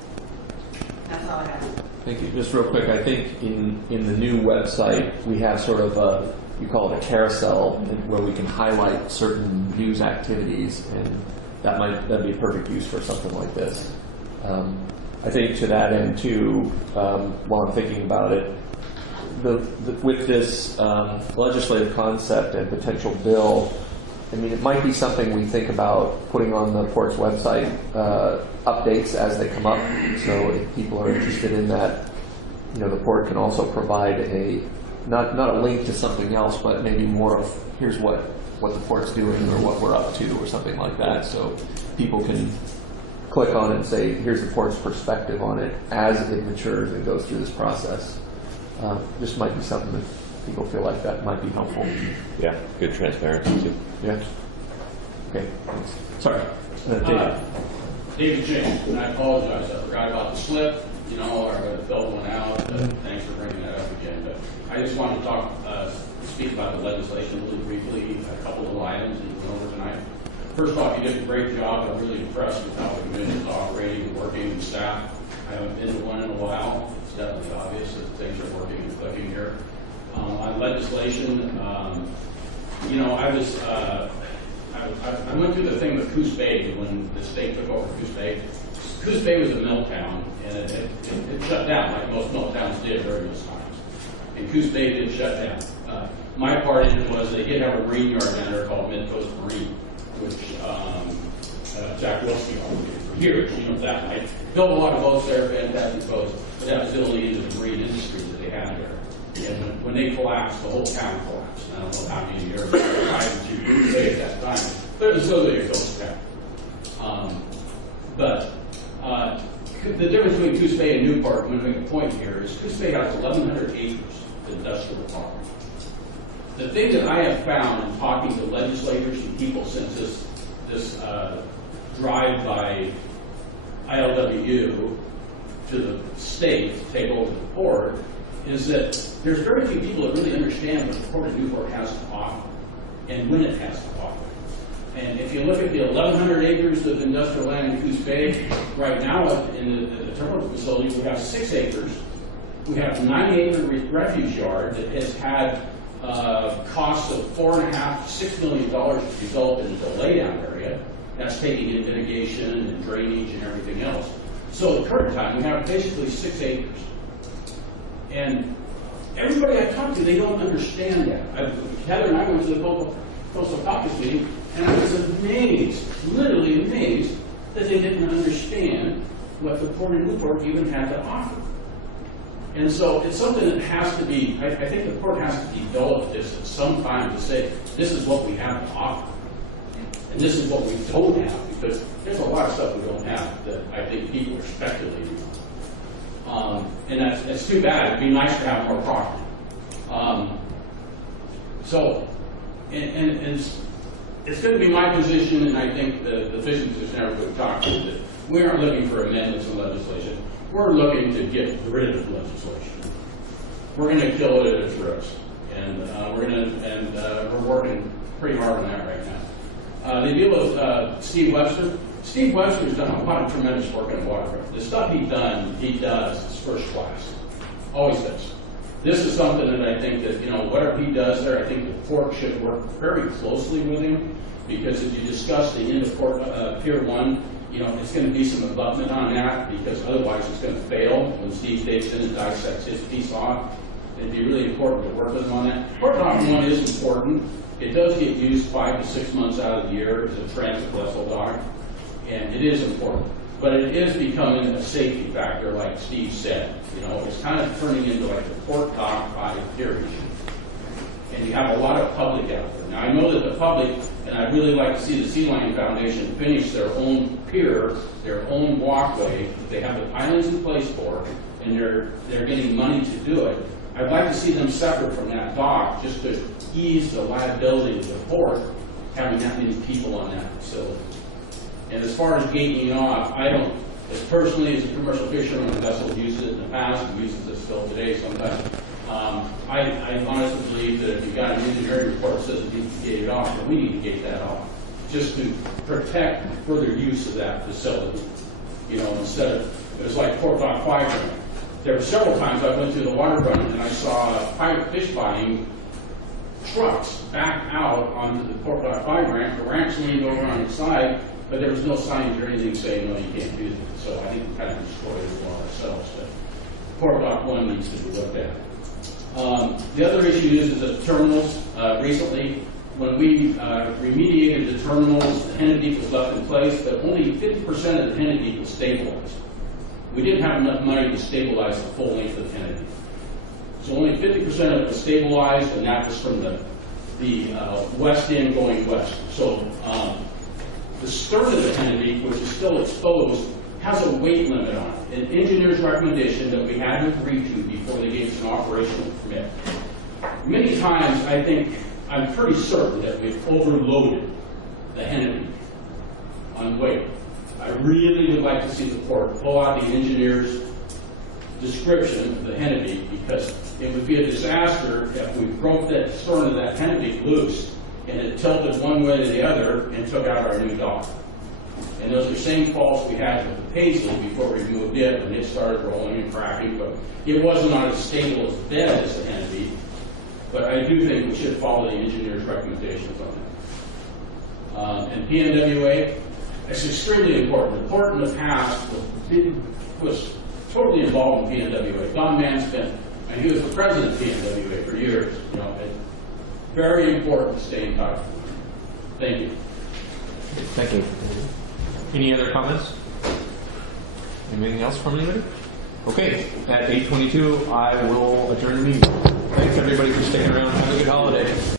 That's all I have. Thank you. Just real quick, I think in the new website, we have sort of a, you call it a carousel, where we can highlight certain news activities, and that'd be a perfect use for something like this. I think to that end too, while I'm thinking about it, with this legislative concept and potential bill, I mean, it might be something we think about putting on the port's website, updates as they come up. So if people are interested in that, you know, the port can also provide a, not a link to something else, but maybe more of, here's what the port's doing or what we're up to or something like that. So people can click on it and say, here's the port's perspective on it as it matures and goes through this process. This might be something that people feel like that might be helpful. Yeah, good transparency too. Yeah. Okay, thanks. Sorry. David James, and I apologize, I forgot about the slip, you know, I'm going to fill one out, thanks for bringing that up again. But I just wanted to speak about the legislation really briefly, a couple of items that we went over tonight. First off, you did a great job. I'm really impressed with how the commission is operating and working and staff. I haven't been to one in a while. It's definitely obvious that things are working and clicking here. On legislation, you know, I went through the thing with Coos Bay when the state took over Coos Bay. Coos Bay was a mill town, and it shut down like most mill towns did during those times. And Coos Bay did shut down. My part in it was they did have a marine yard down there called Mid-Coast Marine, which Jack Wilsky operated for years, you know that, right? Built a lot of boats there, fantastic boats, but that was only into the marine industry that they had there. And when they collapsed, the whole town collapsed. I don't know how many years I say at that time, but it was still a ghost town. But the difference between Coos Bay and Newport, I'm going to make a point here, is Coos Bay has 1,100 acres of industrial property. The thing that I have found in talking to legislators and people since this drive by ILWU to the state to take over the port is that there's very few people that really understand what the Port of Newport has to offer and when it has to offer. And if you look at the 1,100 acres of industrial land in Coos Bay, right now in the terminal facility, we have 6 acres. We have a 90-acre refuge yard that has had costs of $4.5 to $6 million to develop into the laydown area. That's taking in mitigation and drainage and everything else. So at the current time, we have basically 6 acres. And everybody I talked to, they don't understand that. Heather and I went to the Coastal Caucus meeting, and I was amazed, literally amazed, that they didn't understand what the Port of Newport even had to offer. And so it's something that has to be, I think the port has to develop this at some time to say, this is what we have to offer. And this is what we don't have, because there's a lot of stuff we don't have that I think people are speculating on. And that's too bad. It'd be nice to have more property. It's going to be my position, and I think the fishing position everybody talks to, that we aren't looking for amendments in legislation. We're looking to get rid of legislation. We're going to kill it at its roots. and we're working pretty hard on that right now. The deal with Steve Webster. Steve Webster's done a lot of tremendous work in waterfront. The stuff he does is first class. Always does. This is something that I think that, whatever he does there, I think the port should work very closely with him, because as you discussed the end of port, Pier 1, it's going to be some abutment on that, because otherwise it's going to fail when Steve takes in and dissects his piece off. It'd be really important to work with him on that. Port Dock 1 is important. It does get used 5 to 6 months out of the year as a transit vessel dock, and it is important. But it is becoming a safety factor, like Steve said. It's kind of turning into like the port dock by period. And you have a lot of public out there. Now, I know that the public, and I'd really like to see the Sea Lion Foundation finish their own pier, their own walkway. They have the pilings in place for it, and they're getting money to do it. I'd like to see them separate from that dock, just to ease the liability of the port, having that many people on that facility. And as far as gating off, I don't, as personally as a commercial fisherman, the vessel uses it in the past, and uses it still today sometimes. I honestly believe that if you've got an engineering report that says it needs to be gated off, then we need to gate that off, just to protect further use of that facility. Instead of, it was like Port Dock 5 ramp. There were several times I went through the waterfront and I saw pirate fish buying trucks back out onto the Port Dock 5 ramp, the ramps leaned over on the side, but there was no signs or anything saying, no, you can't do that. So I think we kind of destroyed it all ourselves. But Port Dock 1 needs to be looked at. The other issue is the terminals. Recently, when we remediated the terminals, the Hennedeep was left in place, but only 50% of the Hennedeep was stabilized. We didn't have enough money to stabilize the full length of the Hennedeep. So only 50% of it was stabilized, and that was from the west end going west. So the stern of the Hennedeep, which is still exposed, has a weight limit on it, an engineer's recommendation that we had to agree to before they gave us an operational permit. Many times, I'm pretty certain that we've overloaded the Hennedeep on weight. I really would like to see the port pull out the engineer's description of the Hennedeep, because it would be a disaster if we broke that stern of that Hennedeep loose and it tilted one way to the other and took out our new dock. And those are the same faults we had with the Paisley before we moved it, and it started rolling and cracking, but it wasn't on as stable as bed as the Hennedeep. But I do think we should follow the engineer's recommendations on that. And PNWA, it's extremely important. The port in the past was totally involved in PNWA. Don Mansfield, and he was the president of PNWA for years. Very important to stay in touch. Thank you. Thank you. Any other comments? Anything else from anybody? Okay, at 8:22, I will adjourn the meeting. Thanks everybody for sticking around. Have a good holiday.